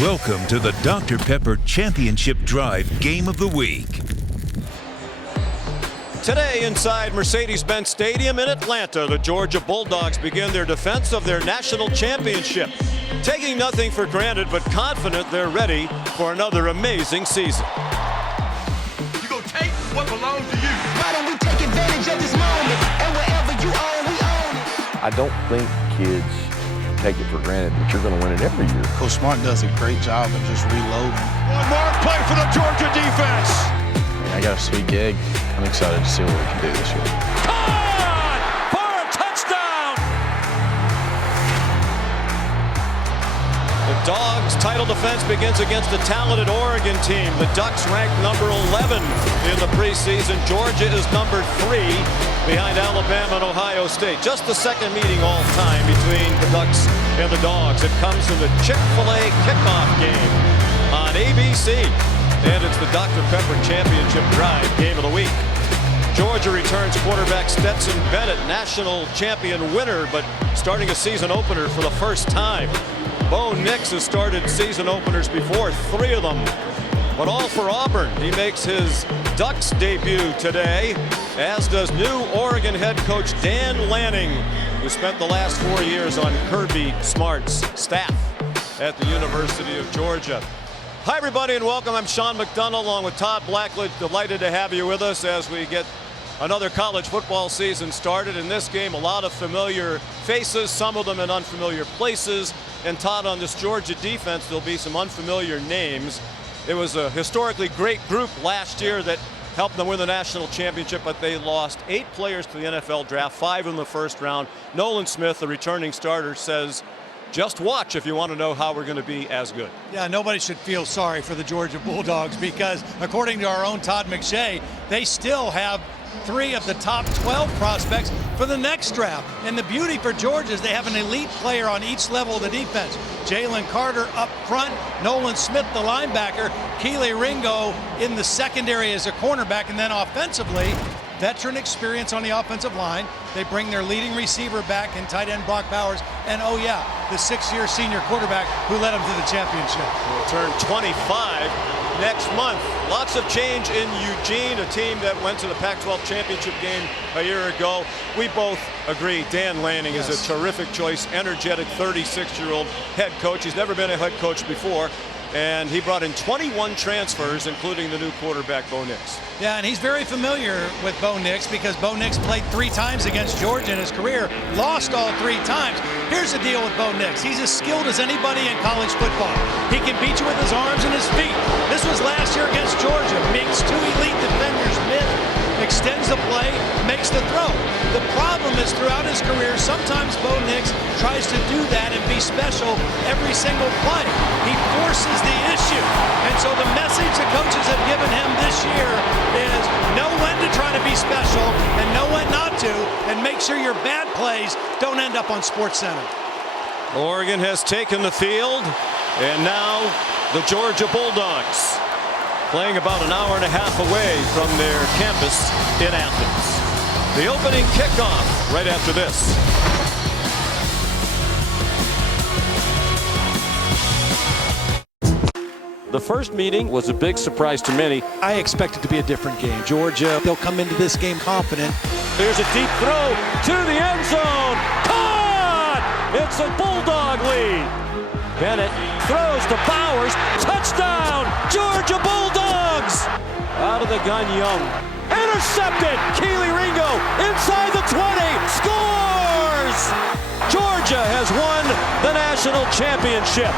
Welcome to the Dr. Pepper Championship Drive Game of the Week. Today inside Mercedes-Benz Stadium in Atlanta, the Georgia Bulldogs begin their defense of their national championship. Taking nothing for granted, but confident they're ready for another amazing season. You're going to take what belongs to you. Why don't we take advantage of this moment, and wherever you own, we own it. I don't think kids take it for granted that you're going to win it every year. Coach Smart does a great job of just reloading. One more play for the Georgia defense. I got a sweet gig. I'm excited to see what we can do this year. Caught for a touchdown! The Dogs' title defense begins against the talented Oregon team. The Ducks ranked number 11 in the preseason. Georgia is number 3 behind Alabama and Ohio State. Just the second meeting all time between the Ducks and the Dogs. It comes from the Chick-fil-A kickoff game on ABC. And it's the Dr. Pepper Championship Drive Game of the Week. Georgia returns quarterback Stetson Bennett, national champion winner, but starting a season opener for the first time. Bo Nix has started season openers before, 3 of them. But all for Auburn. He makes his Ducks debut today, as does new Oregon head coach Dan Lanning, who spent the last 4 years on Kirby Smart's staff at the University of Georgia. Hi, everybody, and welcome. I'm Sean McDonough along with Todd Blackledge. Delighted to have you with us as we get another college football season started. In this game, a lot of familiar faces, some of them in unfamiliar places. And Todd, on this Georgia defense, there'll be some unfamiliar names. It was a historically great group last year that helped them win the national championship, but they lost 8 players to the NFL draft, 5 in the first round. Nolan Smith, the returning starter, says, just watch if you want to know how we're going to be as good. Yeah, nobody should feel sorry for the Georgia Bulldogs because, according to our own Todd McShay, they still have 3 of the top 12 prospects for the next draft. And the beauty for Georgia is they have an elite player on each level of the defense. Jalen Carter up front, Nolan Smith, the linebacker, Kelee Ringo in the secondary as a cornerback, and then offensively, veteran experience on the offensive line. They bring their leading receiver back in tight end Brock Bowers, and oh yeah, the 6-year senior quarterback who led them to the championship. Will turn 25 next month. Lots of change in Eugene, a team that went to the Pac-12 championship game a year ago. We both agree Dan Lanning is a terrific choice, energetic 36-year-old head coach. He's never been a head coach before. And he brought in 21 transfers, including the new quarterback, Bo Nix. Yeah, and he's very familiar with Bo Nix because Bo Nix played 3 times against Georgia in his career, lost all 3 times. Here's the deal with Bo Nix. He's as skilled as anybody in college football. He can beat you with his arms and his feet. This was last year against Georgia. Makes 2 elite defenders miss, extends the play, makes the throw. The problem is throughout his career, sometimes Bo Nix tries to do that and be special every single play. He forces the issue. And so the message the coaches have given him this year is know when to try to be special and know when not to, and make sure your bad plays don't end up on SportsCenter. Oregon has taken the field, and now the Georgia Bulldogs playing about an hour and a half away from their campus in Athens. The opening kickoff right after this. The first meeting was a big surprise to many. I expect it to be a different game. Georgia, they'll come into this game confident. Here's a deep throw to the end zone. Caught! It's a Bulldog lead. Bennett throws to Bowers. Touchdown! Georgia Bulldogs! Out of the gun, Young. Intercepted! Kelee Ringo inside the 20. Scores! Georgia has won the national championship.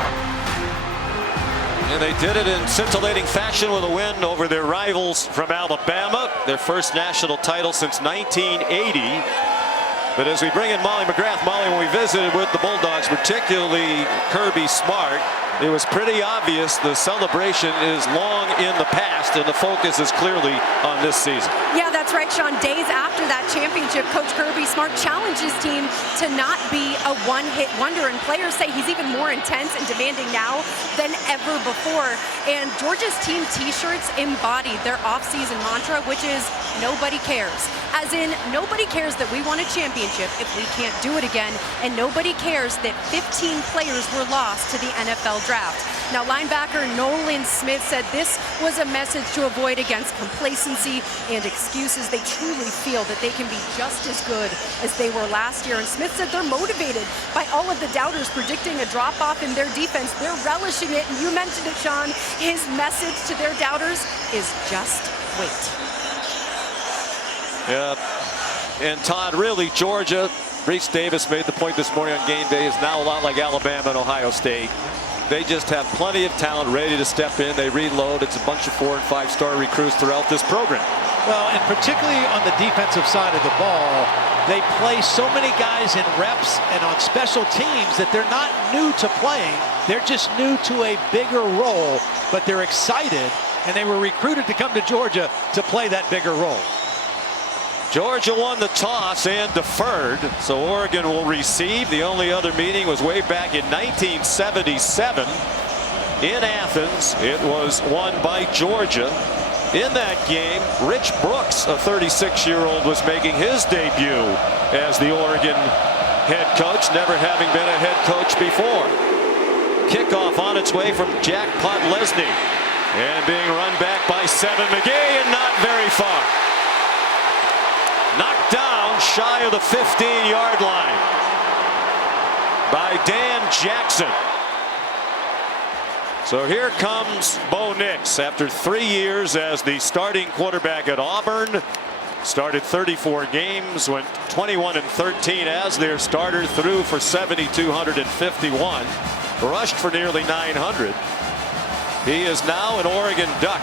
And they did it in scintillating fashion with a win over their rivals from Alabama, their first national title since 1980. But as we bring in Molly McGrath, Molly, when we visited with the Bulldogs, particularly Kirby Smart, it was pretty obvious the celebration is long in the past and the focus is clearly on this season. Yeah, that's right, Sean. Days after that championship, Coach Kirby Smart challenged his team to not be a one-hit wonder, and players say he's even more intense and demanding now than ever before. And Georgia's team t-shirts embodied their off-season mantra, which is nobody cares. As in, nobody cares that we won a championship. championship if we can't do it again. And nobody cares that 15 players were lost to the NFL draft. Now, linebacker Nolan Smith said this was a message to avoid against complacency and excuses. They truly feel that they can be just as good as they were last year. And Smith said they're motivated by all of the doubters predicting a drop-off in their defense. They're relishing it. And you mentioned it, Sean. His message to their doubters is just wait. Yeah. And Todd, really, Georgia, Reese Davis made the point this morning on game day, is now a lot like Alabama and Ohio State. They just have plenty of talent ready to step in. They reload. It's a bunch of 4- and 5-star recruits throughout this program. Well, and particularly on the defensive side of the ball, they play so many guys in reps and on special teams that they're not new to playing. They're just new to a bigger role, but they're excited, and they were recruited to come to Georgia to play that bigger role. Georgia won the toss and deferred, so Oregon will receive. The only other meeting was way back in 1977 in Athens. It was won by Georgia. In that game, Rich Brooks, a 36-year-old, was making his debut as the Oregon head coach, never having been a head coach before. Kickoff on its way from Jack Podlesny, and being run back by Seven McGee, and not very far. Knocked down shy of the 15-yard line by Dan Jackson. So here comes Bo Nix after 3 years as the starting quarterback at Auburn. Started 34 games, went 21-13 as their starter, threw for 7,251, rushed for nearly 900. He is now an Oregon Duck.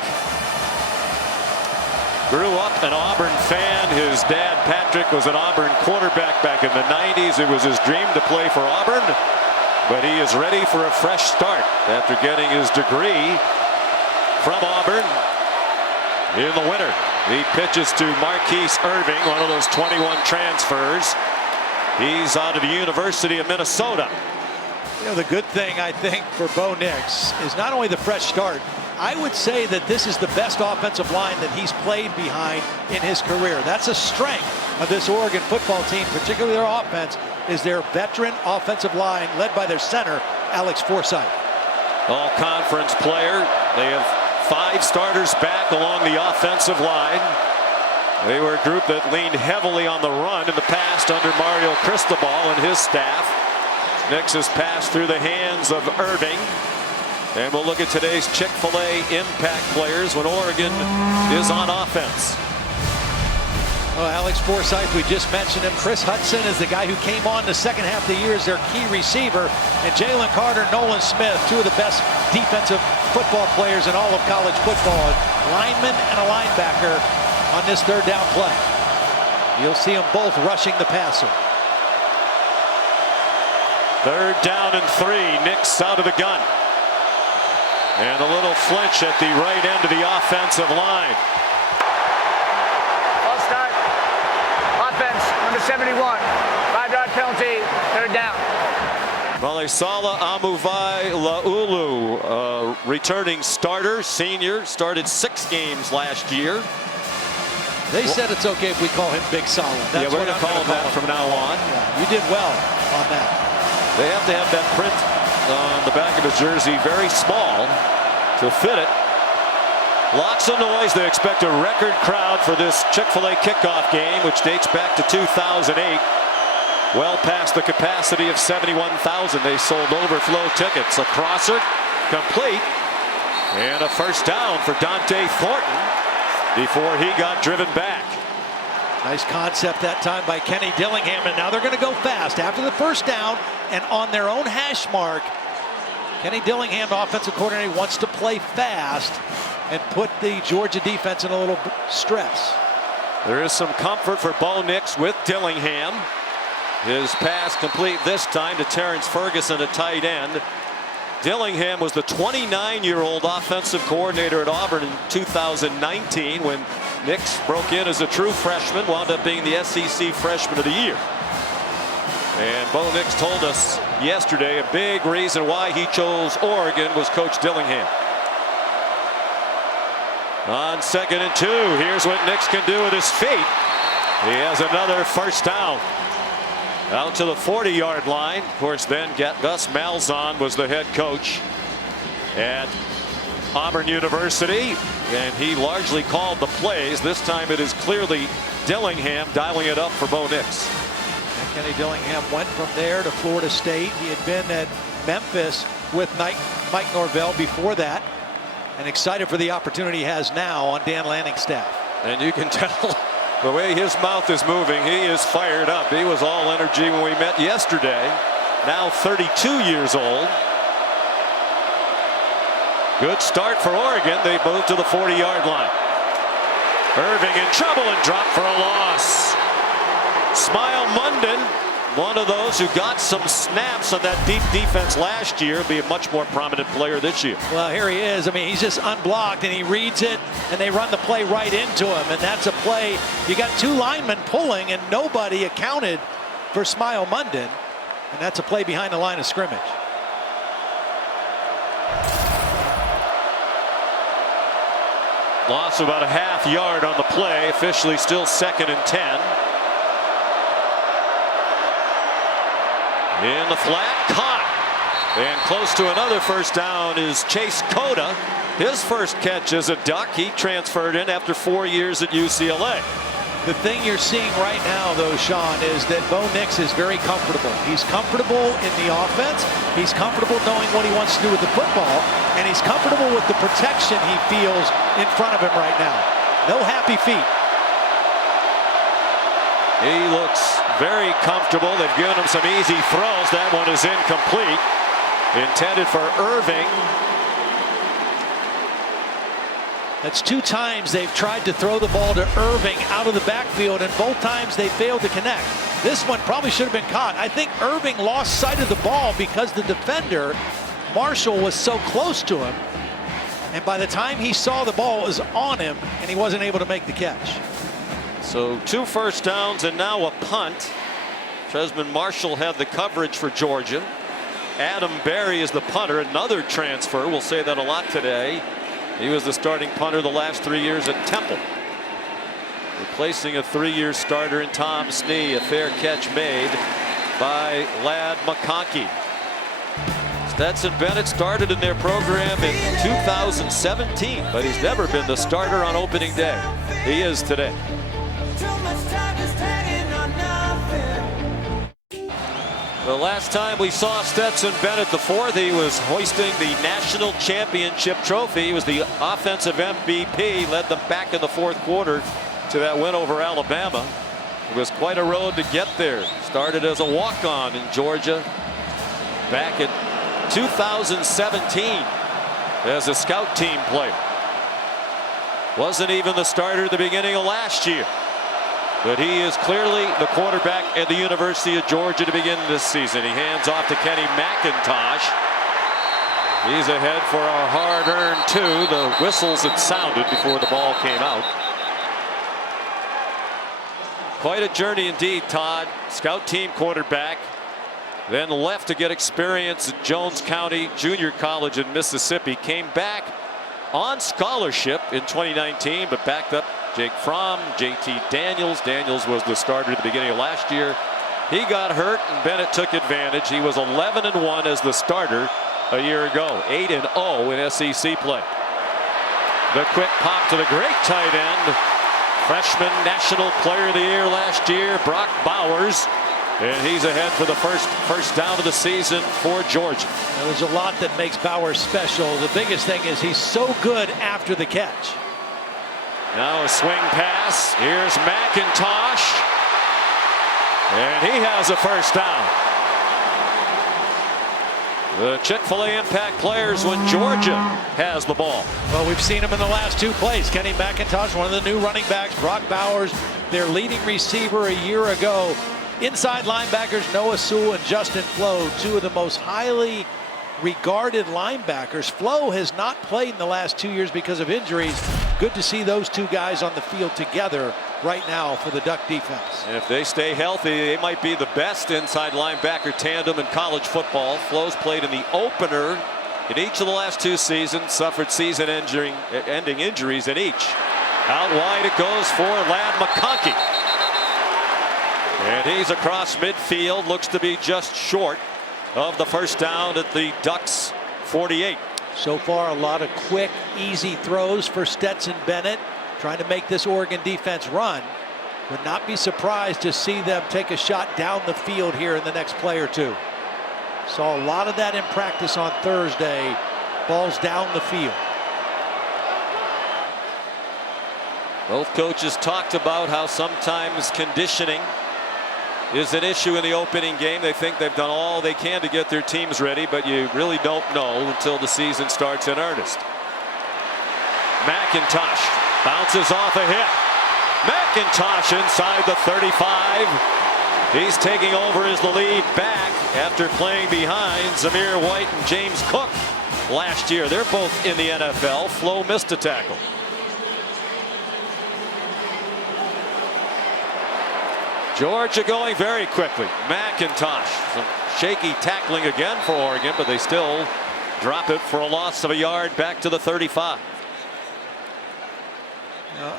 Grew up an Auburn fan. His dad, Patrick, was an Auburn quarterback back in the 90s. It was his dream to play for Auburn, but he is ready for a fresh start after getting his degree from Auburn in the winter. He pitches to Marquise Irving, one of those 21 transfers. He's out of the University of Minnesota. You know, the good thing, I think, for Bo Nix is not only the fresh start. I would say that this is the best offensive line that he's played behind in his career. That's a strength of this Oregon football team, particularly their offense, is their veteran offensive line led by their center, Alex Forsythe. All-conference player. They have 5 starters back along the offensive line. They were a group that leaned heavily on the run in the past under Mario Cristobal and his staff. Nix has passed through the hands of Irving. And we'll look at today's Chick-fil-A impact players when Oregon is on offense. Oh, Alex Forsythe, we just mentioned him. Chris Hudson is the guy who came on the second half of the year as their key receiver. And Jalen Carter, Nolan Smith, 2 of the best defensive football players in all of college football. A lineman and a linebacker on this third down play. You'll see them both rushing the passer. Third down and 3. Nix out of the gun. And a little flinch at the right end of the offensive line. False start. Offense, number 71. 5-yard penalty, third down. Malisala Amuvai-Laulu, returning starter, senior, started 6 games last year. They said it's okay if we call him Big Solid. Yeah, we're going to call him that from now on. Yeah, you did well on that. They have to have that print on the back of his jersey very small to fit it. Lots of noise. They expect a record crowd for this Chick-fil-A kickoff game, which dates back to 2008. Well past the capacity of 71,000. They sold overflow tickets. A crosser complete, and a first down for Dante Thornton before he got driven back. Nice concept that time by Kenny Dillingham, and now they're going to go fast after the first down and on their own hash mark. Kenny Dillingham, the offensive coordinator, wants to play fast and put the Georgia defense in a little stress. There is some comfort for Bo Nix with Dillingham. His pass complete this time to Terrence Ferguson, a tight end. Dillingham was the 29-year-old offensive coordinator at Auburn in 2019 when Nix broke in as a true freshman, wound up being the SEC Freshman of the Year. And Bo Nix told us yesterday a big reason why he chose Oregon was Coach Dillingham. On 2nd and 2, here's what Nix can do with his feet. He has another first down. Out to the 40-yard line. Of course, then Gus Malzahn was the head coach at Auburn University, and he largely called the plays. This time it is clearly Dillingham dialing it up for Bo Nix. And Kenny Dillingham went from there to Florida State. He had been at Memphis with Mike Norvell before that, and excited for the opportunity he has now on Dan Lanning's staff. And you can tell the way his mouth is moving, he is fired up. He was all energy when we met yesterday. Now 32 years old. Good start for Oregon. They moved to the 40-yard line. Irving in trouble and dropped for a loss. Smile Munden, one of those who got some snaps on that deep defense last year, be a much more prominent player this year. Well, here he is. I mean, he's just unblocked, and he reads it, and they run the play right into him. And that's a play. You got two linemen pulling, and nobody accounted for Smile Munden. And that's a play behind the line of scrimmage. Loss of about a half yard on the play. Officially still 2nd and 10. In the flat, caught. And close to another first down is Chase Cota. His first catch as a Duck. He transferred in after 4 years at UCLA. The thing you're seeing right now, though, Sean, is that Bo Nix is very comfortable. He's comfortable in the offense. He's comfortable knowing what he wants to do with the football. And he's comfortable with the protection he feels in front of him right now. No happy feet. He looks very comfortable. They've given him some easy throws. That one is incomplete. Intended for Irving. That's 2 times they've tried to throw the ball to Irving out of the backfield, and both times they failed to connect. This one probably should have been caught. I think Irving lost sight of the ball because the defender, Marshall, was so close to him. And by the time he saw the ball, it was on him, and he wasn't able to make the catch. So 2 first downs and now a punt. Tresman Marshall had the coverage for Georgia. Adam Berry is the punter, another transfer. We'll say that a lot today. He was the starting punter the last 3 years at Temple. Replacing a 3-year starter in Tom Snee. A fair catch made by Ladd McConkey. Stetson Bennett started in their program in 2017, but he's never been the starter on opening day. He is today. The last time we saw Stetson Bennett IV, he was hoisting the national championship trophy. He was the offensive MVP, led them back in the 4th quarter to that win over Alabama. It was quite a road to get there. Started as a walk-on in Georgia back in 2017 as a scout team player. Wasn't even the starter at the beginning of last year. But he is clearly the quarterback at the University of Georgia to begin this season. He hands off to Kenny McIntosh. He's ahead for a hard-earned 2. The whistles had sounded before the ball came out. Quite a journey indeed, Todd. Scout team quarterback. Then left to get experience at Jones County Junior College in Mississippi. Came back on scholarship in 2019, but backed up Jake Fromm, JT Daniels. Daniels was the starter at the beginning of last year. He got hurt, and Bennett took advantage. He was 11-1 as the starter a year ago. 8-0 in SEC play. The quick pop to the great tight end. Freshman National Player of the Year last year, Brock Bowers. And he's ahead for the first down of the season for Georgia. Now, there's a lot that makes Bowers special. The biggest thing is he's so good after the catch. Now a swing pass. Here's McIntosh. And he has a first down. The Chick-fil-A impact players when Georgia has the ball. Well, we've seen him in the last 2 plays. Kenny McIntosh, one of the new running backs. Brock Bowers, their leading receiver a year ago. Inside linebackers Noah Sewell and Justin Flo, 2 of the most highly regarded linebackers. Flo has not played in the last 2 years because of injuries. Good to see those 2 guys on the field together right now for the Duck defense. And if they stay healthy, they might be the best inside linebacker tandem in college football. Flo's played in the opener in each of the last 2 seasons, suffered season-ending injuries in each. Out wide it goes for Ladd McConkey. And And he's across midfield, looks to be just short of the first down at the Ducks 48. So far, a lot of quick, easy throws for Stetson Bennett, trying to make this Oregon defense run. Would not be surprised to see them take a shot down the field here in the next play or two. Saw a lot of that in practice on Thursday. Balls down the field. Both coaches talked about how sometimes conditioning is an issue in the opening game. They think they've done all they can to get their teams ready, but you really don't know until the season starts in earnest. McIntosh bounces off a hit. McIntosh inside the 35. He's taking over as the lead back after playing behind Zamir White and James Cook last year. They're both in the NFL. Flo missed a tackle. Georgia going very quickly. McIntosh, some shaky tackling again for Oregon, but they still drop it for a loss of a yard back to the 35.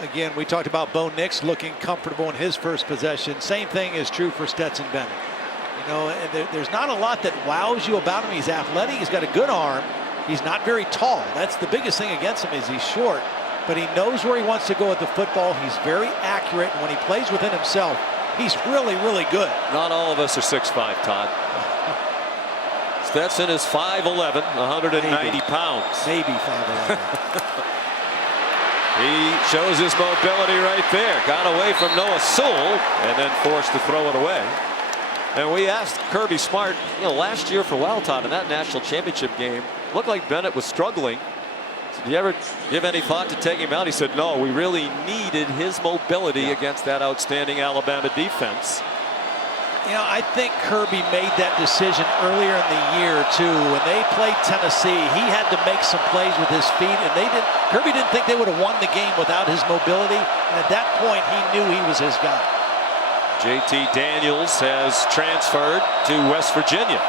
Again, we talked about Bo Nix looking comfortable in his first possession. Same thing is true for Stetson Bennett. You know, and there's not a lot that wows you about him. He's athletic. He's got a good arm. He's not very tall. That's the biggest thing against him, is he's short. But he knows where he wants to go with the football. He's very accurate. And when he plays within himself, he's really, really good. Not all of us are 6'5", Todd. Stetson is 5'11", 190 pounds. Maybe 5'11". He shows his mobility right there. Got away from Noah Sewell and then forced to throw it away. And we asked Kirby Smart, last year for Wildtot in that national championship game, looked like Bennett was struggling. Did you ever give any thought to taking him out? He said, no, we really needed his mobility against that outstanding Alabama defense. I think Kirby made that decision earlier in the year too. When they played Tennessee, he had to make some plays with his feet, and Kirby didn't think they would have won the game without his mobility. And at that point, he knew he was his guy. JT Daniels has transferred to West Virginia.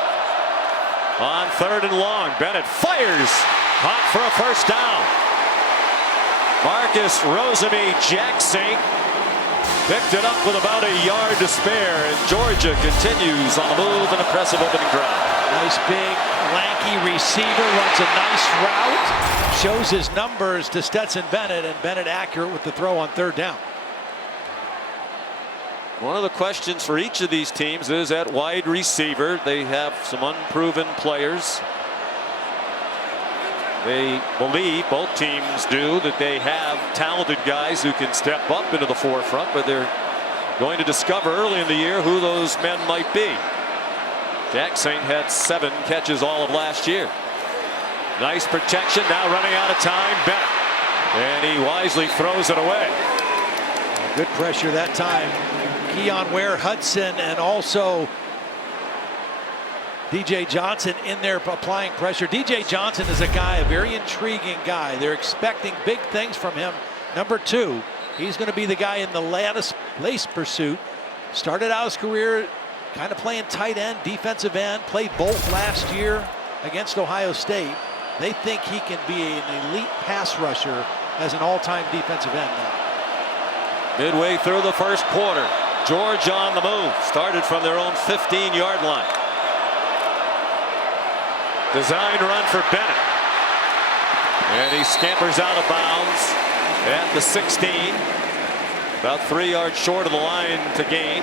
On 3rd and long, Bennett fires. Caught for a first down. Marcus Rosemy-Jacksaint picked it up with about a yard to spare, and Georgia continues on the move, an impressive opening drive. Nice big lanky receiver, runs a nice route, shows his numbers to Stetson Bennett, and Bennett accurate with the throw on 3rd down. One of the questions for each of these teams is at wide receiver. They have some unproven players. They believe, both teams do, that they have talented guys who can step up into the forefront, but they're going to discover early in the year who those men might be. Jacksaint had 7 catches all of last year. Nice protection, now running out of time, Bennett. And he wisely throws it away. Good pressure that time. Keon Ware-Hudson and also DJ Johnson in there applying pressure. DJ Johnson is a guy, a very intriguing guy. They're expecting big things from him. Number 2, he's going to be the guy in the lace pursuit. Started out his career kind of playing tight end, defensive end, played both last year against Ohio State. They think he can be an elite pass rusher as an all-time defensive end now. Midway through the first quarter, Georgia on the move. Started from their own 15-yard line. Design run for Bennett. And he scampers out of bounds at the 16. About 3 yards short of the line to gain.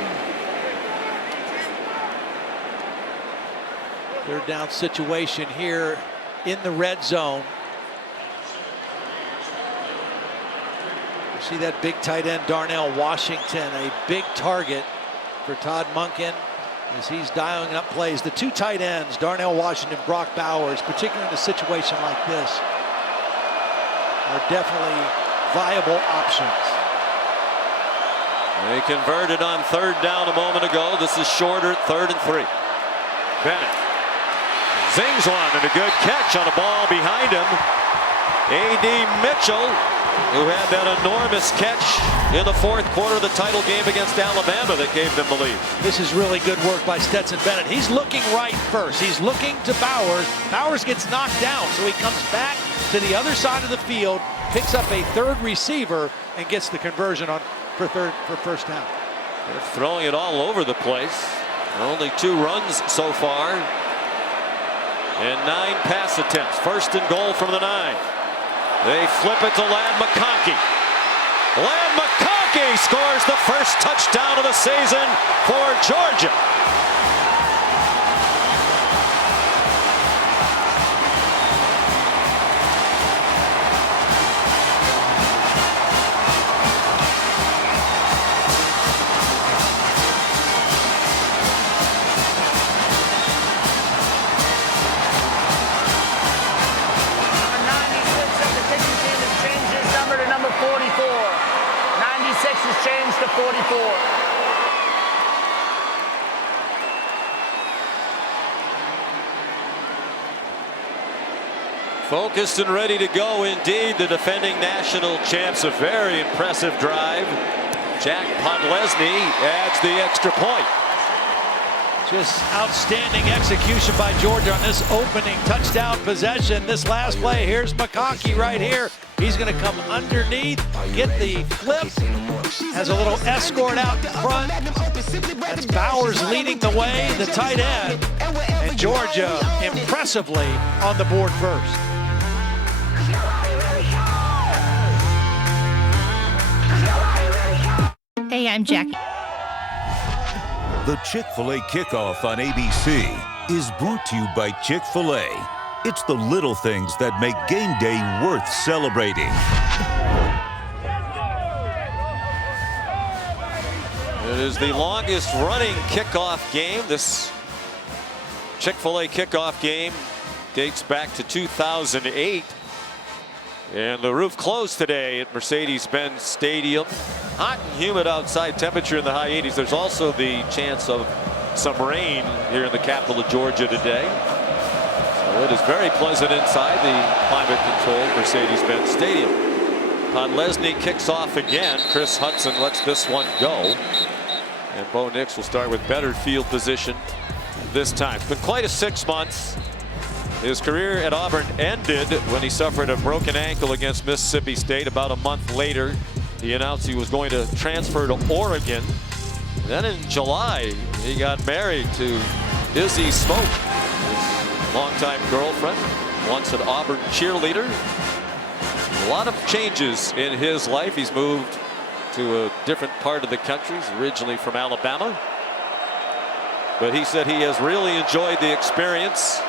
3rd down situation here in the red zone. You see that big tight end Darnell Washington, a big target for Todd Monken as he's dialing up plays. The 2 tight ends, Darnell Washington, Brock Bowers, particularly in a situation like this, are definitely viable options. They converted on 3rd down a moment ago. This is shorter, 3rd and 3. Bennett zings one and a good catch on a ball behind him. A.D. Mitchell, who had that enormous catch in the 4th quarter of the title game against Alabama that gave them the lead. This is really good work by Stetson Bennett. He's looking right first. He's looking to Bowers. Bowers gets knocked down, so he comes back to the other side of the field, picks up a 3rd receiver, and gets the conversion for first down. They're throwing it all over the place. Only 2 runs so far. And 9 pass attempts. First and goal from the 9. They flip it to Ladd McConkey. Ladd McConkey scores the first touchdown of the season for Georgia. Number 44. 96 has changed to 44. Focused and ready to go indeed. The defending national champs. A very impressive drive. Jack Podlesny adds the extra point. Just outstanding execution by Georgia on this opening touchdown possession. This last play, here's McConkey right here. He's going to come underneath, get the flip, has a little escort out in front. That's Bowers leading the way, the tight end. And Georgia impressively on the board first. Hey, I'm Jackie. The Chick-fil-A Kickoff on ABC is brought to you by Chick-fil-A. It's the little things that make game day worth celebrating. It is the longest running kickoff game. This Chick-fil-A kickoff game dates back to 2008. And the roof closed today at Mercedes-Benz Stadium. Hot and humid outside, temperature in the high 80s. There's also the chance of some rain here in the capital of Georgia today. So it is very pleasant inside the climate-controlled Mercedes-Benz Stadium. Podlesny kicks off again. Chris Hudson lets this one go. And Bo Nix will start with better field position this time. It's been quite a 6 months. His career at Auburn ended when he suffered a broken ankle against Mississippi State. About a month later, he announced he was going to transfer to Oregon. Then in July, he got married to Izzy Smoke, his longtime girlfriend, once an Auburn cheerleader. A lot of changes in his life. He's moved to a different part of the country. He's originally from Alabama. But he said he has really enjoyed the experience.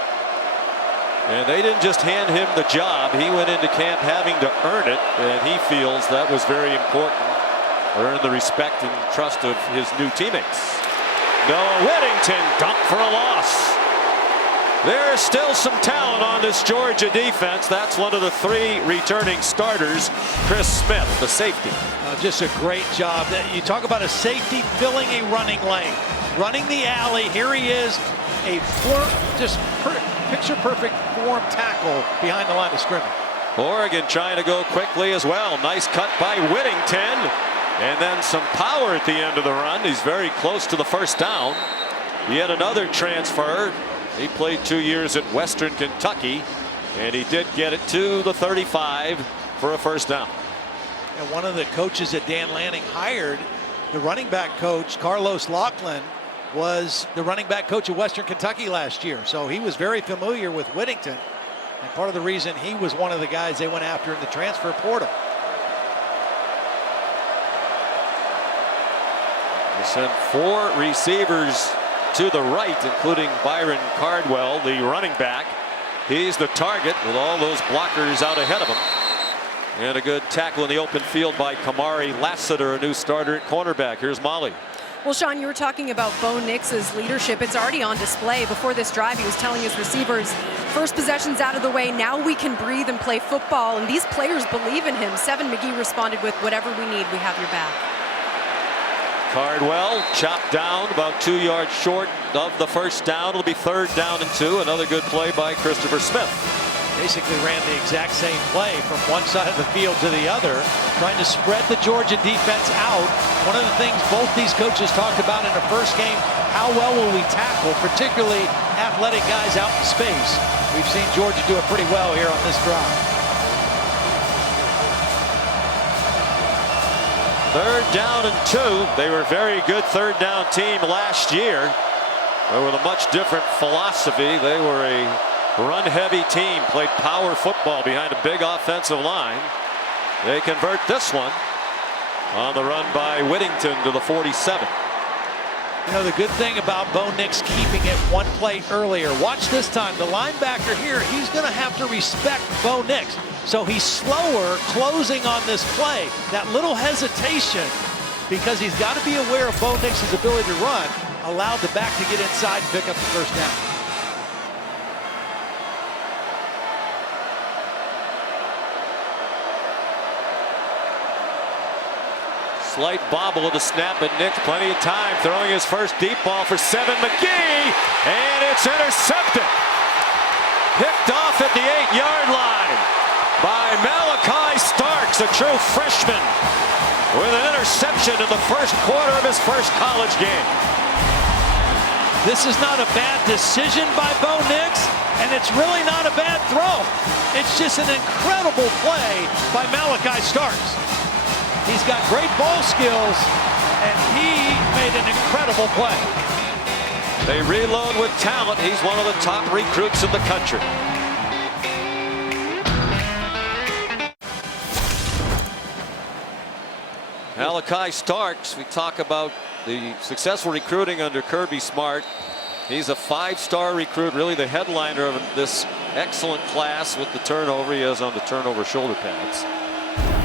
And they didn't just hand him the job. He went into camp having to earn it, and he feels that was very important. Earn the respect and trust of his new teammates. Noah Whittington dunked for a loss. There's still some talent on this Georgia defense. That's one of the 3 returning starters. Chris Smith, the safety. Just a great job. You talk about a safety filling a running lane. Running the alley. Here he is. Picture-perfect form tackle behind the line of scrimmage. Oregon trying to go quickly as well. Nice cut by Whittington. And then some power at the end of the run. He's very close to the first down. Yet another transfer. He played 2 years at Western Kentucky. And he did get it to the 35 for a first down. And one of the coaches that Dan Lanning hired, the running back coach, Carlos Laughlin, was the running back coach of Western Kentucky last year. So he was very familiar with Whittington. And part of the reason he was one of the guys they went after in the transfer portal. They sent 4 receivers to the right, including Byron Cardwell, the running back. He's the target with all those blockers out ahead of him. And a good tackle in the open field by Kamari Lassiter, a new starter at cornerback. Here's Molly. Well, Sean, you were talking about Bo Nix's leadership. It's already on display. Before this drive, he was telling his receivers, first possession's out of the way. Now we can breathe and play football. And these players believe in him. Seven McGee responded with, whatever we need, we have your back. Cardwell chopped down about 2 yards short of the first down. It'll be 3rd down and 2. Another good play by Christopher Smith. Basically ran the exact same play from one side of the field to the other, trying to spread the Georgia defense out. One of the things both these coaches talked about in the first game, how well will we tackle, particularly athletic guys out in space. We've seen Georgia do it pretty well here on this drive. Third down and 2. They were a very good third down team last year. But with a much different philosophy. They were a run-heavy team, played power football behind a big offensive line. They convert this one on the run by Whittington to the 47. You know, the good thing about Bo Nix keeping it one play earlier. Watch this time. The linebacker here, he's going to have to respect Bo Nix. So he's slower closing on this play. That little hesitation, because he's got to be aware of Bo Nix's ability to run, allowed the back to get inside and pick up the first down. Slight bobble of the snap, but Nix plenty of time, throwing his first deep ball for 7. McGee, and it's intercepted. Picked off at the 8-yard line by Malachi Starks, a true freshman, with an interception in the first quarter of his first college game. This is not a bad decision by Bo Nix, and it's really not a bad throw. It's just an incredible play by Malachi Starks. He's got great ball skills, and he made an incredible play. They reload with talent. He's one of the top recruits in the country. Malachi Starks, we talk about the successful recruiting under Kirby Smart. He's a 5-star recruit, really the headliner of this excellent class with the turnover he has on the turnover shoulder pads.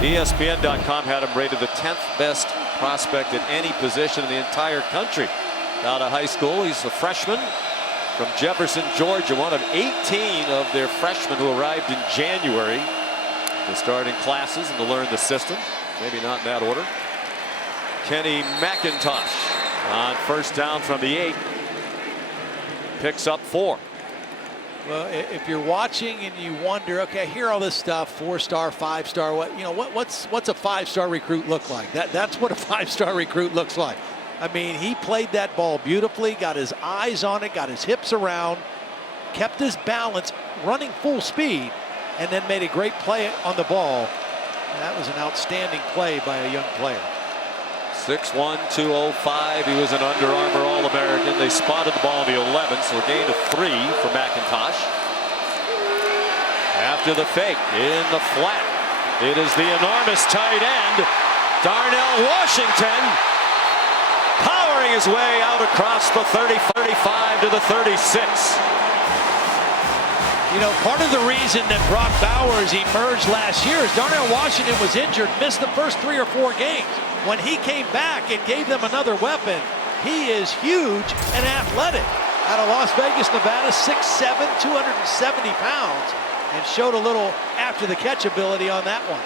ESPN.com had him rated the 10th best prospect at any position in the entire country. Out of high school, he's a freshman from Jefferson, Georgia, one of 18 of their freshmen who arrived in January to start in classes and to learn the system. Maybe not in that order. Kenny McIntosh on first down from the 8. Picks up 4. Well, if you're watching and you wonder, okay, I hear all this stuff, 4-star, 5-star, what's a 5-star recruit look like? That's what a 5-star recruit looks like. I mean, he played that ball beautifully, got his eyes on it, got his hips around, kept his balance, running full speed, and then made a great play on the ball. And that was an outstanding play by a young player. 6'1", 205. He was an Under Armour All-American. They spotted the ball in the 11, so a gain of 3 for McIntosh. After the fake, in the flat, it is the enormous tight end, Darnell Washington, powering his way out across the 30-35 to the 36. You know, part of the reason that Brock Bowers emerged last year is Darnell Washington was injured, missed the first 3 or 4 games. When he came back, it gave them another weapon. He is huge and athletic. Out of Las Vegas, Nevada, 6'7", 270 pounds, and showed a little after the catch ability on that one.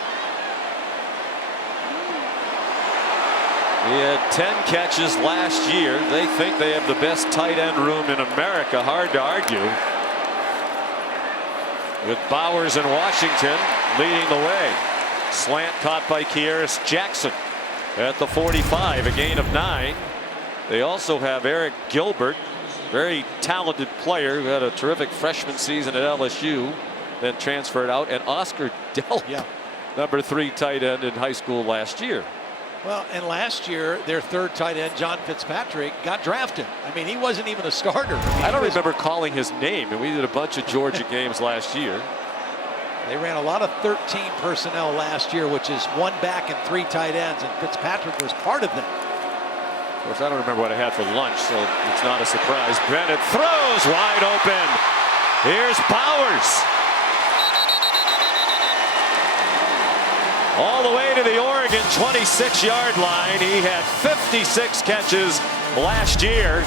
He had 10 catches last year. They think they have the best tight end room in America. Hard to argue. With Bowers and Washington leading the way. Slant caught by Kearis Jackson at the 45, a gain of 9. They also have Eric Gilbert, very talented player who had a terrific freshman season at LSU, then transferred out, and Oscar Delp, number 3 tight end in high school last year. Well, and last year, their 3rd tight end, John Fitzpatrick, got drafted. I mean, he wasn't even a starter. I don't remember calling his name, and we did a bunch of Georgia games last year. They ran a lot of 13 personnel last year, which is 1 back and 3 tight ends, and Fitzpatrick was part of them. Of course, I don't remember what I had for lunch, so it's not a surprise. Bennett throws wide open. Here's Bowers. All the way to the Oregon 26-yard line. He had 56 catches last year.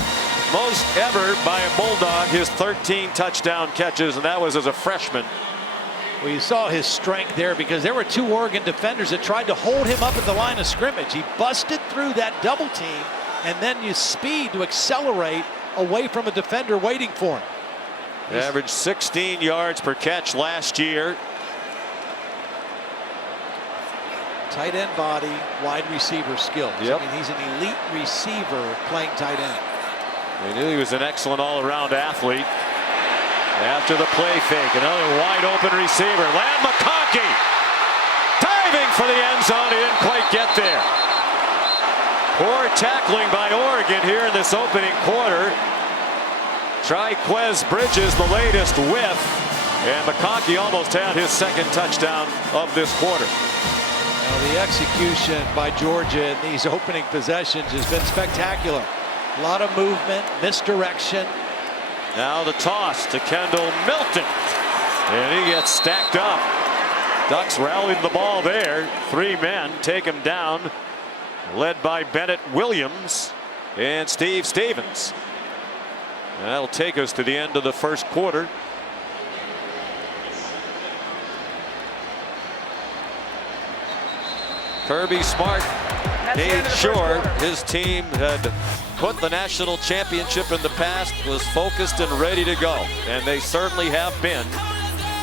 Most ever by a Bulldog, his 13 touchdown catches, and that was as a freshman. Well, you saw his strength there because there were 2 Oregon defenders that tried to hold him up at the line of scrimmage. He busted through that double team and then used speed to accelerate away from a defender waiting for him. He averaged 16 yards per catch last year. Tight end body, wide receiver skills. Yep. I mean, he's an elite receiver playing tight end. They knew he was an excellent all-around athlete. After the play fake, another wide open receiver. Ladd McConkey diving for the end zone. He didn't quite get there. Poor tackling by Oregon here in this opening quarter. Triquez Bridges the latest whiff, and McConkey almost had his second touchdown of this quarter. Now the execution by Georgia in these opening possessions has been spectacular. A lot of movement, misdirection. Now the toss to Kendall Milton, and he gets stacked up. Ducks rallied the ball there. 3 men take him down, led by Bennett Williams and Steve Stevens. That'll take us to the end of the first quarter. Kirby Smart made sure his team had put the national championship in the past, was focused and ready to go, and they certainly have been.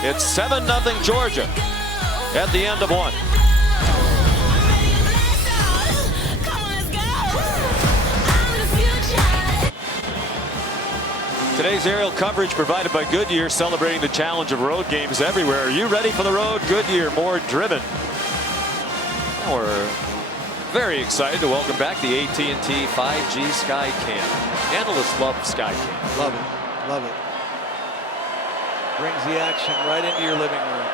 It's 7-0 Georgia at the end of one. Today's aerial coverage provided by Goodyear, celebrating the challenge of road games everywhere. Are you ready for the road? Goodyear, more driven. We're very excited to welcome back the AT&T 5G SkyCam. Analysts love SkyCam. Love it, love it. Brings the action right into your living room.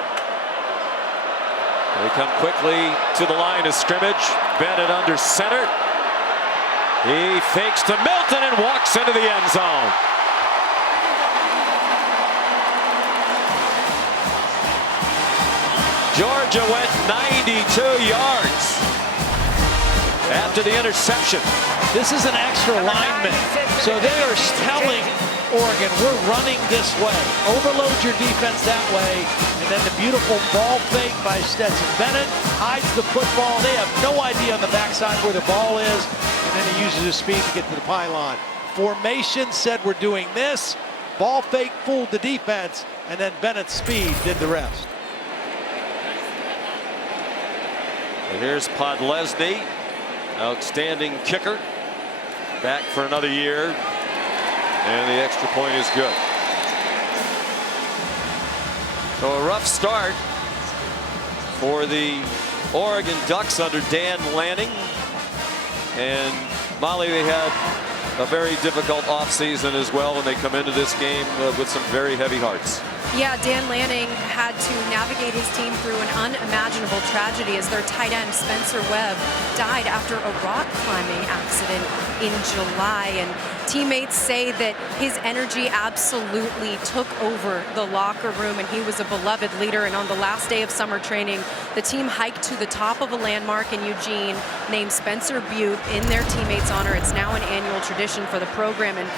They come quickly to the line of scrimmage. Bennett under center. He fakes to Milton and walks into the end zone. Georgia went 92 yards after the interception. This is an extra lineman, so they are telling Oregon, we're running this way. Overload your defense that way, and then the beautiful ball fake by Stetson Bennett hides the football. They have no idea on the backside where the ball is, and then he uses his speed to get to the pylon. Formation said we're doing this. Ball fake fooled the defense, and then Bennett's speed did the rest. And here's Podlesny, outstanding kicker, back for another year, and the extra point is good. So a rough start for the Oregon Ducks under Dan Lanning, and Molly, they had a very difficult offseason as well when they come into this game with some very heavy hearts. Yeah, Dan Lanning had to navigate his team through an unimaginable tragedy as their tight end Spencer Webb died after a rock climbing accident in July. And teammates say that his energy absolutely took over the locker room, and he was a beloved leader. And on the last day of summer training, the team hiked to the top of a landmark in Eugene named Spencer Butte in their teammates' honor. It's now an annual tradition for the program. And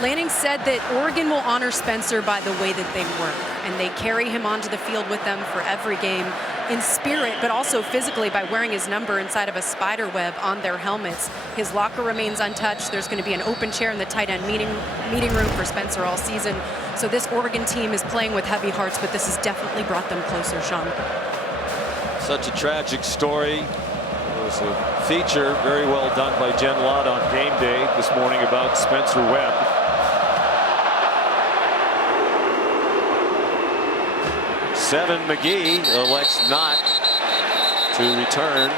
Lanning said that Oregon will honor Spencer by the way that they work, and they carry him onto the field with them for every game in spirit, but also physically by wearing his number inside of a spider web on their helmets. His locker remains untouched. There's going to be an open chair in the tight end meeting room for Spencer all season. So this Oregon team is playing with heavy hearts, but this has definitely brought them closer, Sean. Such a tragic story. It was a feature very well done by Jen Lott on Game Day this morning about Spencer Webb. Seven McGee elects not to return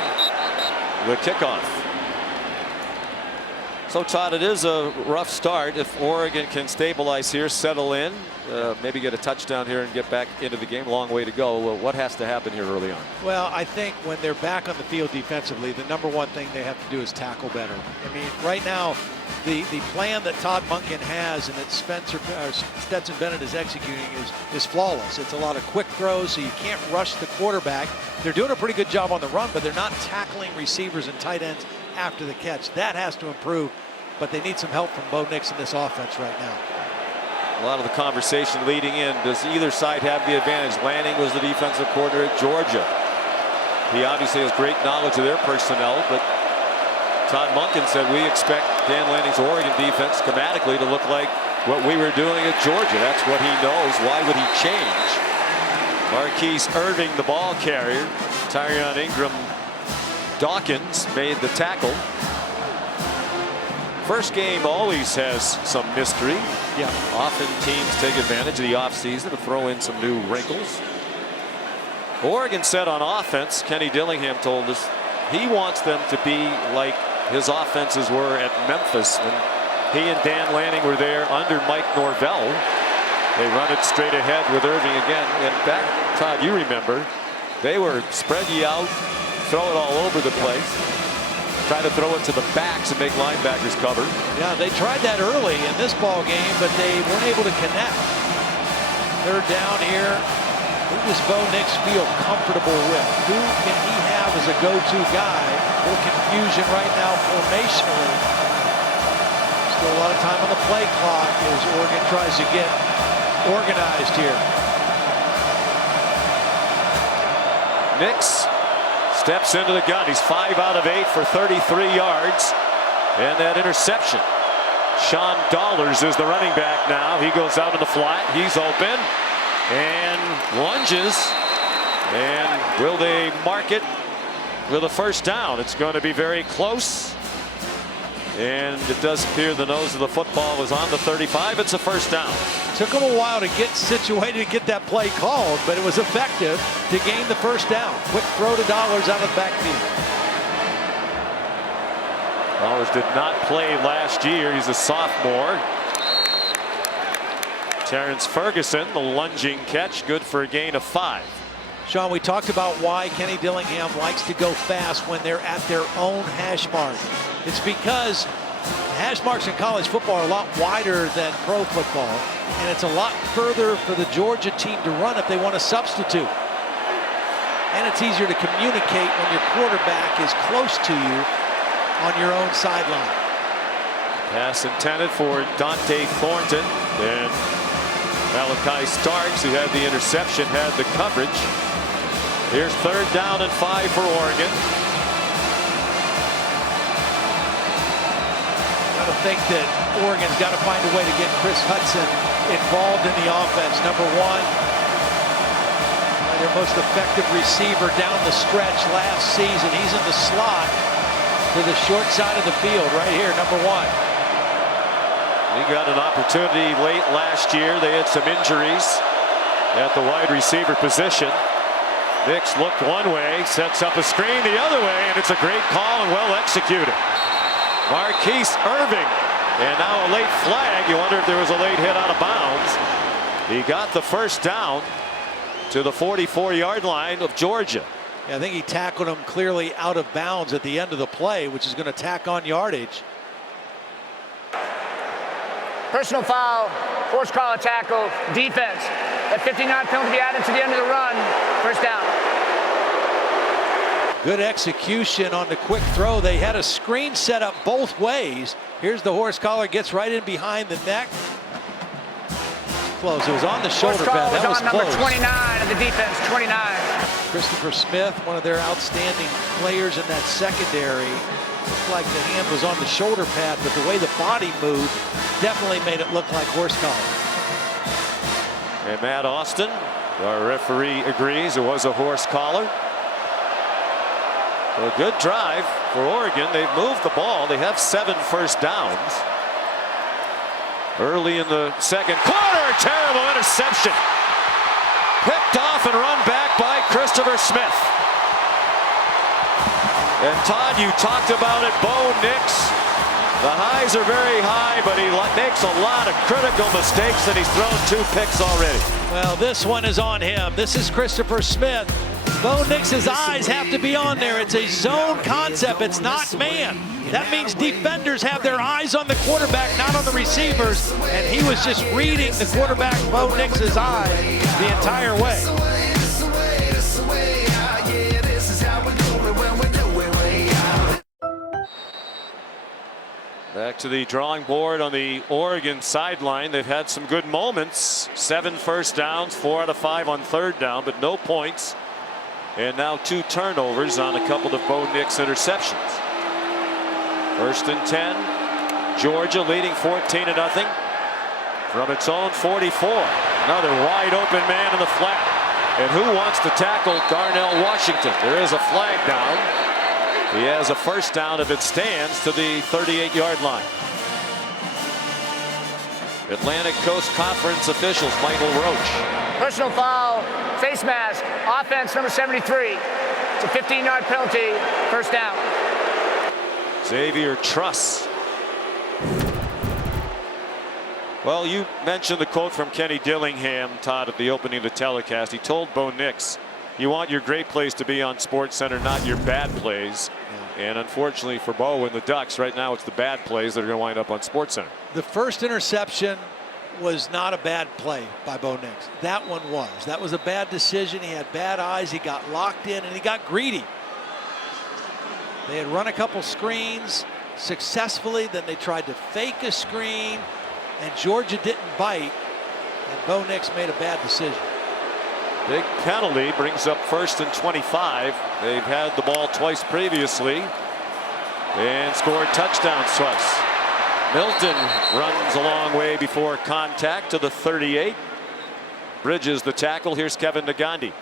the kickoff. So Todd, it is a rough start. If Oregon can stabilize here, settle in, maybe get a touchdown here and get back into the game, long way to go. Well, what has to happen here early on? Well, I think when they're back on the field defensively, the number one thing they have to do is tackle better. I mean, right now, the plan that Todd Monken has and that Stetson Bennett is executing is flawless. It's a lot of quick throws, so you can't rush the quarterback. They're doing a pretty good job on the run, but they're not tackling receivers and tight ends after the catch. That has to improve, but they need some help from Bo Nix in this offense right now. A lot of the conversation leading in, does either side have the advantage? Lanning was the defensive coordinator at Georgia. He obviously has great knowledge of their personnel, but Todd Monken said we expect Dan Lanning's Oregon defense schematically to look like what we were doing at Georgia. That's what he knows. Why would he change? Marquise Irving, the ball carrier. Tyrion Ingram Dawkins made the tackle. First game always has some mystery. Yeah. Often teams take advantage of the offseason to throw in some new wrinkles. Oregon said on offense, Kenny Dillingham told us he wants them to be like his offenses were at Memphis when he and Dan Lanning were there under Mike Norvell. They run it straight ahead with Irving again. And back, Todd, you remember, they were spread you out, throw it all over the place, try to throw it to the backs and make linebackers cover. Yeah, they tried that early in this ball game, but they weren't able to connect. Third down here. Who does Bo Nix feel comfortable with? Who can he have as a go-to guy? A little confusion right now formationally. Still a lot of time on the play clock as Oregon tries to get organized here. Nix steps into the gun. He's 5 out of 8 for 33 yards. And that interception. Sean Dollars is the running back now. He goes out in the flat. He's open and lunges. And will they mark it with a first down? It's going to be very close. And it does appear the nose of the football was on the 35. It's a first down. Took them a while to get situated to get that play called, but it was effective to gain the first down. Quick throw to Dollars out of the backfield. Dollars did not play last year. He's a sophomore. Terrence Ferguson, the lunging catch, good for a gain of 5. Sean, we talked about why Kenny Dillingham likes to go fast when they're at their own hash mark. It's because hash marks in college football are a lot wider than pro football, and it's a lot further for the Georgia team to run if they want to substitute. And it's easier to communicate when your quarterback is close to you on your own sideline. Pass intended for Dante Thornton. And Malachi Starks, who had the interception, had the coverage. Here's 3rd down and 5 for Oregon. I think that Oregon's got to find a way to get Chris Hudson involved in the offense. Number one, their most effective receiver down the stretch last season. He's in the slot to the short side of the field right here, number 1. He got an opportunity late last year. They had some injuries at the wide receiver position. Nix looked one way, sets up a screen the other way, and it's a great call and well executed. Marquise Irving, and now a late flag. You wonder if there was a late hit out of bounds. He got the first down to the 44-yard line of Georgia. Yeah, I think he tackled him clearly out of bounds at the end of the play, which is going to tack on yardage. Personal foul, forced collar tackle, defense. That 59 penalty be added to the end of the run. First down. Good execution on the quick throw. They had a screen set up both ways. Here's the horse collar, gets right in behind the neck. Close. It was on the shoulder pad. That was number close. 29 of the defense, 29. Christopher Smith, one of their outstanding players in that secondary. Looked like the hand was on the shoulder pad, but the way the body moved definitely made it look like horse collar. And Matt Austin, our referee, agrees it was a horse collar. A good drive for Oregon. They've moved the ball. They have 7 first downs. Early in the second quarter, terrible interception. Picked off and run back by Christopher Smith. And Todd, you talked about it, Bo Nix. The highs are very high, but he makes a lot of critical mistakes, and he's thrown 2 picks already. Well, this one is on him. This is Christopher Smith. Bo Nix's eyes have to be on there. It's a zone concept. It's not man. That means defenders have their eyes on the quarterback, not on the receivers. And he was just reading the quarterback, Bo Nix's eyes, the entire way. Back to the drawing board on the Oregon sideline. They've had some good moments. 7 first downs, 4 out of 5 on 3rd down, but no points. And now 2 turnovers on a couple of Bo Nix interceptions. 1st and 10. Georgia leading 14-0 from its own 44. Another wide open man in the flat. And who wants to tackle Darnell Washington? There is a flag down. He has a first down if it stands to the 38-yard line. Atlantic Coast Conference officials, Michael Roach. Personal foul, face mask, offense number 73. It's a 15-yard penalty, first down. Xavier Truss. Well, you mentioned the quote from Kenny Dillingham, Todd, at the opening of the telecast. He told Bo Nix, you want your great plays to be on SportsCenter, not your bad plays. And unfortunately for Bo and the Ducks, right now it's the bad plays that are going to wind up on SportsCenter. The first interception was not a bad play by Bo Nix. That one was. That was a bad decision. He had bad eyes. He got locked in and he got greedy. They had run a couple screens successfully. Then they tried to fake a screen and Georgia didn't bite. And Bo Nix made a bad decision. Big penalty brings up 1st and 25. They've had the ball twice previously and scored touchdowns twice. Milton runs a long way before contact to the 38. Bridges the tackle. Here's Kevin Nagandi.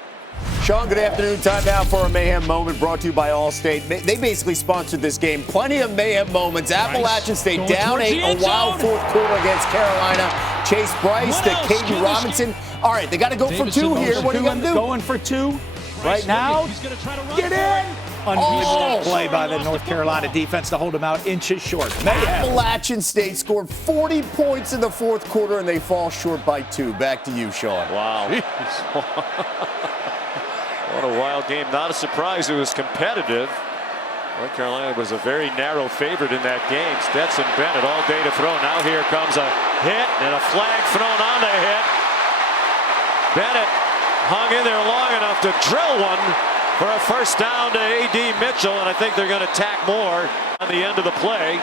Sean, good afternoon. Time now for a mayhem moment brought to you by Allstate. They basically sponsored this game. Plenty of mayhem moments. Appalachian State down 8, a wild fourth quarter against Carolina. Chase Bryce to Caden Robinson. All right, they got to go for 2 here. What are you going to do? Going for 2 right now. Get in. Unbelievable play by the North Carolina defense to hold them out inches short. Appalachian State scored 40 points in the fourth quarter, and they fall short by 2. Back to you, Sean. Wow. What a wild game. Not a surprise it was competitive. North Carolina was a very narrow favorite in that game. Stetson Bennett all day to throw. Now here comes a hit and a flag thrown on the hit. Bennett hung in there long enough to drill one for a first down to A.D. Mitchell, and I think they're going to tack more on the end of the play.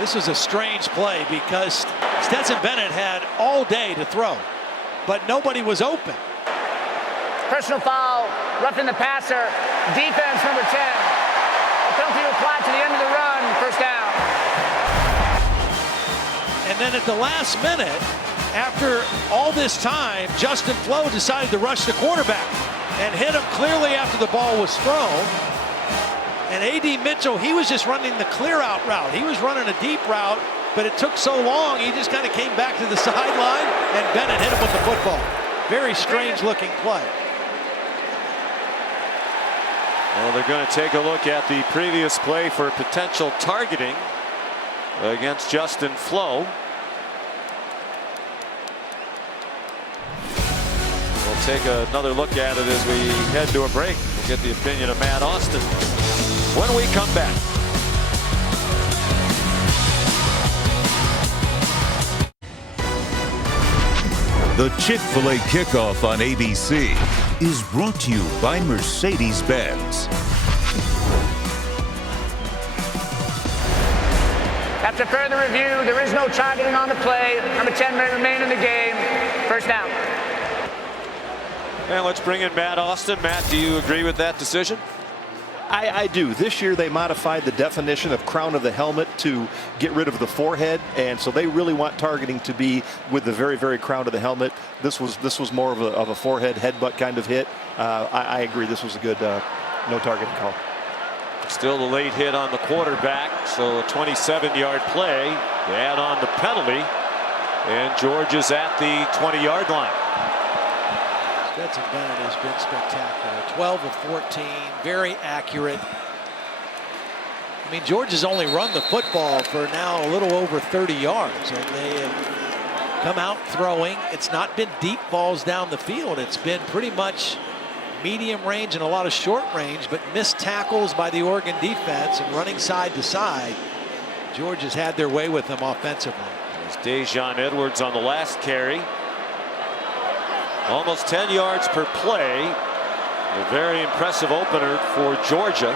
This was a strange play because Stetson Bennett had all day to throw, but nobody was open. Personal foul, roughing the passer, defense number 10. A penalty applied to the end of the run, first down. And then at the last minute, after all this time, Justin Flo decided to rush the quarterback and hit him clearly after the ball was thrown. And A.D. Mitchell, he was just running the clear-out route. He was running a deep route, but it took so long, he just kind of came back to the sideline, and Bennett hit him with the football. Very strange-looking play. Well, they're going to take a look at the previous play for potential targeting against Justin Flo. We'll take another look at it as we head to a break. We'll get the opinion of Matt Austin when we come back. The Chick-fil-A Kickoff on ABC is brought to you by Mercedes-Benz. After further review, there is no targeting on the play. Number 10 may remain in the game. First down. And let's bring in Matt Austin. Matt, do you agree with that decision? I do. This year they modified the definition of crown of the helmet to get rid of the forehead, and so they really want targeting to be with the very, very crown of the helmet. This was more of a forehead headbutt kind of hit. I agree. This was a good no targeting call. Still the late hit on the quarterback, so a 27-yard play. They add on the penalty, and George is at the 20-yard line. Stetson Bennett has been spectacular. 12 of 14, very accurate. I mean, George has only run the football for now a little over 30 yards, and they have come out throwing. It's not been deep balls down the field. It's been pretty much medium range and a lot of short range, but missed tackles by the Oregon defense and running side to side. George has had their way with them offensively. There's Dejon Edwards on the last carry. Almost 10 yards per play. A very impressive opener for Georgia.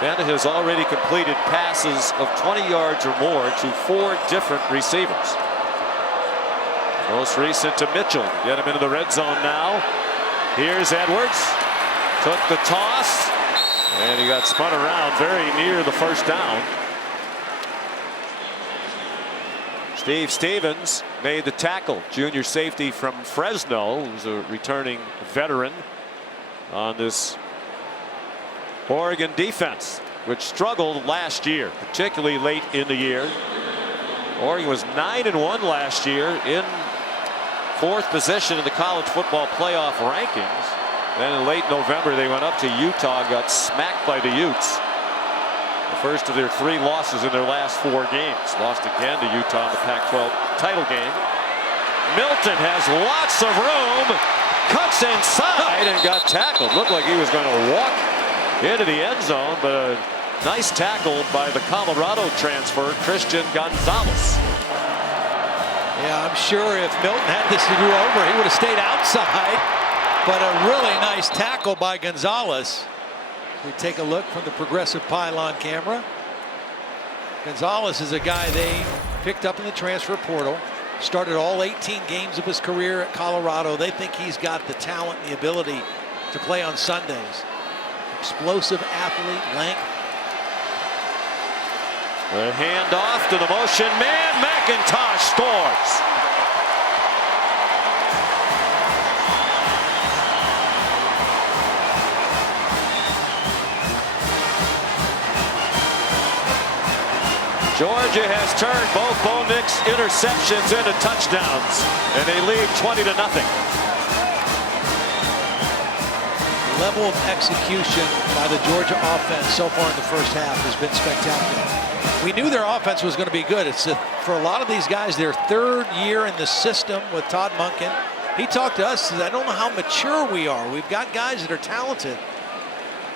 Bennett has already completed passes of 20 yards or more to 4 different receivers. Most recent to Mitchell. Get him into the red zone now. Here's Edwards. Took the toss. And he got spun around very near the first down. Steve Stevens made the tackle. Junior safety from Fresno, who's a returning veteran on this Oregon defense, which struggled last year, particularly late in the year. Oregon was 9-1 last year, in 4th position in the college football playoff rankings. Then in late November, they went up to Utah, got smacked by the Utes. The first of their 3 losses in their last 4 games. Lost again to Utah in the Pac-12 title game. Milton has lots of room, cuts inside and got tackled. Looked like he was going to walk into the end zone, but a nice tackle by the Colorado transfer, Christian Gonzalez. Yeah, I'm sure if Milton had this to do over, he would have stayed outside. But a really nice tackle by Gonzalez. We take a look from the Progressive Pylon camera. Gonzalez is a guy they picked up in the transfer portal. Started all 18 games of his career at Colorado. They think he's got the talent and the ability to play on Sundays. Explosive athlete, length. The handoff to the motion man. McIntosh scores. Georgia has turned both Bo Nix interceptions into touchdowns, and they lead 20-0. The level of execution by the Georgia offense so far in the first half has been spectacular. We knew their offense was going to be good. It's for a lot of these guys, their 3rd year in the system with Todd Monken. He talked to us, said, I don't know how mature we are. We've got guys that are talented.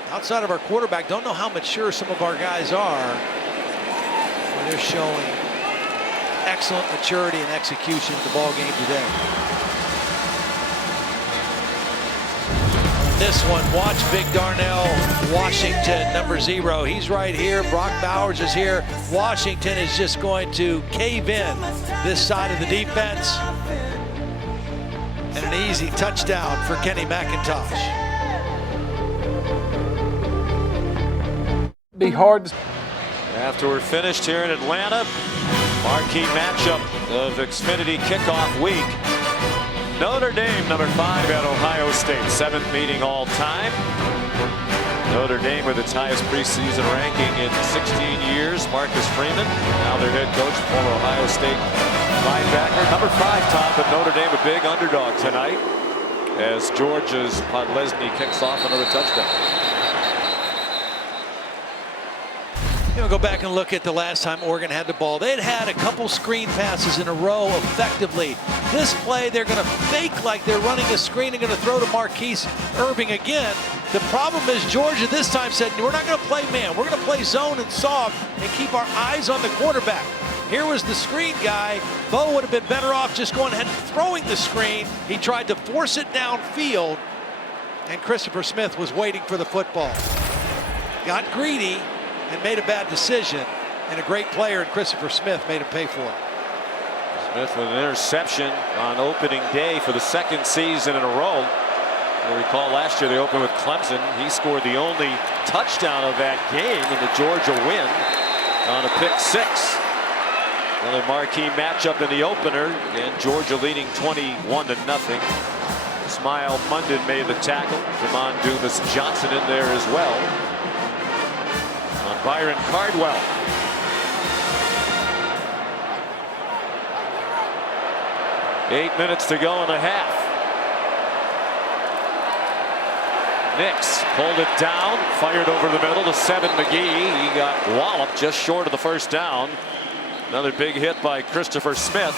Outside of our quarterback, don't know how mature some of our guys are. They're showing excellent maturity and execution in the ball game today. This one, watch Big Darnell Washington, number 0. He's right here. Brock Bowers is here. Washington is just going to cave in this side of the defense. And an easy touchdown for Kenny McIntosh. Be hard. After we're finished here in Atlanta, marquee matchup of Xfinity kickoff week. Notre Dame, number 5 at Ohio State, 7th meeting all time. Notre Dame with its highest preseason ranking in 16 years. Marcus Freeman, now their head coach, former Ohio State linebacker. Number 5, Tom, but Notre Dame a big underdog tonight as Georgia's Podlesny kicks off another touchdown. Go back and look at the last time Oregon had the ball. They'd had a couple screen passes in a row effectively. This play, they're going to fake like they're running a screen and going to throw to Marquise Irving again. The problem is Georgia this time said, we're not going to play man. We're going to play zone and soft and keep our eyes on the quarterback. Here was the screen guy. Bo would have been better off just going ahead and throwing the screen. He tried to force it downfield, and Christopher Smith was waiting for the football. Got greedy and made a bad decision, and a great player in Christopher Smith made him pay for it. Smith with an interception on opening day for the 2nd season in a row. You'll recall last year they opened with Clemson. He scored the only touchdown of that game in the Georgia win on a pick 6. Another marquee matchup in the opener, and Georgia leading 21-0. Smile Munden made the tackle. Jamon Dumas Johnson in there as well. On Byron Cardwell. Eight minutes to go in the half. Nix pulled it down, fired over the middle to Seven McGee. He got walloped just short of the first down. Another big hit by Christopher Smith.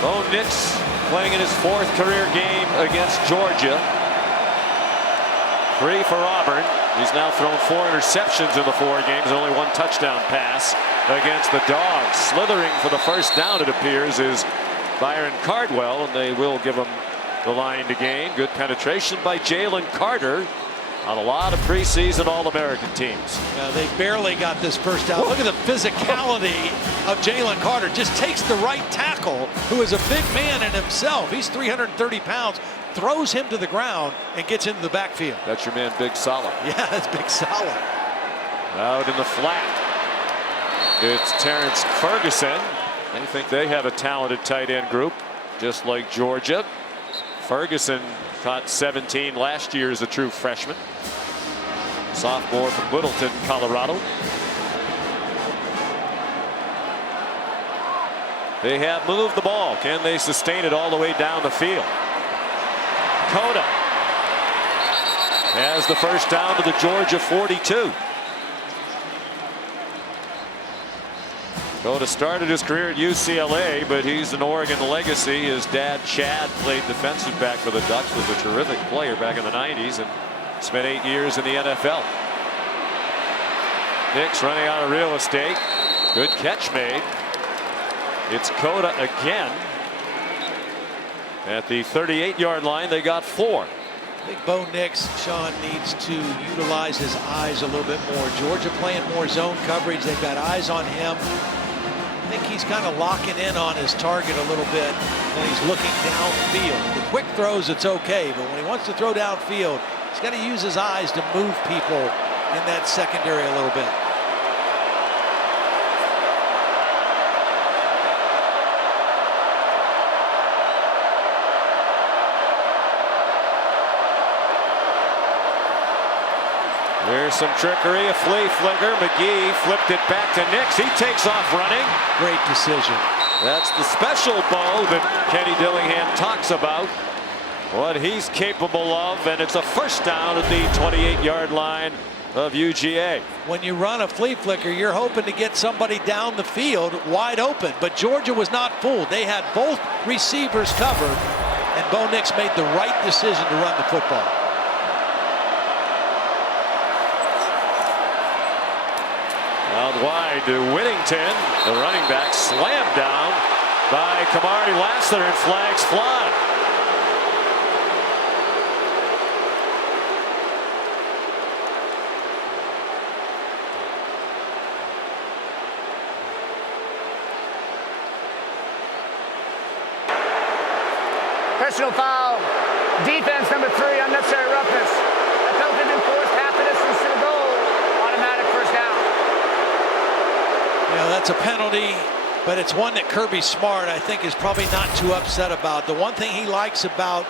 Bo Nix playing in his 4th career game against Georgia. 3 for Auburn. He's now thrown 4 interceptions in the 4 games, only 1 touchdown pass against the Dogs. Slithering for the first down, it appears, is Byron Cardwell, and they will give him the line to gain. Good penetration by Jalen Carter on a lot of preseason All-American teams. They barely got this first down. Look at the physicality of Jalen Carter. Just takes the right tackle, who is a big man in himself. He's 330 pounds. Throws him to the ground and gets into the backfield. That's your man, Big Solid. Yeah, that's Big Solid. Out in the flat. It's Terrence Ferguson. They think they have a talented tight end group, just like Georgia. Ferguson caught 17 last year as a true freshman. Sophomore from Littleton, Colorado. They have moved the ball. Can they sustain it all the way down the field? Cota has the first down to the Georgia 42. Coda started his career at UCLA, but he's an Oregon legacy. His dad, Chad, played defensive back for the Ducks, was a terrific player back in the 90s, and spent 8 years in the NFL. Nix running out of real estate. Good catch made. It's Coda again. At the 38-yard line, they got 4. I think Bo Nix, Sean, needs to utilize his eyes a little bit more. Georgia playing more zone coverage. They've got eyes on him. I think he's kind of locking in on his target a little bit when he's looking downfield. The quick throws, it's okay, but when he wants to throw downfield, he's got to use his eyes to move people in that secondary a little bit. There's some trickery, a flea flicker. McGee flipped it back to Nix. He takes off running. Great decision. That's the special Bo that Kenny Dillingham talks about. What he's capable of, and it's a first down at the 28-yard line of UGA. When you run a flea flicker, you're hoping to get somebody down the field wide open, but Georgia was not fooled. They had both receivers covered, and Bo Nix made the right decision to run the football. Out wide to Whittington. The running back slammed down by Kamari Lassiter, and flags fly. Personal foul. Defense number 3, unnecessary roughness. The penalty been forced half the distance to the goal. Automatic first down. You know, that's a penalty, but it's one that Kirby Smart, I think, is probably not too upset about. The one thing he likes about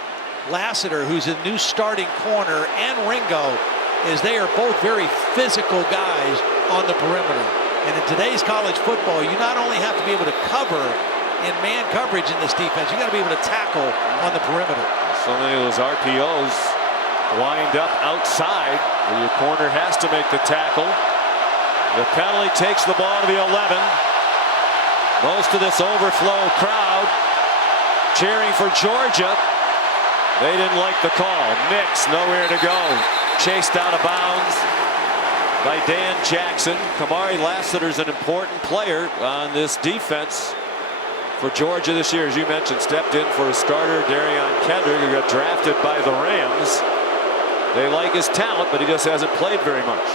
Lassiter, who's a new starting corner, and Ringo, is they are both very physical guys on the perimeter. And in today's college football, you not only have to be able to cover in man coverage in this defense, you got to be able to tackle on the perimeter. So many of those RPOs wind up outside, where your corner has to make the tackle. The penalty takes the ball to the 11. Most of this overflow crowd cheering for Georgia. They didn't like the call. Nix nowhere to go. Chased out of bounds by Dan Jackson. Kamari Lassiter's an important player on this defense for Georgia this year. As you mentioned, stepped in for a starter, Darion Kendrick, who got drafted by the Rams. They like his talent, but he just hasn't played very much.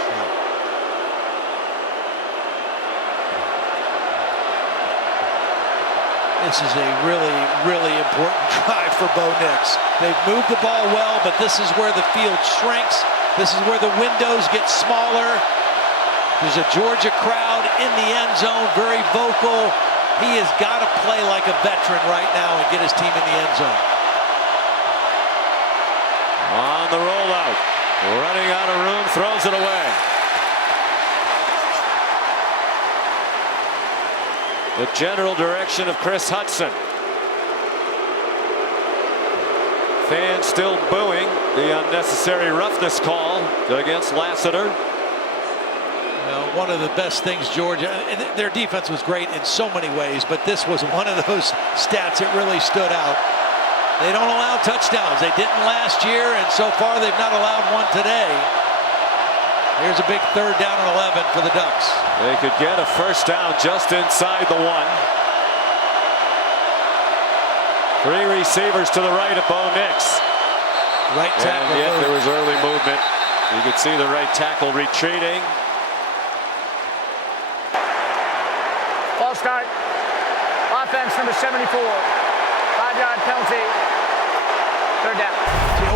This is a really, really important drive for Bo Nix. They've moved the ball well, but this is where the field shrinks. This is where the windows get smaller. There's a Georgia crowd in the end zone, very vocal. He has got to play like a veteran right now and get his team in the end zone. On the rollout, running out of room, throws it away. The general direction of Chris Hudson. Fans still booing the unnecessary roughness call against Lassiter. One of the best things Georgia, and their defense was great in so many ways, but this was one of those stats that really stood out. They don't allow touchdowns. They didn't last year, and so far they've not allowed one today. Here's a big third down and 11 for the Ducks. They could get a first down just inside the 1. 3 receivers to the right of Bo Nix. Right tackle. And yet there was early movement. You could see the right tackle retreating. False start. Offense number 74. 5-yard penalty. Third down.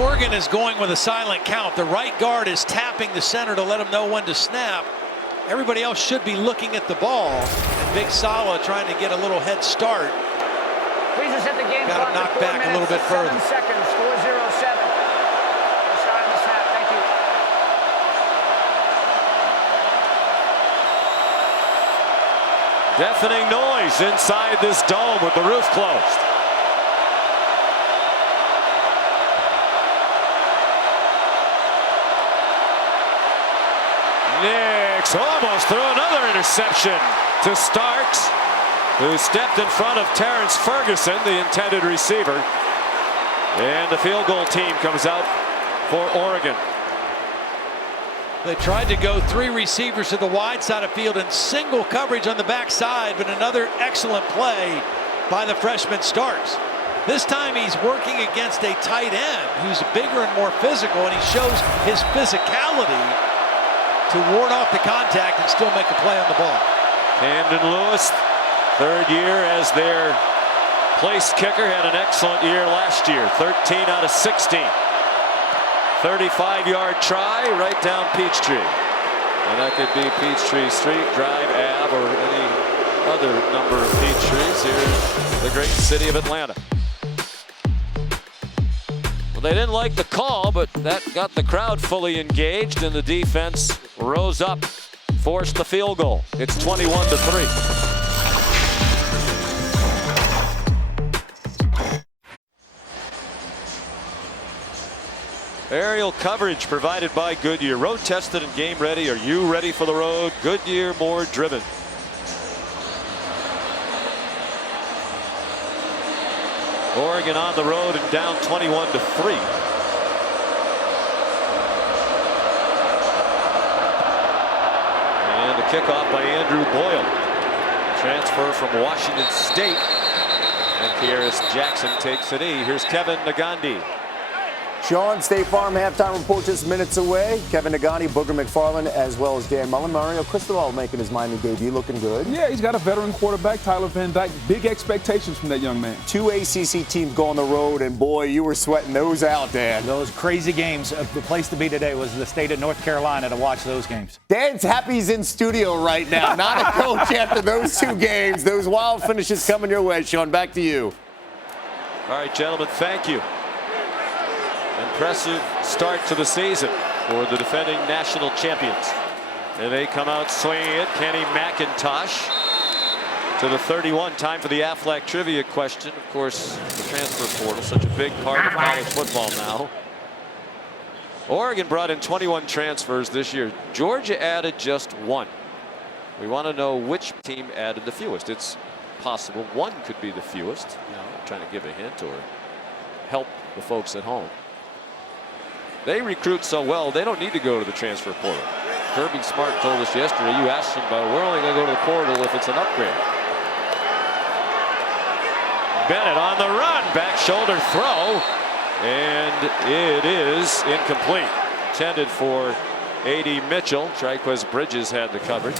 Oregon is going with a silent count. The right guard is tapping the center to let him know when to snap. Everybody else should be looking at the ball. And Big Sala trying to get a little head start. Please just hit the game clock. Got him knocked back a little bit further. 7 seconds. 4:07. Start on the snap. Thank you. Deafening noise inside this dome with the roof closed. Starks almost threw another interception to Starks, who stepped in front of Terrence Ferguson, the intended receiver. And the field goal team comes out for Oregon. They tried to go 3 receivers to the wide side of field in single coverage on the backside, but another excellent play by the freshman Starks. This time he's working against a tight end who's bigger and more physical, and he shows his physicality to ward off the contact and still make a play on the ball. Camden Lewis, 3rd year as their place kicker, had an excellent year last year, 13 out of 16. 35-yard try right down Peachtree. And that could be Peachtree Street, Drive, Ave, or any other number of Peachtrees here in the great city of Atlanta. Well, they didn't like the call, but that got the crowd fully engaged, and the defense rose up, forced the field goal. It's 21-3. Aerial coverage provided by Goodyear. Road tested and game ready. Are you ready for the road? Goodyear, more driven. Oregon on the road and down 21-3. And the kickoff by Andrew Boyle. Transfer from Washington State. And Kearis Jackson takes a knee. Here's Kevin Nagandi. Sean, State Farm halftime report just minutes away. Kevin Nagandi, Booger McFarland, as well as Dan Mullen. Mario Cristobal making his Miami debut, looking good. Yeah, he's got a veteran quarterback, Tyler Van Dyke. Big expectations from that young man. 2 ACC teams go on the road, and boy, you were sweating those out, Dan. Those crazy games. The place to be today was the state of North Carolina to watch those games. Dan's happy he's in studio right now, not a coach after those 2 games. Those wild finishes coming your way, Sean. Back to you. All right, gentlemen, thank you. Impressive start to the season for the defending national champions. And they come out swinging it. Kenny McIntosh to the 31. Time for the Aflac trivia question. Of course, the transfer portal, such a big part of college football now. Oregon brought in 21 transfers this year. Georgia added just 1. We want to know which team added the fewest. It's possible one could be the fewest. I'm trying to give a hint or help the folks at home. They recruit so well, they don't need to go to the transfer portal. Kirby Smart told us yesterday, you asked him about it, we're only going to go to the portal if it's an upgrade. Bennett on the run, back shoulder throw, and it is incomplete. Intended for A.D. Mitchell. Triquez Bridges had the coverage.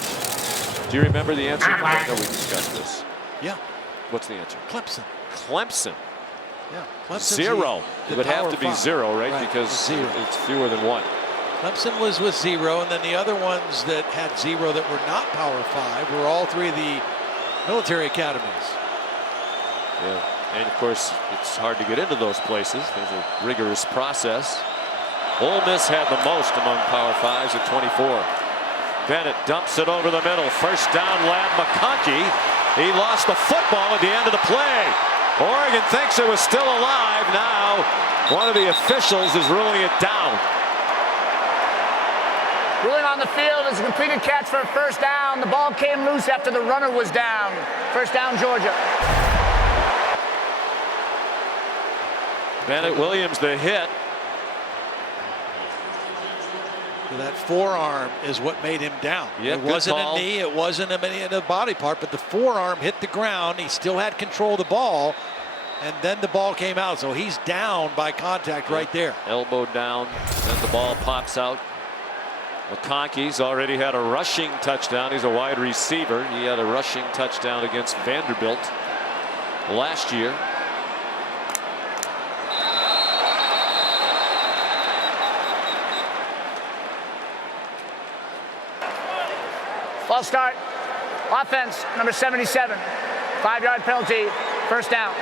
Do you remember the answer? I know we discussed this. Yeah. What's the answer? Clemson. Clemson. Yeah, Clemson's 0. It would have to be 5. 0, right? Because 0. It's fewer than 1. Clemson was with 0, and then the other ones that had 0 that were not Power 5 were all 3 of the military academies. Yeah, and of course, it's hard to get into those places. There's a rigorous process. Ole Miss had the most among Power 5s at 24. Bennett dumps it over the middle. First down, Lab McConkey. He lost the football at the end of the play. Oregon thinks it was still alive. Now, one of the officials is ruling it down. Ruling on the field is a completed catch for a first down. The ball came loose after the runner was down. First down, Georgia. Bennett Williams, the hit. That forearm is what made him down. Yeah, it wasn't call. a knee, it wasn't a body part, but the forearm hit the ground. He still had control of the ball, and then the ball came out. So he's down by contact right there. Elbow down, then the ball pops out. McConkey's already had a rushing touchdown. He's a wide receiver. He had a rushing touchdown against Vanderbilt last year. False start. Offense, number 77. 5-yard penalty. First down.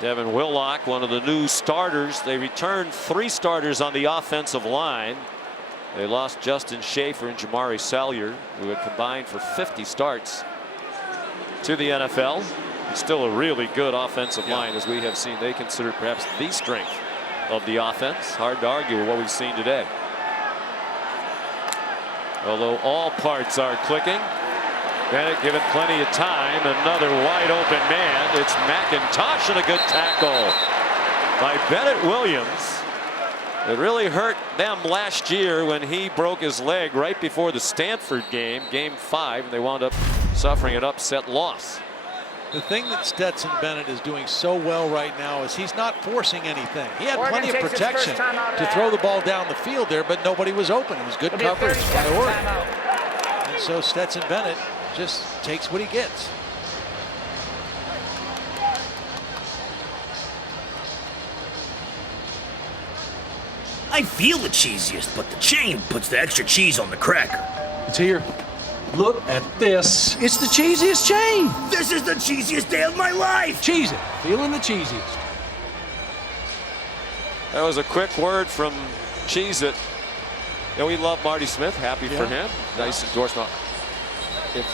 Devin Willock, one of the new starters. They returned 3 starters on the offensive line. They lost Justin Schaefer and Jamari Salyer, who had combined for 50 starts to the NFL. It's still a really good offensive line, as we have seen. They consider perhaps the strength of the offense. Hard to argue with what we've seen today. Although all parts are clicking. Bennett given plenty of time. Another wide open man. It's McIntosh, and a good tackle by Bennett Williams. It really hurt them last year when he broke his leg right before the Stanford game, game 5. And they wound up suffering an upset loss. The thing that Stetson Bennett is doing so well right now is he's not forcing anything. He had plenty of protection to throw the ball down the field there, but nobody was open. It was good coverage by Oregon. And so Stetson Bennett just takes what he gets. I feel the cheesiest, but the chain puts the extra cheese on the cracker. It's here. Look at this. It's the cheesiest chain. This is the cheesiest day of my life. Cheese it. Feeling the cheesiest. That was a quick word from Cheez-It. You know, we love Marty Smith. Happy for him. Nice endorsement. If,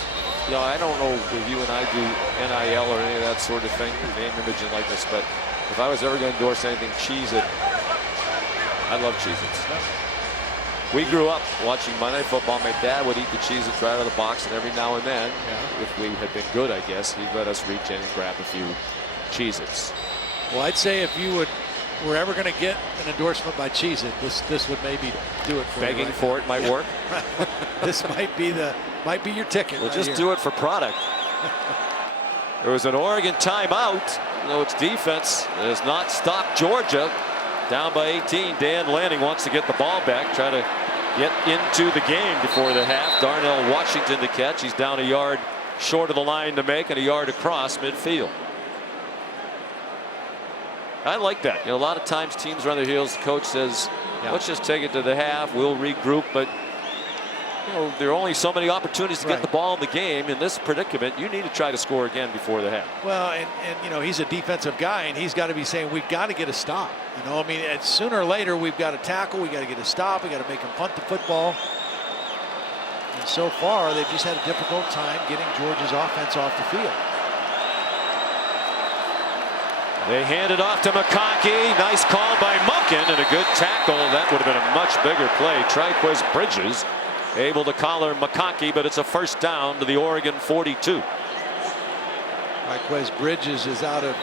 you know, I don't know if you and I do NIL or any of that sort of thing, name, image, and likeness, but if I was ever going to endorse anything Cheez-It, I love Cheez-Its. We grew up watching Monday Night Football. My dad would eat the Cheez-Its right out of the box, and every now and then, if we had been good, I guess, he'd let us reach in and grab a few Cheez-Its. Well, I'd say if you were ever going to get an endorsement by Cheez-It, this would maybe do it for you. Begging for it might work. This might be your ticket. We'll just do it for product. There was an Oregon timeout. No, its defense has not stopped Georgia. Down by 18. Dan Lanning wants to get the ball back, try to get into the game before the half. Darnell Washington to catch. He's down a yard short of the line to make, and a yard across midfield. I like that. You know, a lot of times teams run their heels. The coach says, let's just take it to the half. We'll regroup. But you know, there are only so many opportunities to get the ball in the game. In this predicament, you need to try to score again before the half. Well, and you know, he's a defensive guy, and he's got to be saying, we've got to get a stop. You know, I mean, sooner or later, we've got to tackle. We got to get a stop. We got to make him punt the football. And so far, they've just had a difficult time getting Georgia's offense off the field. They hand it off to McConkey. Nice call by Monken, and a good tackle. That would have been a much bigger play. Triquez Bridges able to collar McConkey, but it's a first down to the Oregon 42. Triquez Bridges is out of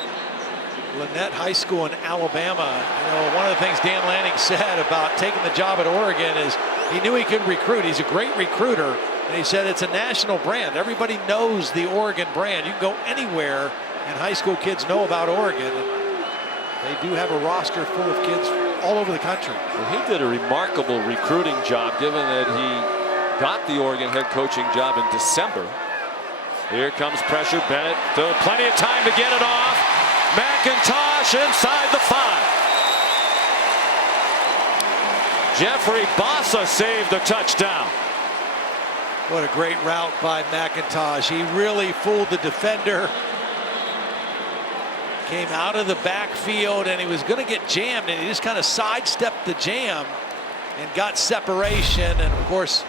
Lynette High School in Alabama. You know, one of the things Dan Lanning said about taking the job at Oregon is he knew he could recruit. He's a great recruiter, and he said it's a national brand. Everybody knows the Oregon brand. You can go anywhere, and high school kids know about Oregon. They do have a roster full of kids all over the country. Well, he did a remarkable recruiting job, given that he got the Oregon head coaching job in December. Here comes pressure. Bennett, still plenty of time to get it off. McIntosh inside the 5. Jeffrey Bassa saved the touchdown. What a great route by McIntosh. He really fooled the defender. Came out of the backfield, and he was going to get jammed, and he just kind of sidestepped the jam and got separation. And of course,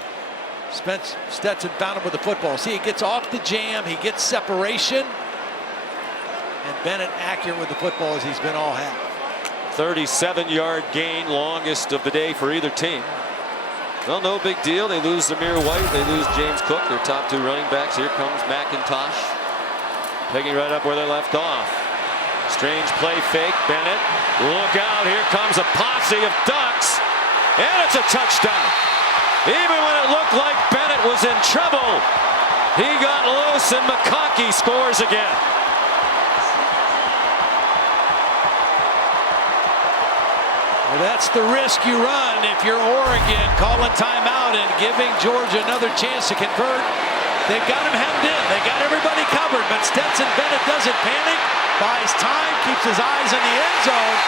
Stetson found him with the football. See, he gets off the jam, he gets separation, and Bennett accurate with the football as he's been all half. 37-yard gain, longest of the day for either team. Well, no big deal. They lose Zamir White, they lose James Cook, their top 2 running backs. Here comes McIntosh, picking right up where they left off. Strange play fake. Bennett, look out, here comes a posse of Ducks, and it's a touchdown. Even when it looked like Bennett was in trouble, he got loose, and McConkey scores again. Well, that's the risk you run if you're Oregon, calling timeout and giving Georgia another chance to convert. They've got him hemmed in. They got everybody covered, but Stetson Bennett doesn't panic, buys time, keeps his eyes in the end zone,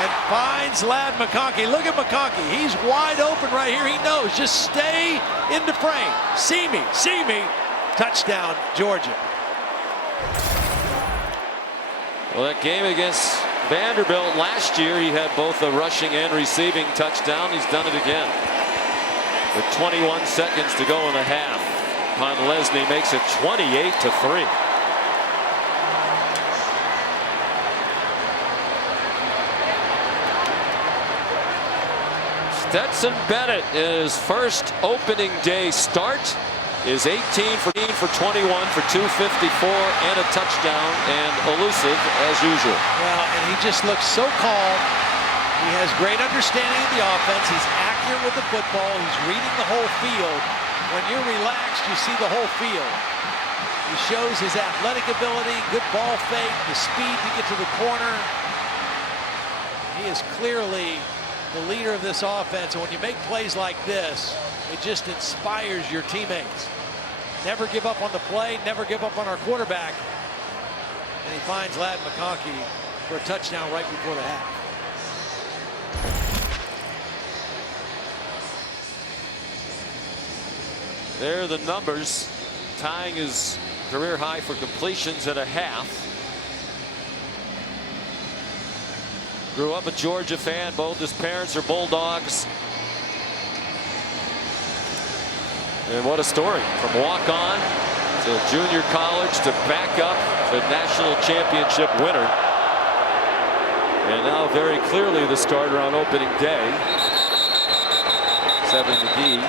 and finds Ladd McConkey. Look at McConkey. He's wide open right here. He knows. Just stay in the frame. See me. See me. Touchdown, Georgia. Well, that game against Vanderbilt last year, he had both a rushing and receiving touchdown. He's done it again. With 21 seconds to go in the half, Lesney makes it 28-3. Stetson Bennett, his first opening day start, is 18 for 21 for 254 and a touchdown, and elusive as usual. Well, and he just looks so calm. He has great understanding of the offense. He's accurate with the football. He's reading the whole field. When you're relaxed, you see the whole field. He shows his athletic ability, good ball fake, the speed to get to the corner. He is clearly the leader of this offense. And when you make plays like this, it just inspires your teammates. Never give up on the play, never give up on our quarterback. And he finds Ladd McConkey for a touchdown right before the half. There are the numbers, tying his career high for completions at a half. Grew up a Georgia fan. Both his parents are Bulldogs. And what a story. From walk-on to junior college to backup to national championship winner. And now very clearly the starter on opening day. Seven McGee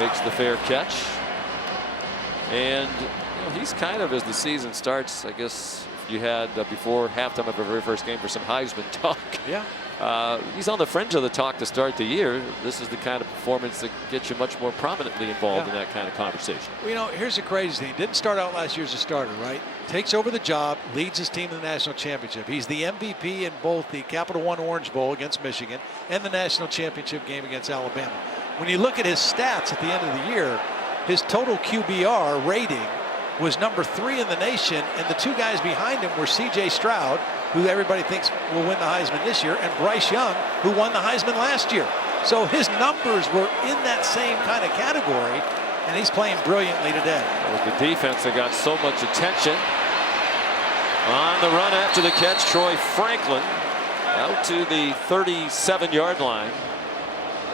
makes the fair catch. And you know, he's kind of, as the season starts, I guess you had before halftime of the very first game for some Heisman talk. Yeah. He's on the fringe of the talk to start the year. This is the kind of performance that gets you much more prominently involved in that kind of conversation. Well, you know, here's the crazy thing. Didn't start out last year as a starter, right? Takes over the job, leads his team to the national championship. He's the MVP in both the Capital One Orange Bowl against Michigan and the national championship game against Alabama. When you look at his stats at the end of the year, his total QBR rating was number 3 in the nation, and the two guys behind him were C.J. Stroud, who everybody thinks will win the Heisman this year, and Bryce Young, who won the Heisman last year. So his numbers were in that same kind of category, and he's playing brilliantly today. With the defense that got so much attention. On the run after the catch, Troy Franklin out to the 37-yard line.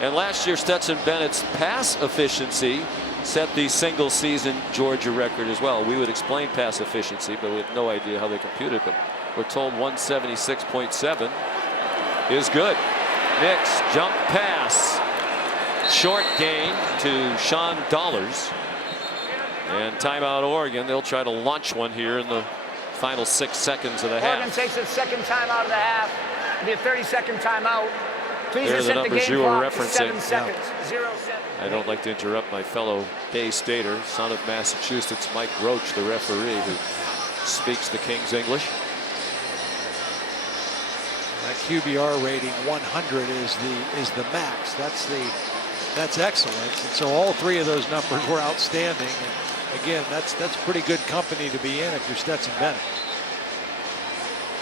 And last year, Stetson Bennett's pass efficiency set the single season Georgia record as well. We would explain pass efficiency, but we have no idea how they compute it. But we're told 176.7 is good. Nix jump pass. Short gain to Sean Dollars. And timeout Oregon. They'll try to launch one here in the final 6 seconds of the half. Oregon takes its second time out of the half. It'll be a 30-second timeout. Please There are the reset the numbers game you were clock to referencing. 7 seconds. 0-7. I don't like to interrupt my fellow Bay Stater, son of Massachusetts, Mike Roach, the referee, who speaks the King's English. That QBR rating 100 is the max. That's excellent. And so all three of those numbers were outstanding. And again, that's pretty good company to be in if you're Stetson Bennett.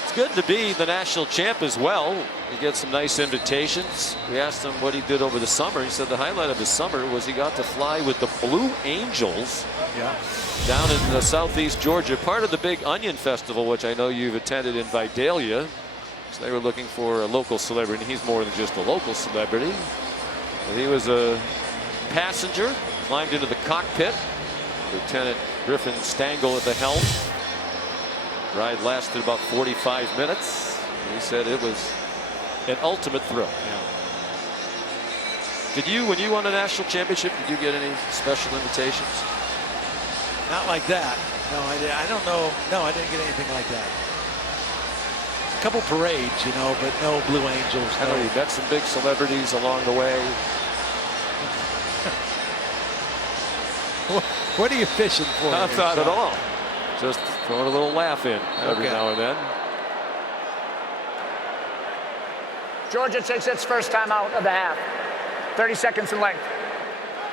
It's good to be the national champ as well. He gets some nice invitations. We asked him what he did over the summer. He said the highlight of his summer was he got to fly with the Blue Angels down in southeast Georgia, part of the Big Onion Festival, which I know you've attended in Vidalia. So they were looking for a local celebrity. He's more than just a local celebrity. And he was a passenger, climbed into the cockpit. Lieutenant Griffin Stangl at the helm. Ride lasted about 45 minutes. He said it was an ultimate thrill. Did you, when you won a national championship, did you get any special invitations? Not like that. No, I don't know. No, I didn't get anything like that. A couple parades, you know, but no Blue Angels. I know you met some big celebrities along the way. What are you fishing for? Not at all. Just throwing a little laugh in every now and then. Georgia takes its first time out of the half. 30 seconds in length.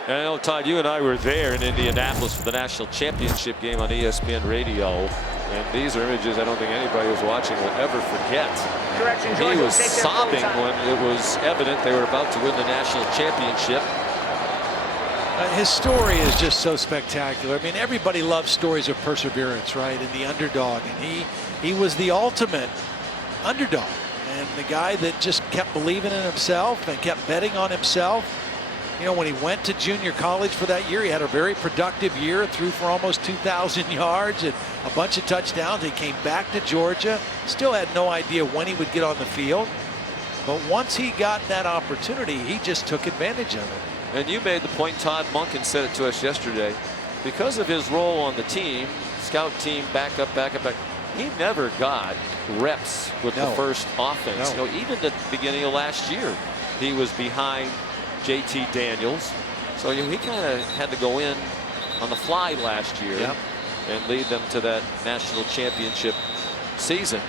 And I know, Todd, you and I were there in Indianapolis for the national championship game on ESPN Radio. And these are images I don't think anybody who's watching will ever forget. Correction, He was sobbing when it was evident they were about to win the national championship. His story is just so spectacular. I mean, everybody loves stories of perseverance, right? And the underdog. And he was the ultimate underdog. And the guy that just kept believing in himself and kept betting on himself. You know, when he went to junior college for that year, he had a very productive year, threw for almost 2,000 yards and a bunch of touchdowns. He came back to Georgia, still had no idea when he would get on the field. But once he got that opportunity, he just took advantage of it. And you made the point, Todd Monken said it to us yesterday, because of his role on the team, scout team, backup, he never got reps with the first offense. You know, even at the beginning of last year, he was behind JT Daniels. So he kind of had to go in on the fly last year and lead them to that national championship season.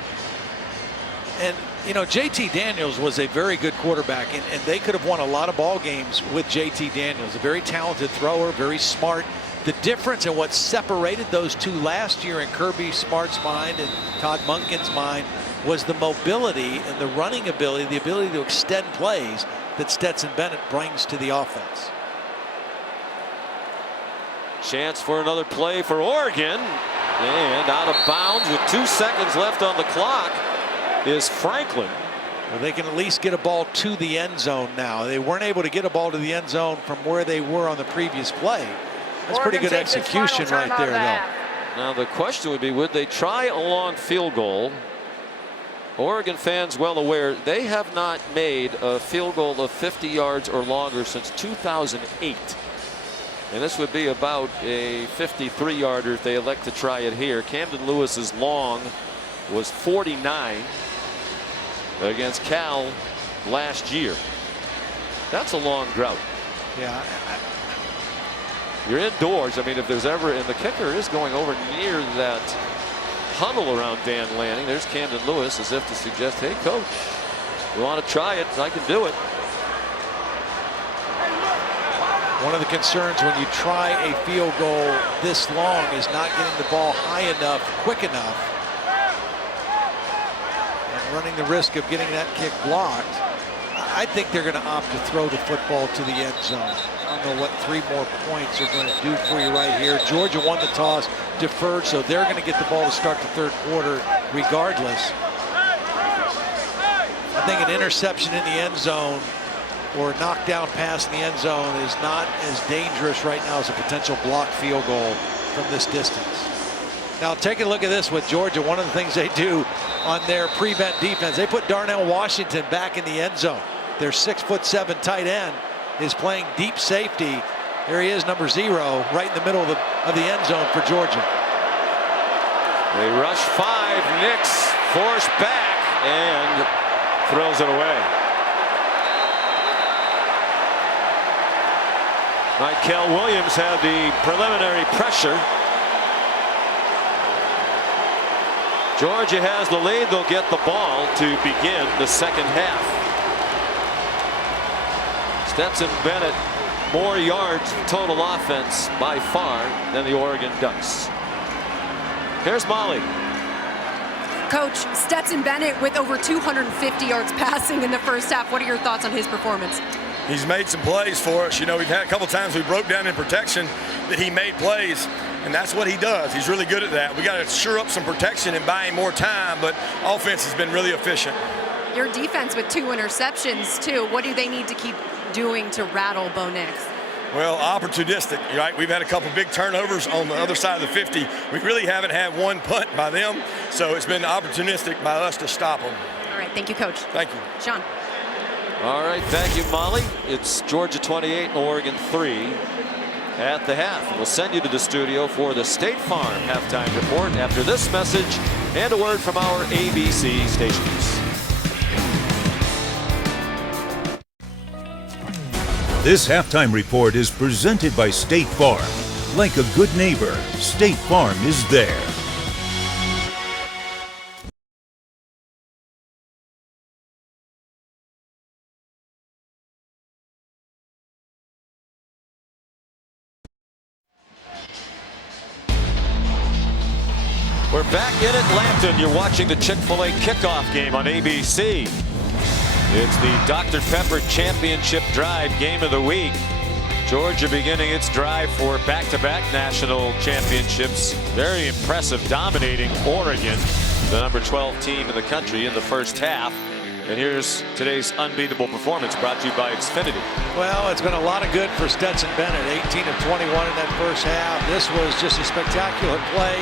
And, you know, JT Daniels was a very good quarterback, and they could have won a lot of ball games with JT Daniels. A very talented thrower, very smart. The difference in what separated those two last year in Kirby Smart's mind and Todd Monken's mind was the mobility and the running ability, the ability to extend plays that Stetson Bennett brings to the offense. Chance for another play for Oregon. And out of bounds with 2 seconds left on the clock is Franklin. Well, they can at least get a ball to the end zone now. They weren't able to get a ball to the end zone from where they were on the previous play. That's pretty good execution right there, though. Now the question would be, would they try a long field goal? Oregon fans well aware they have not made a field goal of 50 yards or longer since 2008. And this would be about a 53-yarder if they elect to try it here. Camden Lewis's long was 49 against Cal last year. That's a long drought. Yeah. You're indoors. I mean, if there's ever, and the kicker is going over near that huddle around Dan Lanning. There's Camden Lewis as if to suggest, hey, coach, you want to try it? I can do it. One of the concerns when you try a field goal this long is not getting the ball high enough, quick enough, and running the risk of getting that kick blocked. I think they're going to opt to throw the football to the end zone. I don't know what 3 more points are going to do for you right here. Georgia won the toss, deferred, so they're going to get the ball to start the third quarter regardless. I think an interception in the end zone or a knockdown pass in the end zone is not as dangerous right now as a potential blocked field goal from this distance. Now take a look at this with Georgia. One of the things they do on their prevent defense, they put Darnell Washington back in the end zone. Their 6'7" tight end is playing deep safety. There he is, number 0, right in the middle of the end zone for Georgia. They rush 5. Nix forced back and throws it away. Michael Williams had the preliminary pressure. Georgia has the lead. They'll get the ball to begin the second half. Stetson Bennett, more yards total offense by far than the Oregon Ducks. Here's Molly. Coach, Stetson Bennett with over 250 yards passing in the first half. What are your thoughts on his performance? He's made some plays for us. You know, we've had a couple times we broke down in protection that he made plays, and that's what he does. He's really good at that. We got to shore up some protection and buy him more time, but offense has been really efficient. Your defense with 2 interceptions, too. What do they need to keep doing to rattle Bo Nix? Well, opportunistic, right? We've had a couple big turnovers on the other side of the 50. We really haven't had one punt by them, so it's been opportunistic by us to stop them. All right, thank you, Coach. Thank you. Sean. All right, thank you, Molly. It's Georgia 28 and Oregon 3 at the half. We'll send you to the studio for the State Farm halftime report after this message and a word from our ABC stations. This halftime report is presented by State Farm. Like a good neighbor, State Farm is there. We're back in Atlanta. You're watching the Chick-fil-A kickoff game on ABC. It's the Dr. Pepper Championship Drive game of the week. Georgia beginning its drive for back-to-back national championships. Very impressive, dominating Oregon, the number 12 team in the country in the first half. And here's today's unbeatable performance brought to you by Xfinity. Well, it's been a lot of good for Stetson Bennett. 18 of 21 in that first half. This was just a spectacular play,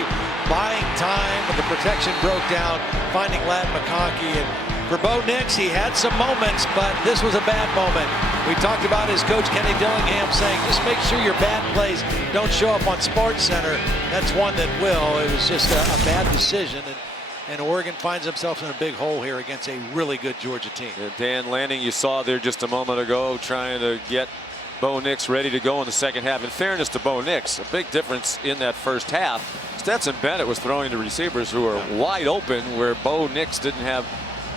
buying time when the protection broke down, finding Ladd McConkey, and For Bo Nix, he had some moments, but this was a bad moment. We talked about his coach, Kenny Dillingham, saying, just make sure your bad plays don't show up on SportsCenter. That's one that will. It was just a bad decision, and Oregon finds themselves in a big hole here against a really good Georgia team. Dan Lanning, you saw there just a moment ago, trying to get Bo Nix ready to go in the second half. In fairness to Bo Nix, a big difference in that first half. Stetson Bennett was throwing to receivers who were wide open, where Bo Nix didn't have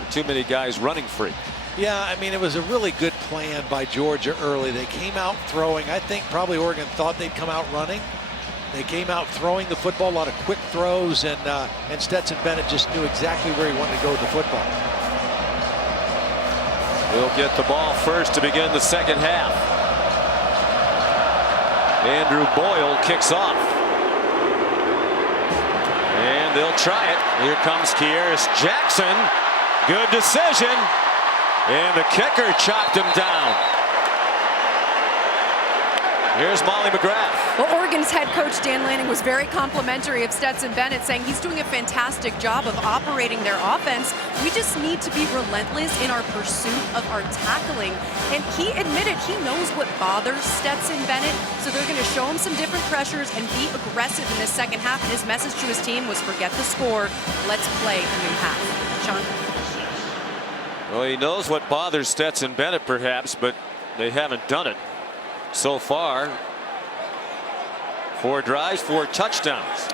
too many guys running free. Yeah, I mean, it was a really good plan by Georgia early. They came out throwing. I think probably Oregon thought they'd come out running. They came out throwing the football, a lot of quick throws, and Stetson Bennett just knew exactly where he wanted to go with the football. We'll get the ball first to begin the second half. Andrew Boyle kicks off. And they'll try it. Here comes Kearis Jackson. Good decision. And the kicker chopped him down. Here's Molly McGrath. Well, Oregon's head coach Dan Lanning was very complimentary of Stetson Bennett, saying he's doing a fantastic job of operating their offense. We just need to be relentless in our pursuit of our tackling. And he admitted he knows what bothers Stetson Bennett, so they're going to show him some different pressures and be aggressive in this second half. And his message to his team was, forget the score, let's play a new half. Sean? Well, he knows what bothers Stetson Bennett, perhaps, but they haven't done it so far. 4 drives, 4 touchdowns.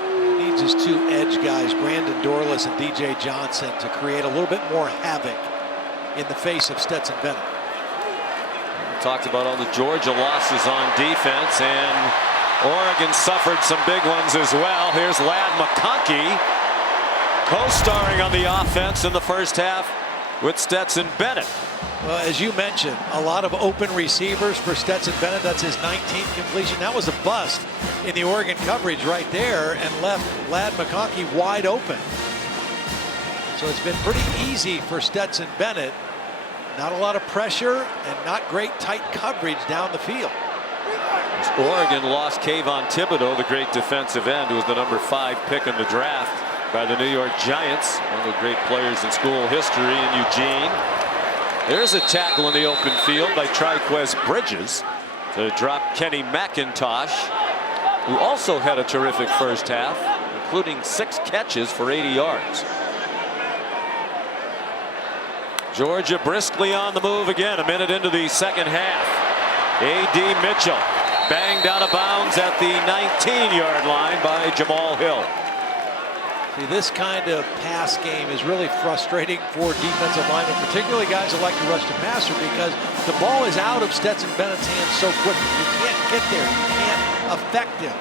He needs his 2 edge guys, Brandon Dorlus and DJ Johnson, to create a little bit more havoc in the face of Stetson Bennett. We talked about all the Georgia losses on defense, and Oregon suffered some big ones as well. Here's Ladd McConkey, co-starring on the offense in the first half with Stetson Bennett. Well, as you mentioned, a lot of open receivers for Stetson Bennett. That's his 19th completion. That was a bust in the Oregon coverage right there and left Ladd McConkey wide open. So it's been pretty easy for Stetson Bennett. Not a lot of pressure and not great tight coverage down the field. Oregon lost Kayvon Thibodeau, the great defensive end, who was the number 5 pick in the draft by the New York Giants, one of the great players in school history in Eugene. There's a tackle in the open field by Triquez Bridges to drop Kenny McIntosh, who also had a terrific first half, including 6 catches for 80 yards. Georgia briskly on the move again, a minute into the second half. A.D. Mitchell banged out of bounds at the 19-yard line by Jamal Hill. See, this kind of pass game is really frustrating for defensive linemen, particularly guys that like to rush the passer, because the ball is out of Stetson Bennett's hands so quickly. You can't get there. You can't affect him.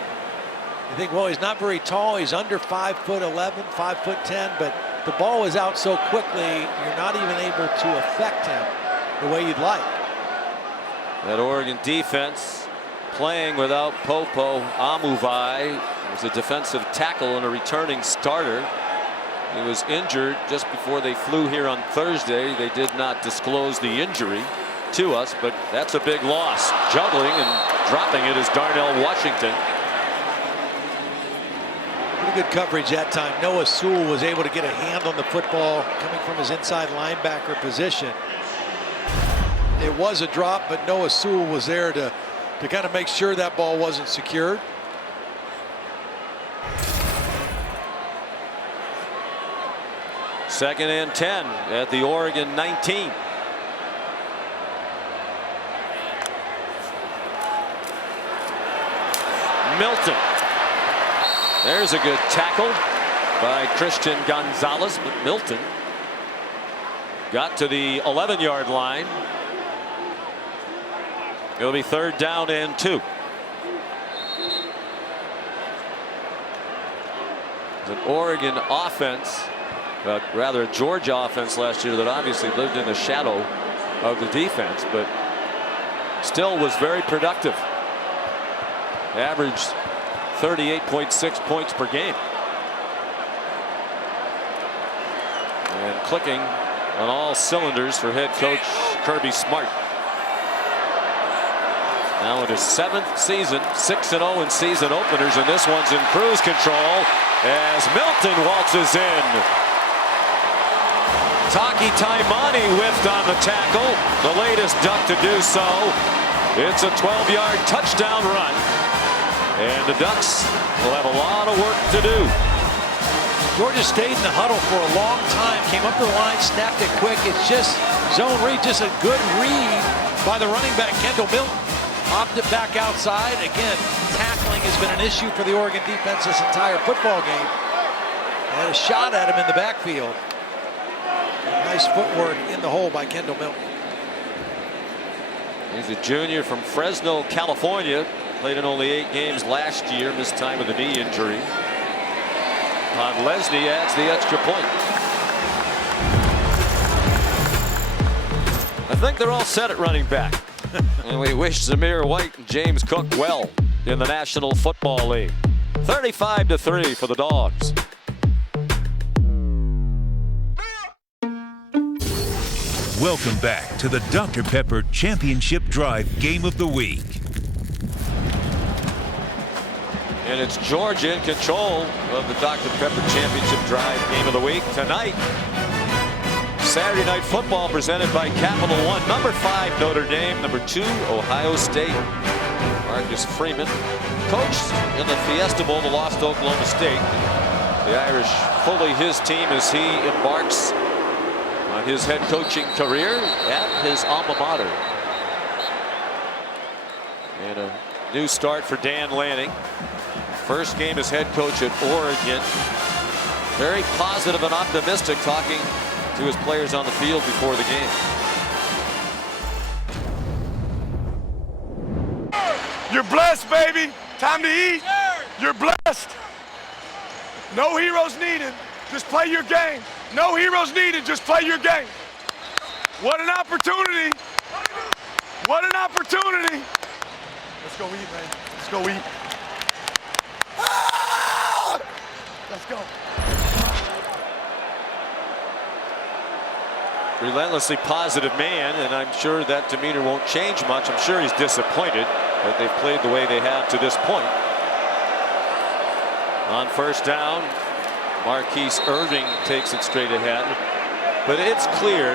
You think, well, he's not very tall. He's under 5'11", 5'10", but the ball is out so quickly, you're not even able to affect him the way you'd like. That Oregon defense playing without Popo Amuvai, was a defensive tackle and a returning starter. He was injured just before they flew here on Thursday. They did not disclose the injury to us, but that's a big loss. Juggling and dropping it is Darnell Washington. Pretty good coverage that time. Noah Sewell was able to get a hand on the football coming from his inside linebacker position. It was a drop, but Noah Sewell was there to kind of make sure that ball wasn't secured. Second and 10 at the Oregon 19. Milton. There's a good tackle by Christian Gonzalez, but Milton got to the 11-yard line. It'll be 3rd down and 2. It's an Oregon offense, rather a Georgia offense last year that obviously lived in the shadow of the defense, but still was very productive. Averaged 38.6 points per game. And clicking on all cylinders for head coach Kirby Smart. Now in his 7th season, 6-0 in season openers, and this one's in cruise control as Milton waltzes in. Taki Taimani whiffed on the tackle, the latest Duck to do so. It's a 12-yard touchdown run, and the Ducks will have a lot of work to do. Georgia stayed in the huddle for a long time, came up the line, snapped it quick. It's just zone read, just a good read by the running back, Kendall Milton. Opted back outside. Again, tackling has been an issue for the Oregon defense this entire football game. They had a shot at him in the backfield. Nice footwork in the hole by Kendall Milton. He's a junior from Fresno, California. Played in only 8 games last year, missed time with a knee injury. Lesney adds the extra point. I think they're all set at running back. And we wish Zamir White and James Cook well in the National Football League. 35-3 for the Dogs. Welcome back to the Dr. Pepper Championship Drive Game of the Week. And it's Georgia in control of the Dr. Pepper Championship Drive Game of the Week tonight. Saturday Night Football presented by Capital One. Number 5 Notre Dame, number 2 Ohio State. Marcus Freeman coached in the Fiesta Bowl, the lost to Oklahoma State. The Irish fully his team as he embarks on his head coaching career at his alma mater. And a new start for Dan Lanning. First game as head coach at Oregon. Very positive and optimistic, talking to his players on the field before the game. You're blessed, baby. Time to eat. You're blessed. No heroes needed. Just play your game. No heroes needed. Just play your game. What an opportunity. What an opportunity. Let's go eat, man. Let's go eat. Ah! Let's go. Relentlessly positive man, and I'm sure that demeanor won't change much. I'm sure he's disappointed that they've played the way they have to this point. On first down, Marquise Irving takes it straight ahead. But it's clear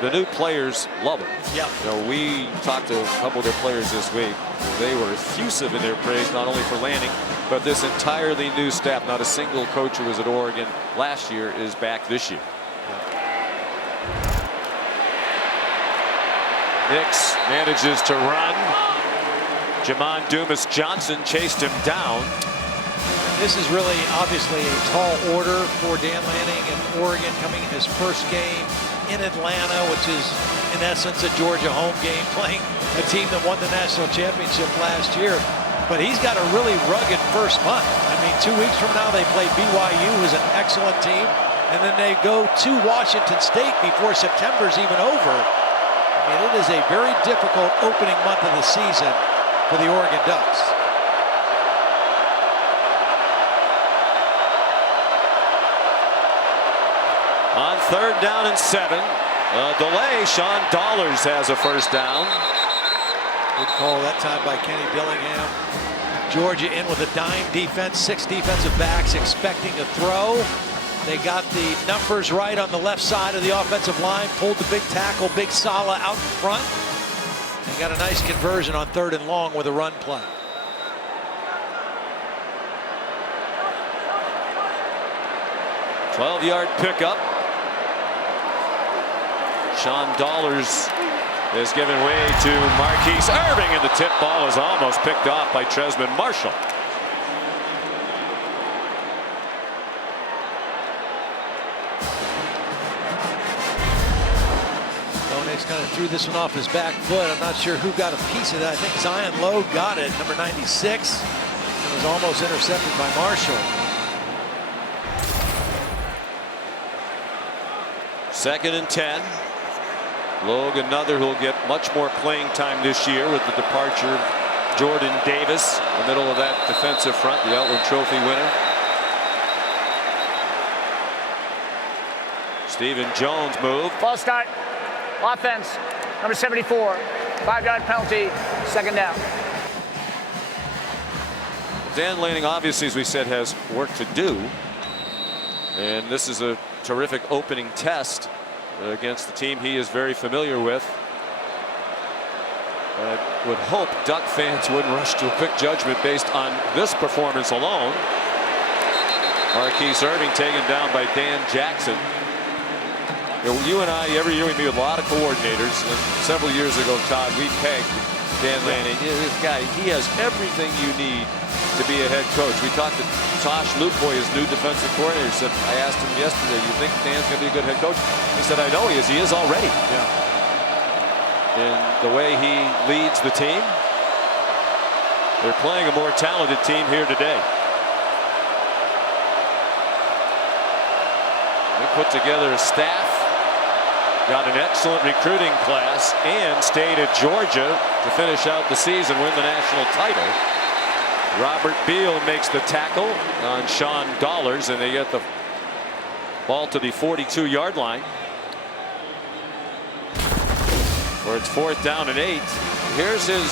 the new players love him. Yeah. You know, we talked to a couple of their players this week. They were effusive in their praise, not only for Lanning, but this entirely new staff. Not a single coach who was at Oregon last year is back this year. Nix manages to run. Jamon Dumas Johnson chased him down. This is really obviously a tall order for Dan Lanning in Oregon, coming in his first game in Atlanta, which is in essence a Georgia home game, playing a team that won the national championship last year. But he's got a really rugged first month. I mean, 2 weeks from now they play BYU, who's an excellent team, and then they go to Washington State before September's even over. I mean, it is a very difficult opening month of the season for the Oregon Ducks. On third down and 7, a delay. Sean Dollars has a first down. Good call that time by Kenny Dillingham. Georgia in with a dime defense, 6 defensive backs expecting a throw. They got the numbers right on the left side of the offensive line, pulled the big tackle, Big Sala out in front. They got a nice conversion on 3rd and long with a run play. A 12-yard pickup. Sean Dollars is given way to Marquise Irving, and the tip ball is almost picked off by Tresman Marshall. Kind of threw this one off his back foot. I'm not sure who got a piece of that. I think Zion Lowe got it, number 96. It was almost intercepted by Marshall. 2nd and 10. Logue, another who'll get much more playing time this year with the departure of Jordan Davis, in the middle of that defensive front, the Outland Trophy winner. Stephen Jones moved. Ball start. Offense, number 74, 5-yard penalty, 2nd down. Dan Lanning, obviously, as we said, has work to do. And this is a terrific opening test against the team he is very familiar with. I would hope Duck fans wouldn't rush to a quick judgment based on this performance alone. Marquise Irving taken down by Dan Jackson. You and I, every year we meet a lot of coordinators. And several years ago, Todd, we pegged Dan Lanning. This guy, he has everything you need to be a head coach. We talked to Tosh Lupoy, his new defensive coordinator. I asked him yesterday, you think Dan's going to be a good head coach? He said, I know he is. He is already. Yeah. In the way he leads the team. They're playing a more talented team here today. They put together a staff, got an excellent recruiting class, and stayed at Georgia to finish out the season, win the national title. Robert Beal makes the tackle on Sean Dollars, and they get the ball to the 42-yard line. Where it's 4th down and 8. Here's his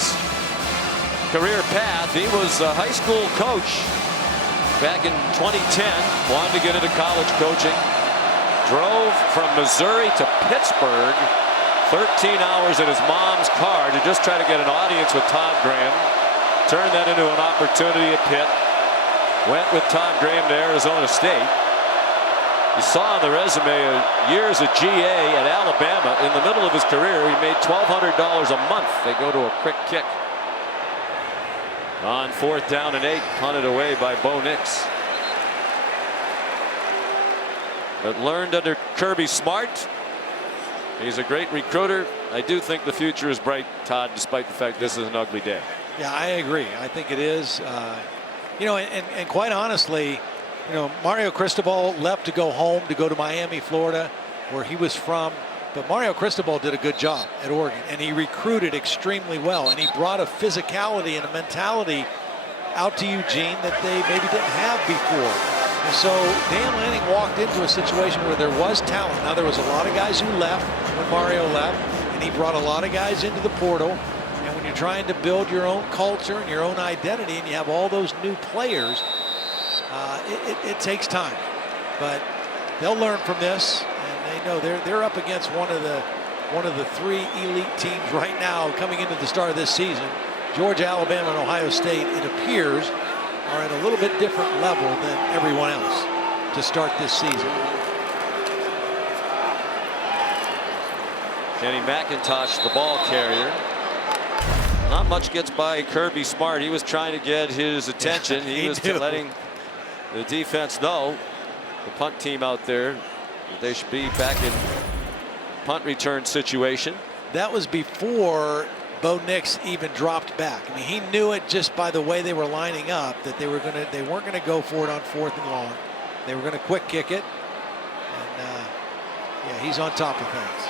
career path. He was a high school coach back in 2010. Wanted to get into college coaching. Drove from Missouri to Pittsburgh. 13 hours in his mom's car to just try to get an audience with Todd Graham. Turned that into an opportunity at Pitt. Went with Todd Graham to Arizona State. You saw on the resume years at GA at Alabama. In the middle of his career, he made $1,200 a month. They go to a quick kick. On 4th down and 8, punted away by Bo Nix. But learned under Kirby Smart. He's a great recruiter. I do think the future is bright, Todd, despite the fact this is an ugly day. Yeah, I agree. I think it is. You know, and quite honestly, you know, Mario Cristobal left to go home, to go to Miami, Florida, where he was from. But Mario Cristobal did a good job at Oregon, and he recruited extremely well, and he brought a physicality and a mentality out to Eugene that they maybe didn't have before. And so Dan Lanning walked into a situation where there was talent. Now, there was a lot of guys who left when Mario left, and he brought a lot of guys into the portal. And when you're trying to build your own culture and your own identity, and you have all those new players, it takes time, but they'll learn from this, and they know they're up against one of the 3 elite teams right now coming into the start of this season. Georgia, Alabama, and Ohio State, it appears, are at a little bit different level than everyone else to start this season. Kenny McIntosh, the ball carrier. Not much gets by Kirby Smart. He was trying to get his attention. He was letting the defense know, the punt team out there, that they should be back in punt return situation. That was before Bo Nix even dropped back. I mean, he knew it just by the way they were lining up that they weren't going to go for it on 4th and long. They were going to quick kick it, and yeah, he's on top of things.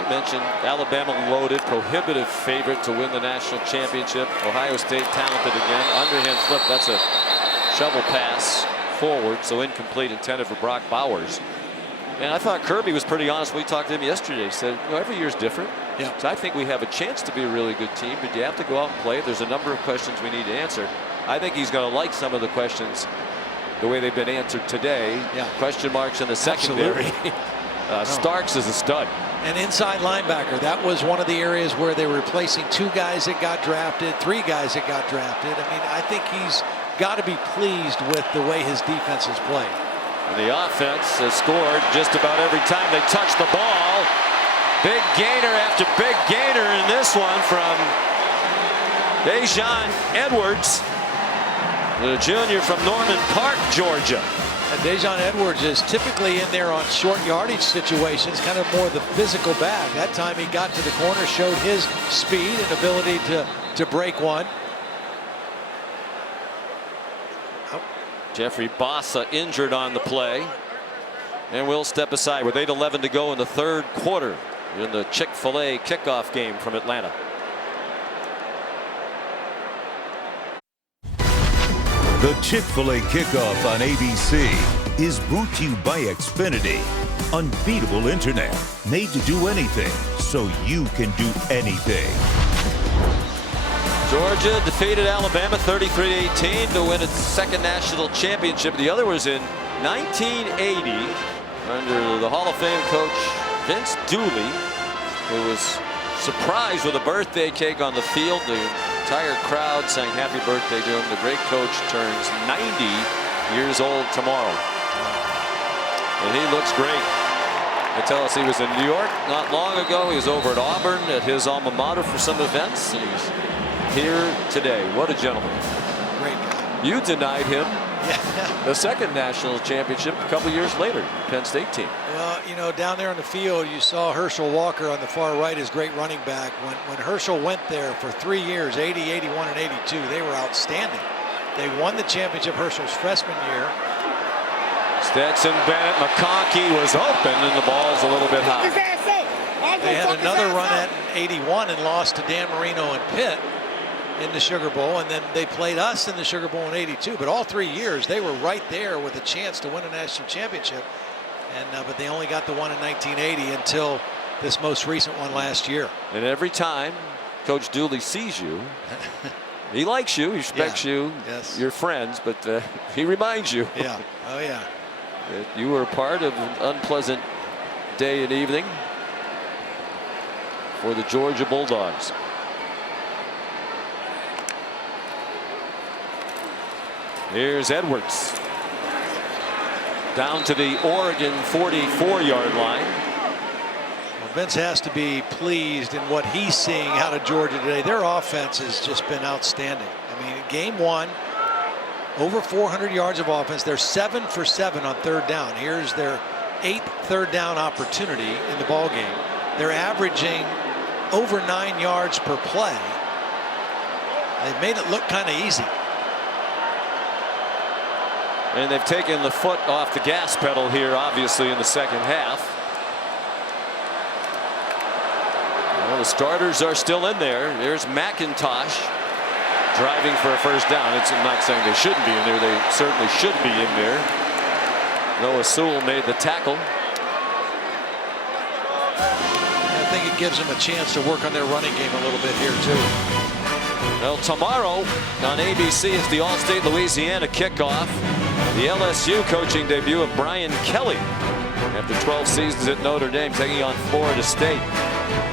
You mentioned Alabama loaded, prohibitive favorite to win the national championship. Ohio State talented again. Underhand flip, that's a shovel pass forward, so incomplete, intended for Brock Bowers. And I thought Kirby was pretty honest when we talked to him yesterday. He said, you know, every year's different. Yeah. So I think we have a chance to be a really good team, but you have to go out and play. There's a number of questions we need to answer. I think he's going to like some of the questions the way they've been answered today. Yeah. Question marks in the secondary. Starks is a stud. An inside linebacker. That was one of the areas where they were replacing 2 guys that got drafted, 3 guys that got drafted. I mean, I think he's got to be pleased with the way his defense has played. And the offense has scored just about every time they touch the ball. Big gainer after big gainer in this one from Dejon Edwards, the junior from Norman Park, Georgia. And Dejon Edwards is typically in there on short yardage situations, kind of more the physical back. That time he got to the corner, showed his speed and ability to break one. Jeffrey Bossa injured on the play, and will step aside with 8:11 to go in the 3rd quarter in the Chick-fil-A kickoff game from Atlanta. The Chick-fil-A kickoff on ABC is brought to you by Xfinity. Unbeatable internet, made to do anything, so you can do anything. Georgia defeated Alabama 33-18 to win its 2nd national championship. The other was in 1980 under the Hall of Fame coach Vince Dooley, who was surprised with a birthday cake on the field. The entire crowd sang happy birthday to him. The great coach turns 90 years old tomorrow. And he looks great. They tell us he was in New York not long ago. He was over at Auburn at his alma mater for some events, and he's here today. What a gentleman. Great guy. You denied him the second national championship a couple years later, Penn State team. Well, you know, down there on the field, you saw Herschel Walker on the far right, his great running back. When Herschel went there for 3 years, 80, 81, and 82, they were outstanding. They won the championship Herschel's freshman year. Stetson Bennett, McConkey was open, and the ball's a little bit high. They had another run at 81 and lost to Dan Marino and Pitt in the Sugar Bowl, and then they played us in the Sugar Bowl in 82. But all 3 years, they were right there with a chance to win a national championship. And but they only got the one in 1980 until this most recent one last year. And every time Coach Dooley sees you, he likes you, he respects you, you're friends, but he reminds you. Yeah, oh yeah. That you were part of an unpleasant day and evening for the Georgia Bulldogs. Here's Edwards down to the Oregon 44-yard line. Well, Vince has to be pleased in what he's seeing out of Georgia today. Their offense has just been outstanding. I mean, game one, over 400 yards of offense. They're 7 for 7 on third down. Here's their 8th third down opportunity in the ball game. They're averaging over 9 yards per play. They've made it look kind of easy. And they've taken the foot off the gas pedal here, obviously, in the second half. Well, the starters are still in there. There's McIntosh driving for a first down. I'm not saying they shouldn't be in there. They certainly should be in there. Noah Sewell made the tackle. I think it gives them a chance to work on their running game a little bit here, too. Well, tomorrow on ABC is the All-State Louisiana kickoff. The LSU coaching debut of Brian Kelly after 12 seasons at Notre Dame, taking on Florida State.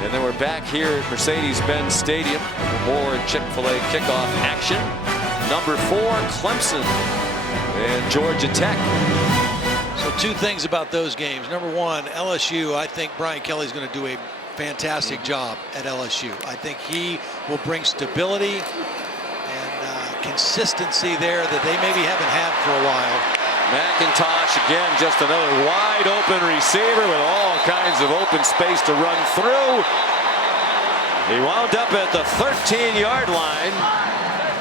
And then we're back here at Mercedes-Benz Stadium for more Chick-fil-A kickoff action. Number 4, Clemson and Georgia Tech. So 2 things about those games. Number 1, LSU, I think Brian Kelly's going to do a fantastic job at LSU. I think he will bring stability and consistency there that they maybe haven't had for a while. McIntosh again, just another wide open receiver with all kinds of open space to run through. He wound up at the 13-yard line.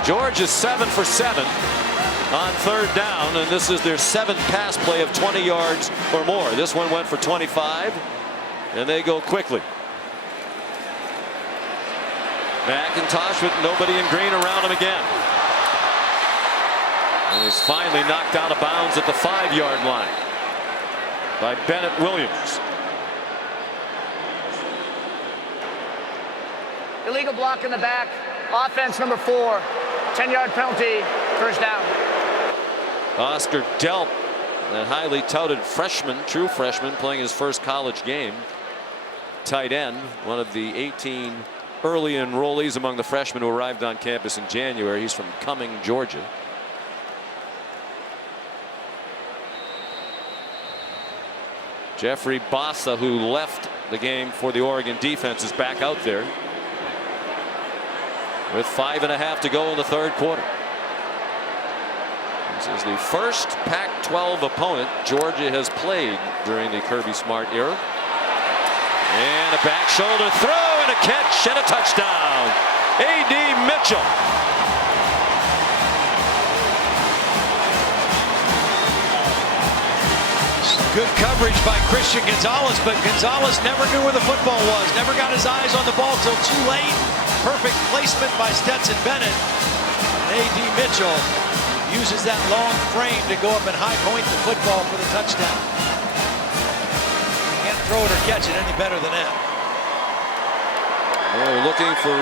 Georgia 7 for 7 on third down, and this is their 7th pass play of 20 yards or more. This one went for 25, and they go quickly. McIntosh with nobody in green around him again. And he's finally knocked out of bounds at the 5-yard line by Bennett Williams. Illegal block in the back. Offense number 4. 10-yard penalty. First down. Oscar Delp, a highly touted freshman, true freshman, playing his first college game. Tight end, one of the 18 early enrollees among the freshmen who arrived on campus in January. He's from Cumming, Georgia. Jeffrey Bassa, who left the game for the Oregon defense, is back out there with 5.5 to go in the third quarter. This is the first Pac-12 opponent Georgia has played during the Kirby Smart era. And a back shoulder throw and a catch and a touchdown. A.D. Mitchell. Good coverage by Christian Gonzalez, but Gonzalez never knew where the football was. Never got his eyes on the ball till too late. Perfect placement by Stetson Bennett. A.D. Mitchell uses that long frame to go up and high point the football for the touchdown. Can't throw it or catch it any better than that. We're looking for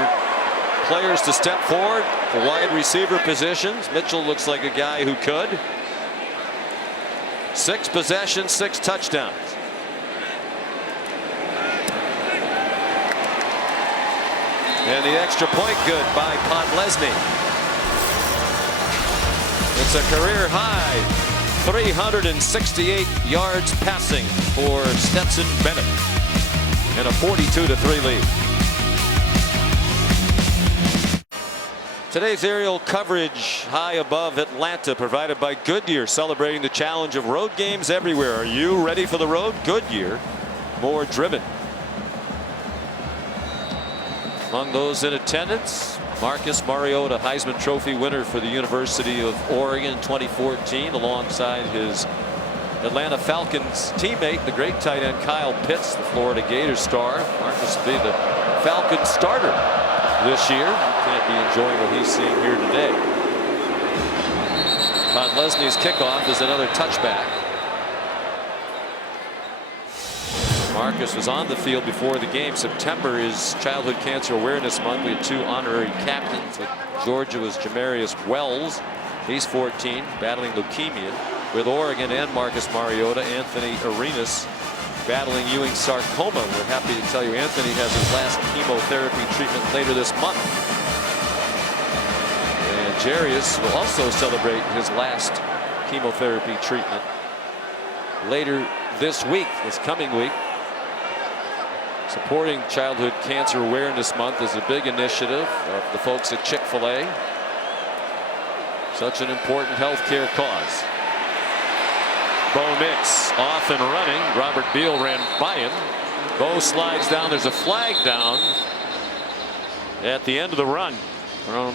players to step forward for wide receiver positions. Mitchell looks like a guy who could. 6 possessions, 6 touchdowns. And the extra point good by Podlesny. It's a career high 368 yards passing for Stetson Bennett and a 42-3 lead. Today's aerial coverage high above Atlanta provided by Goodyear, celebrating the challenge of road games everywhere. Are you ready for the road? Goodyear, more driven. Among those in attendance, Marcus Mariota, Heisman Trophy winner for the University of Oregon in 2014, alongside his Atlanta Falcons teammate, the great tight end Kyle Pitts, the Florida Gators star. Marcus will be the Falcons starter this year. You can't be enjoying what he's seeing here today. Podlesny's kickoff is another touchback. Marcus was on the field before the game. September is Childhood Cancer Awareness Month. We had 2 honorary captains. With Georgia was Jamarius Wells. He's 14, battling leukemia. With Oregon and Marcus Mariota, Anthony Arenas battling Ewing sarcoma. We're happy to tell you Anthony has his last chemotherapy treatment later this month. And Jarius will also celebrate his last chemotherapy treatment later this week, this coming week. Supporting Childhood Cancer Awareness Month is a big initiative of the folks at Chick-fil-A. Such an important healthcare cause. Bo Nix off and running. Robert Beal ran by him. Bo slides down. There's a flag down at the end of the run from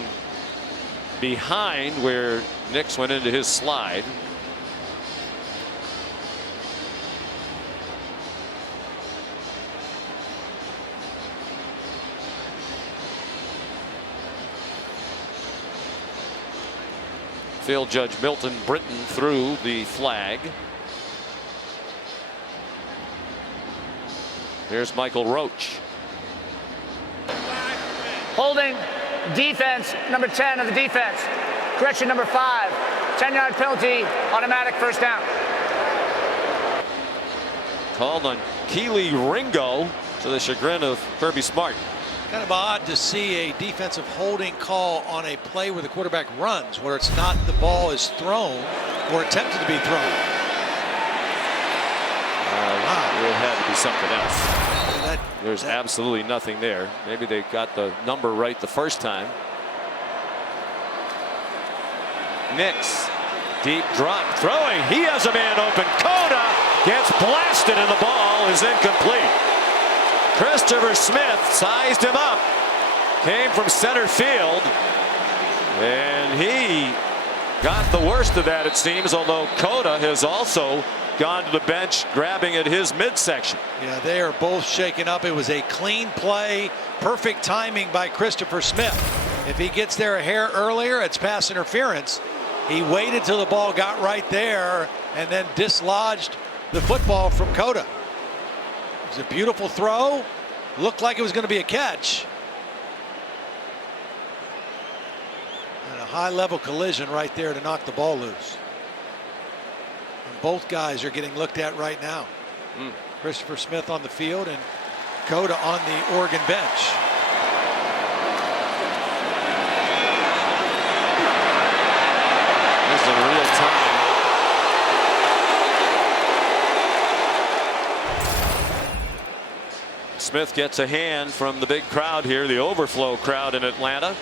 behind where Nix went into his slide. Field Judge Milton Britton threw the flag. Here's Michael Roach. Holding defense, number 10 of the defense. Correction number 5. 10-yard penalty, automatic first down. Called on Keely Ringo to the chagrin of Kirby Smart. Kind of odd to see a defensive holding call on a play where the quarterback runs, where it's not the ball is thrown or attempted to be thrown. It had to be something else. There's absolutely nothing there. Maybe they got the number right the first time. Nix, deep drop, throwing. He has a man open. Coda gets blasted and the ball is incomplete. Christopher Smith sized him up, came from center field, and he got the worst of that, it seems, although Coda has also gone to the bench, grabbing at his midsection. Yeah, they are both shaken up. It was a clean play, perfect timing by Christopher Smith. If he gets there a hair earlier, it's pass interference. He waited till the ball got right there and then dislodged the football from Coda. It was a beautiful throw. Looked like it was going to be a catch. And a high-level collision right there to knock the ball loose. And both guys are getting looked at right now. Christopher Smith on the field and Coda on the Oregon bench. This is in real time. Smith gets a hand from the big crowd here, the overflow crowd in Atlanta.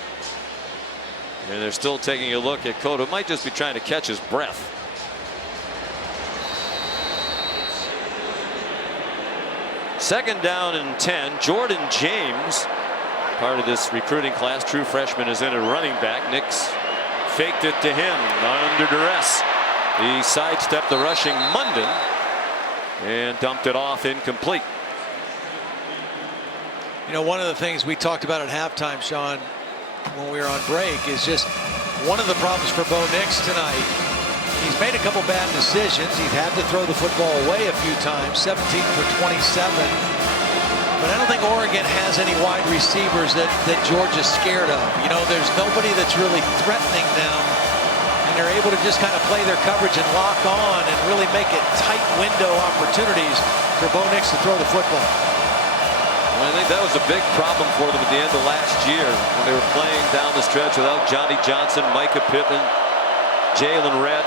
And they're still taking a look at Coda. Might just be trying to catch his breath. Second down and 10. Jordan James, part of this recruiting class, true freshman, is in a running back. Nix faked it to him under duress. He sidestepped the rushing Munden and dumped it off incomplete. You know, one of the things we talked about at halftime, Sean, when we were on break, is just one of the problems for Bo Nix tonight. He's made a couple bad decisions. He's had to throw the football away a few times, 17 for 27. But I don't think Oregon has any wide receivers that Georgia's scared of. You know, there's nobody that's really threatening them. And they're able to just kind of play their coverage and lock on and really make it tight window opportunities for Bo Nix to throw the football. I think that was a big problem for them at the end of last year when they were playing down the stretch without Johnny Johnson, Micah Pittman, Jalen Redd.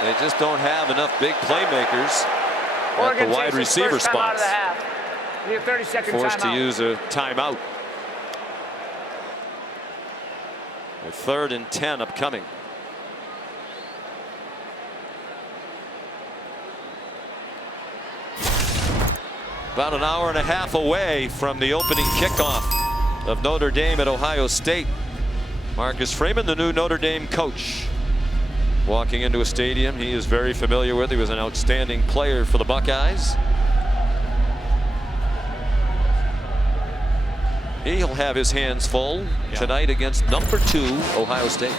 They just don't have enough big playmakers at the wide receiver spots. 30-second Forced to timeout. use a timeout. A 3rd and 10 upcoming. About an hour and a half away from the opening kickoff of Notre Dame at Ohio State. Marcus Freeman, the new Notre Dame coach, walking into a stadium he is very familiar with. He was an outstanding player for the Buckeyes. He'll have his hands full tonight against number 2 Ohio State.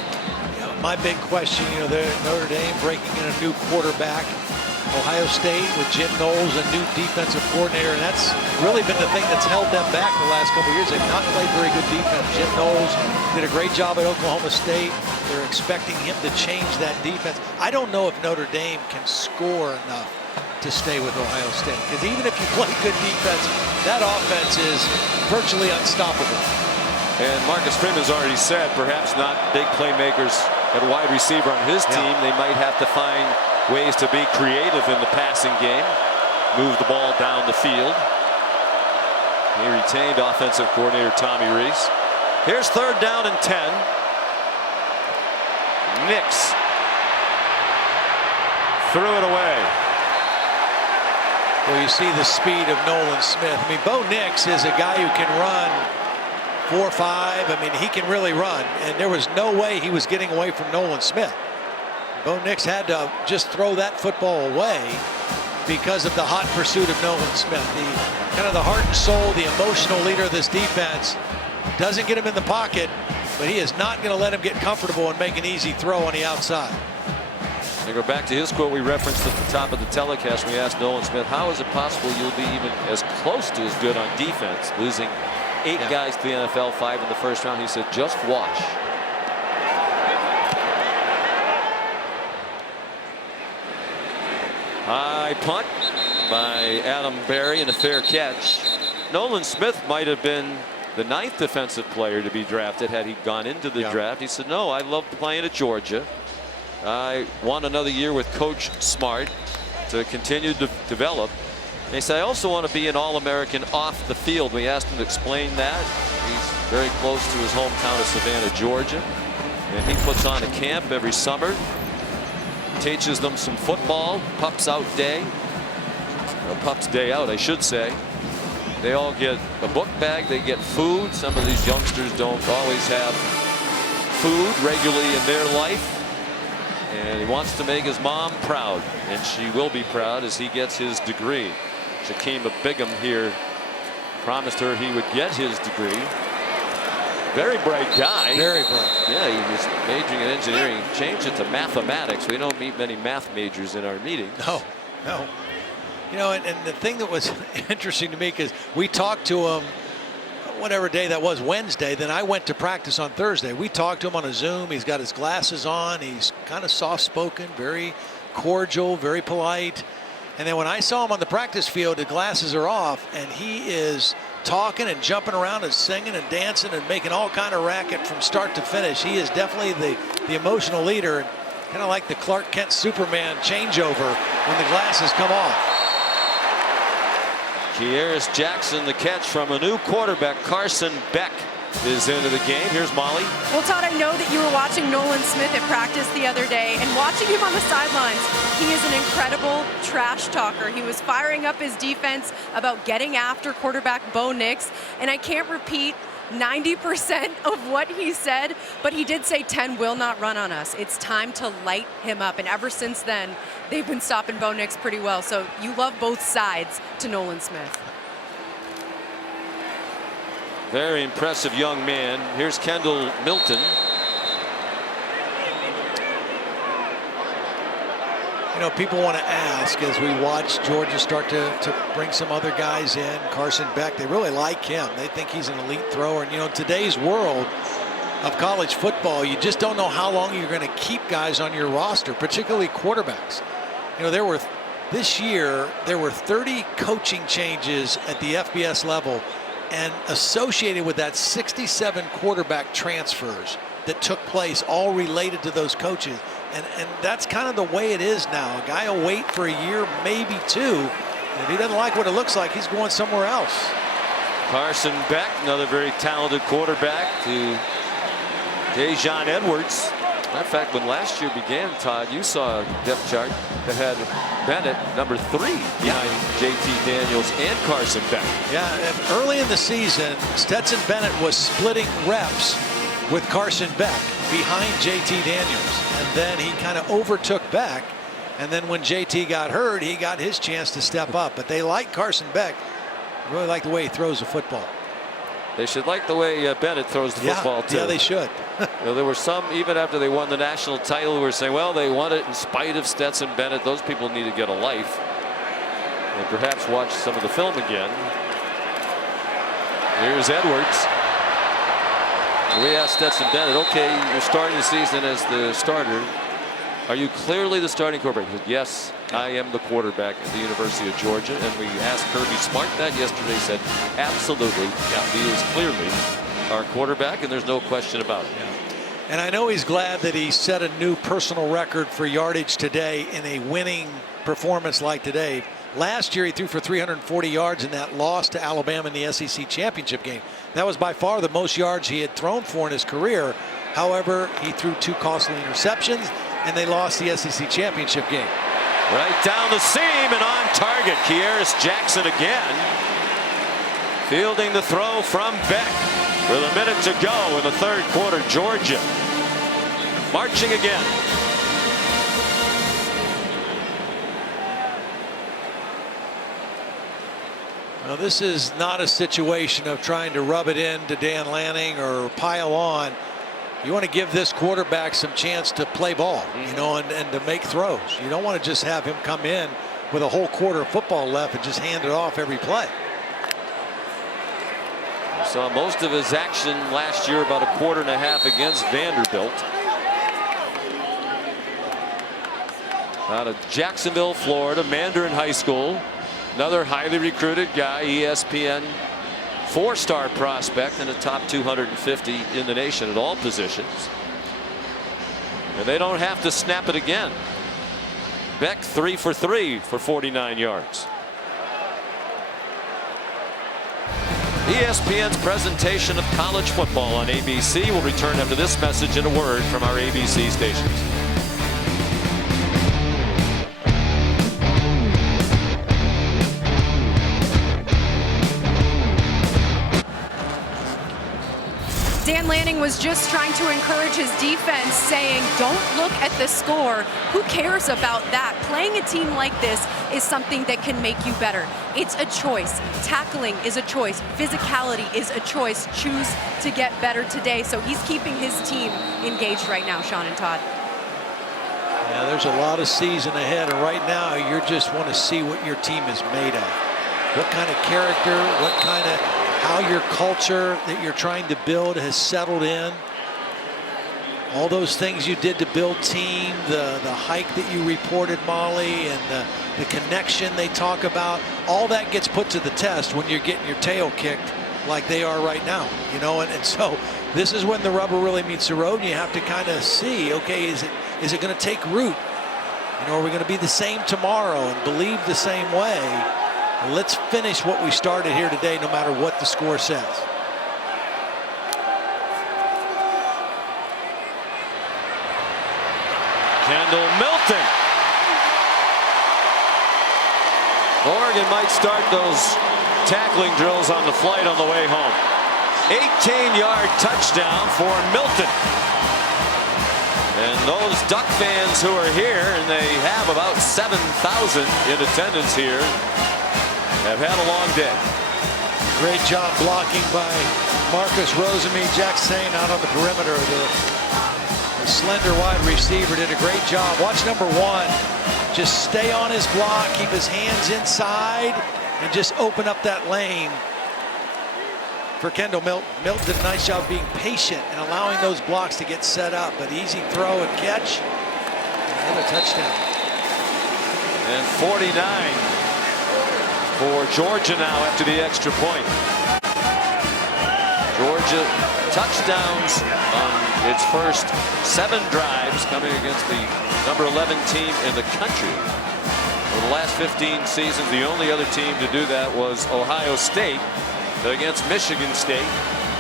My big question, Notre Dame breaking in a new quarterback. Ohio State with Jim Knowles, a new defensive coordinator, and that's really been the thing that's held them back the last couple of years. They've not played very good defense. Jim Knowles did a great job at Oklahoma State. They're expecting him to change that defense. I don't know if Notre Dame can score enough to stay with Ohio State, because even if you play good defense, that offense is virtually unstoppable. And Marcus Freeman's already said perhaps not big playmakers at wide receiver on his team. They might have to find ways to be creative in the passing game, move the ball down the field. He retained offensive coordinator Tommy Rees. Here's 3rd down and 10. Nix threw it away. Well, you see the speed of Nolan Smith. I mean, Bo Nix is a guy who can run 4.5. I mean, he can really run, and there was no way he was getting away from Nolan Smith. Bo Nix had to just throw that football away because of the hot pursuit of Nolan Smith. The kind of the heart and soul, the emotional leader of this defense. Doesn't get him in the pocket, but he is not going to let him get comfortable and make an easy throw on the outside. I go back to his quote we referenced at the top of the telecast. We asked Nolan Smith, how is it possible you'll be even as close to as good on defense, losing 8 guys to the NFL, 5 in the first round? He said, just watch. High punt by Adam Berry and a fair catch. Nolan Smith might have been the 9th defensive player to be drafted had he gone into the draft. He said, no, I loved playing at Georgia. I want another year with Coach Smart to continue to develop. And he said, I also want to be an All-American off the field. We asked him to explain that. He's very close to his hometown of Savannah, Georgia. And he puts on a camp every summer. Teaches them some football, Pups Out Day, or Pups Day Out, I should say. They all get a book bag, they get food. Some of these youngsters don't always have food regularly in their life. And he wants to make his mom proud, and she will be proud as he gets his degree. Shaquem Bigham here promised her he would get his degree. Very bright guy. Very bright. Yeah, he was majoring in engineering. Changed it to mathematics. We don't meet many math majors in our meetings. No, no. You know, and the thing that was interesting to me, because we talked to him whatever day that was, Wednesday, then I went to practice on Thursday. We talked to him on a Zoom. He's got his glasses on. He's kind of soft-spoken, very cordial, very polite. And then when I saw him on the practice field, the glasses are off, and he is talking and jumping around and singing and dancing and making all kind of racket from start to finish. He is definitely the emotional leader, and kind of like the Clark Kent Superman changeover when the glasses come off. Kearis Jackson, the catch from a new quarterback. Carson Beck is into the game. Here's Molly. Well, Todd, I know that you were watching Nolan Smith at practice the other day, and watching him on the sidelines, he is an incredible trash talker. He was firing up his defense about getting after quarterback Bo Nix, and I can't repeat 90% of what he said, but he did say 10 will not run on us. It's time to light him up, and ever since then, they've been stopping Bo Nix pretty well. So you love both sides to Nolan Smith. Very impressive young man. Here's Kendall Milton. You know, people want to ask as we watch Georgia start to bring some other guys in. Carson Beck, they really like him. They think he's an elite thrower. And, you know, in today's world, of college football. You just don't know how long you're going to keep guys on your roster, particularly quarterbacks. You know, this year, there were 30 coaching changes at the FBS level, and associated with that 67 quarterback transfers that took place, all related to those coaches. And that's kind of the way it is now. A guy will wait for a year, maybe two. And if he doesn't like what it looks like, he's going somewhere else. Carson Beck, another very talented quarterback, to Dajon Edwards. Matter of fact, when last year began, Todd, you saw a depth chart that had Bennett, number 3, behind JT Daniels and Carson Beck. Yeah, and early in the season, Stetson Bennett was splitting reps with Carson Beck behind JT Daniels. And then he kind of overtook Beck. And then when JT got hurt, he got his chance to step up. But they like Carson Beck. Really like the way he throws the football. They should like the way Bennett throws the football, too. Yeah, they should. You know, there were some, even after they won the national title, who were saying, well, they won it in spite of Stetson Bennett. Those people need to get a life. And perhaps watch some of the film again. Here's Edwards. We asked Stetson Bennett, okay, you're starting the season as the starter. Are you clearly the starting quarterback? He said, yes, I am the quarterback at the University of Georgia. And we asked Kirby Smart that yesterday. He said, absolutely. Yeah, he is clearly our quarterback, and there's no question about it. Yeah. And I know he's glad that he set a new personal record for yardage today in a winning performance like today. Last year, he threw for 340 yards in that loss to Alabama in the SEC championship game. That was by far the most yards he had thrown for in his career. However, he threw 2 costly interceptions, and they lost the SEC championship game. Right down the seam and on target. Kearis Jackson again. Fielding the throw from Beck. With a minute to go in the third quarter, Georgia marching again. Now, this is not a situation of trying to rub it in to Dan Lanning or pile on. You want to give this quarterback some chance to play ball, you know, and to make throws. You don't want to just have him come in with a whole quarter of football left and just hand it off every play. Saw most of his action last year, about a quarter and a half against Vanderbilt. Out of Jacksonville, Florida, Mandarin High School. Another highly recruited guy, ESPN 4-star prospect and a top 250 in the nation at all positions. And they don't have to snap it again. Beck 3 for 3 for 49 yards. ESPN's presentation of college football on ABC will return after this message and a word from our ABC stations. Dan Lanning was just trying to encourage his defense, saying, don't look at the score. Who cares about that? Playing a team like this is something that can make you better. It's a choice. Tackling is a choice. Physicality is a choice. Choose to get better today. So he's keeping his team engaged right now, Sean and Todd. Yeah, there's a lot of season ahead, and right now you just want to see what your team is made of. What kind of character, what kind of how your culture that you're trying to build has settled in. All those things you did to build team, the hike that you reported, Molly, and the connection they talk about, all that gets put to the test when you're getting your tail kicked like they are right now, you know, and so this is when the rubber really meets the road, and you have to kind of see, okay, is it going to take root? You know, are we going to be the same tomorrow and believe the same way? Let's finish what we started here today, no matter what the score says. Kendall Milton. Oregon might start those tackling drills on the flight on the way home. 18-yard touchdown for Milton. And those Duck fans who are here, and they have about 7,000 in attendance here, have had a long day. Great job blocking by Marcus Rosemy. Jack Sane out on the perimeter. The slender wide receiver did a great job. Watch number 1. Just stay on his block, keep his hands inside, and just open up that lane. for Kendall Milton. Milton did a nice job of being patient and allowing those blocks to get set up. But easy throw and catch. Another touchdown. And 49 for Georgia now after the extra point. Georgia touchdowns on its first 7 drives, coming against the number 11 team in the country. For the last 15 seasons, the only other team to do that was Ohio State against Michigan State.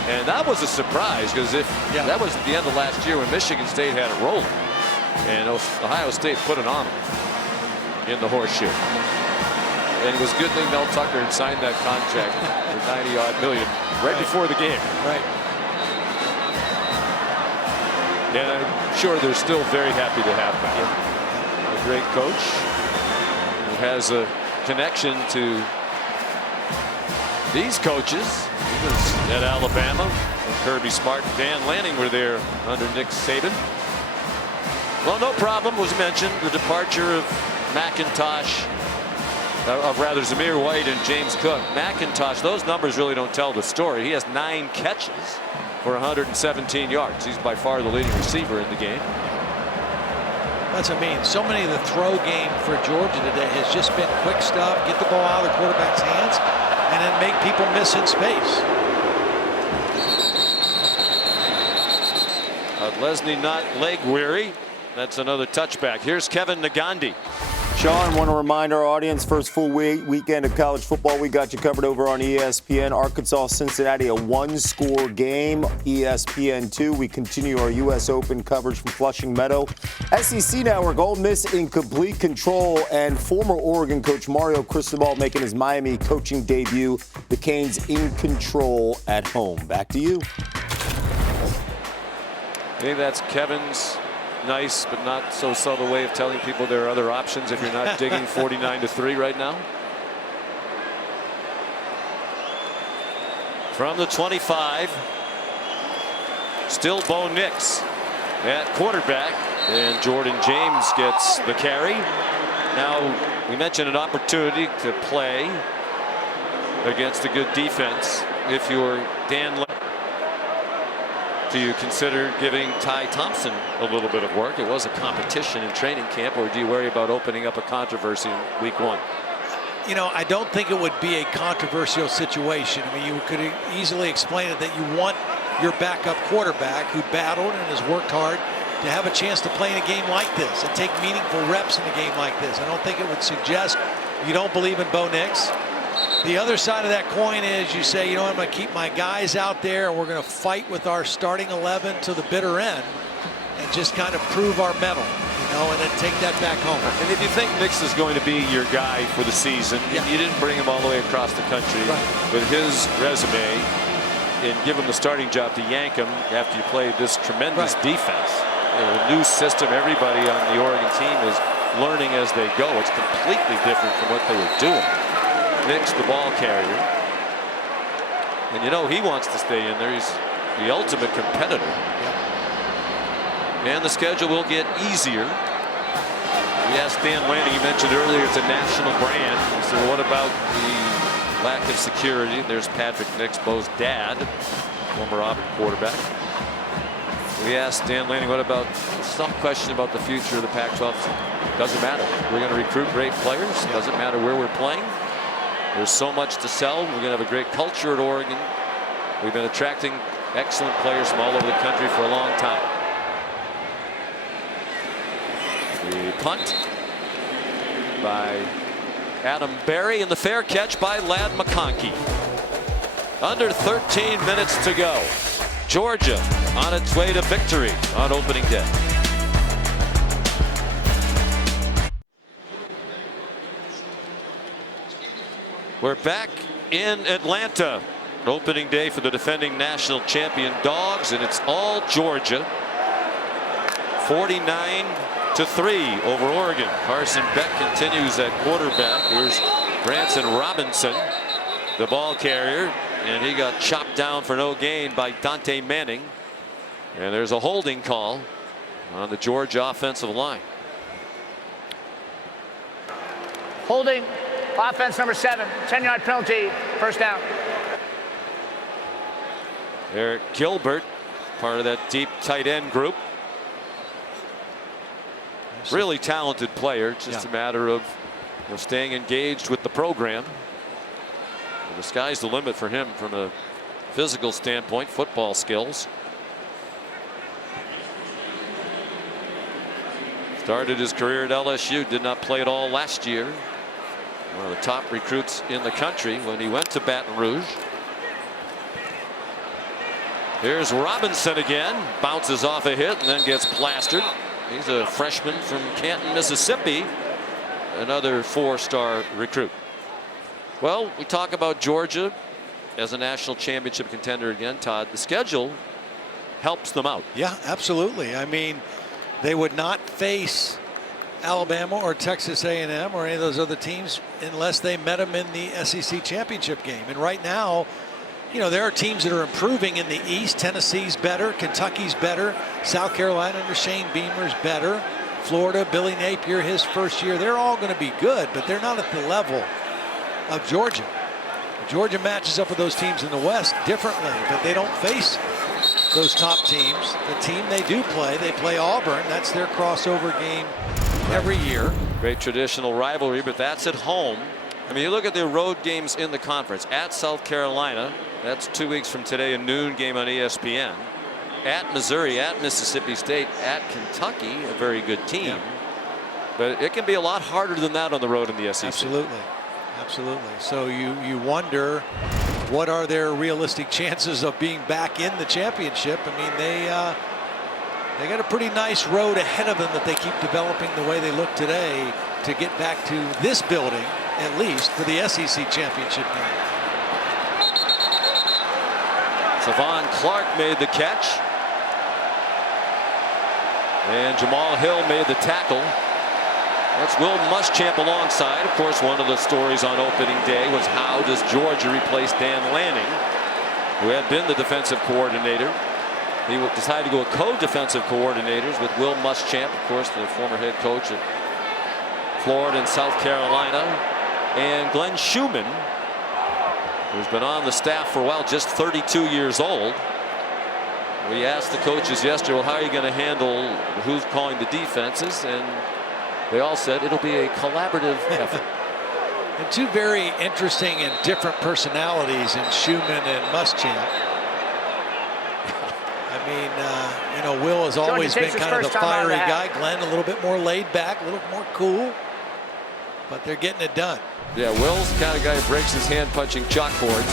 And that was a surprise, because that was at the end of last year when Michigan State had it rolling. And Ohio State put it on them in the horseshoe. And it was a good thing Mel Tucker had signed that contract for $90-odd million right before the game. Right. And I'm sure they're still very happy to have him. A great coach who has a connection to these coaches. He was at Alabama when Kirby Smart and Dan Lanning were there under Nick Saban. Well, no problem was mentioned. The departure of Zamir White and James Cook. McIntosh, those numbers really don't tell the story. He has 9 catches for 117 yards. He's by far the leading receiver in the game. That's what I mean. So many of the throw game for Georgia today has just been quick stuff, get the ball out of the quarterback's hands, and then make people miss in space. Lesney not leg weary. That's another touchback. Here's Kevin Nagandi. Sean, want to remind our audience, first full weekend of college football, we got you covered over on ESPN. Arkansas-Cincinnati, a 1-score game. ESPN2, we continue our U.S. Open coverage from Flushing Meadow. SEC Network, Ole Miss in complete control, and former Oregon coach Mario Cristobal making his Miami coaching debut. The Canes in control at home. Back to you. I think that's Kevin's nice but not so subtle way of telling people there are other options if you're not digging 49-3 right now. From the 25, still Bo Nix at quarterback, and Jordan James gets the carry. Now, we mentioned an opportunity to play against a good defense. If you're Dan, do you consider giving Ty Thompson a little bit of work? It was a competition in training camp, or do you worry about opening up a controversy in week 1? You know, I don't think it would be a controversial situation. I mean, you could easily explain it that you want your backup quarterback who battled and has worked hard to have a chance to play in a game like this and take meaningful reps in a game like this. I don't think it would suggest you don't believe in Bo Nix. The other side of that coin is you say, you know, I'm going to keep my guys out there and we're going to fight with our starting 11 to the bitter end and just kind of prove our mettle, you know, and then take that back home. And if you think Nix is going to be your guy for the season, you didn't bring him all the way across the country with his resume and give him the starting job to yank him after you played this tremendous defense. You know, a new system, everybody on the Oregon team is learning as they go. It's completely different from what they were doing. Nix, the ball carrier, and you know he wants to stay in there. He's the ultimate competitor. And the schedule will get easier. We asked Dan Lanning, you mentioned earlier it's a national brand. So what about the lack of security? There's Patrick Nix, Bo's dad, former Auburn quarterback. We asked Dan Lanning, what about some question about the future of the Pac-12? Doesn't matter. We're going to recruit great players. Doesn't matter where we're playing. There's so much to sell. We're going to have a great culture at Oregon. We've been attracting excellent players from all over the country for a long time. The punt by Adam Berry and the fair catch by Ladd McConkey. Under 13 minutes to go. Georgia on its way to victory on opening day. We're back in Atlanta. Opening day for the defending national champion Dogs, and it's all Georgia. 49-3 over Oregon. Carson Beck continues at quarterback. Here's Branson Robinson, the ball carrier, and he got chopped down for no gain by Dante Manning. And there's a holding call on the Georgia offensive line. Holding. Offense number 7, 10-yard penalty, first down. Eric Gilbert, part of that deep tight end group. Really talented player. Just a matter of staying engaged with the program. The sky's the limit for him from a physical standpoint, football skills. Started his career at LSU, did not play at all last year. One of the top recruits in the country when he went to Baton Rouge. Here's Robinson again, bounces off a hit and then gets plastered. He's a freshman from Canton, Mississippi, another 4-star recruit. Well, we talk about Georgia as a national championship contender again, Todd. The schedule helps them out. Yeah, absolutely. I mean, they would not face Alabama or Texas A&M or any of those other teams unless they met them in the SEC championship game. And right now, you know, there are teams that are improving in the East. Tennessee's better, Kentucky's better, South Carolina under Shane Beamer's better, Florida, Billy Napier, his first year. They're all going to be good, but they're not at the level of Georgia. Georgia matches up with those teams in the West differently, but they don't face those top teams. The team they do play, they play Auburn. That's their crossover game every year. Great traditional rivalry, but that's at home. I mean, you look at the road games in the conference. At South Carolina, that's 2 weeks from today, a noon game on ESPN. At Missouri, at Mississippi State, at Kentucky, a very good team. Yeah. But it can be a lot harder than that on the road in the SEC. Absolutely. Absolutely. So you wonder, what are their realistic chances of being back in the championship? I mean, they got a pretty nice road ahead of them that they keep developing the way they look today to get back to this building, at least for the SEC championship game. Savon Clark made the catch. And Jamal Hill made the tackle. That's Will Muschamp alongside. Of course, one of the stories on opening day was how does Georgia replace Dan Lanning, who had been the defensive coordinator. He decided to go with co-defensive coordinators with Will Muschamp, of course, the former head coach at Florida and South Carolina, and Glenn Schumann, who's been on the staff for a while, just 32 years old. We asked the coaches yesterday, well, how are you going to handle who's calling the defenses? And they all said it'll be a collaborative effort. And two very interesting and different personalities in Schumann and Muschamp. I mean, you know, Will has always been kind of the fiery guy. Glenn a little bit more laid back, a little more cool. But they're getting it done. Yeah, Will's the kind of guy who breaks his hand punching chalkboards.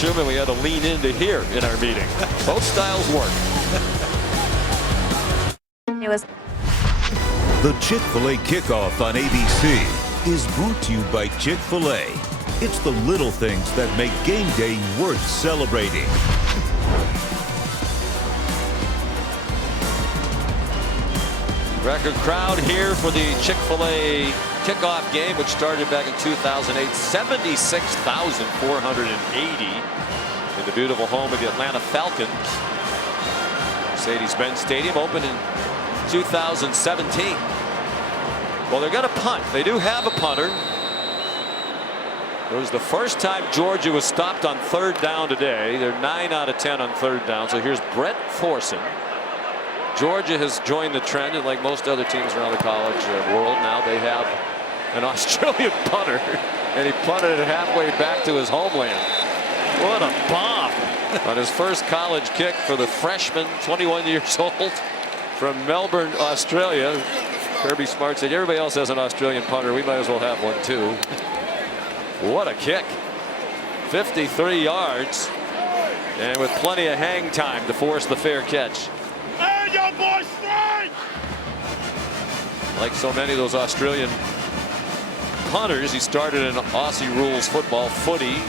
Schumann, we had to lean into here in our meeting. Both styles work. It was. The Chick-fil-A Kickoff on ABC is brought to you by Chick-fil-A. It's the little things that make game day worth celebrating. Record crowd here for the Chick-fil-A kickoff game, which started back in 2008. 76,480 in the beautiful home of the Atlanta Falcons. Mercedes-Benz Stadium opened in 2017. Well, they're going to punt. They do have a punter. It was the first time Georgia was stopped on third down today. They're 9 out of 10 on third down. So here's Brett Thorson. Georgia has joined the trend, and like most other teams around the college world now, they have an Australian punter, and he punted it halfway back to his homeland. What a bomb on his first college kick for the freshman, 21 years old, from Melbourne, Australia. Kirby Smart said, everybody else has an Australian punter. We might as well have one too. What a kick. 53 yards, and with plenty of hang time to force the fair catch. Hey, young boy, strike! Like so many of those Australian punters, he started in Aussie rules football, footy.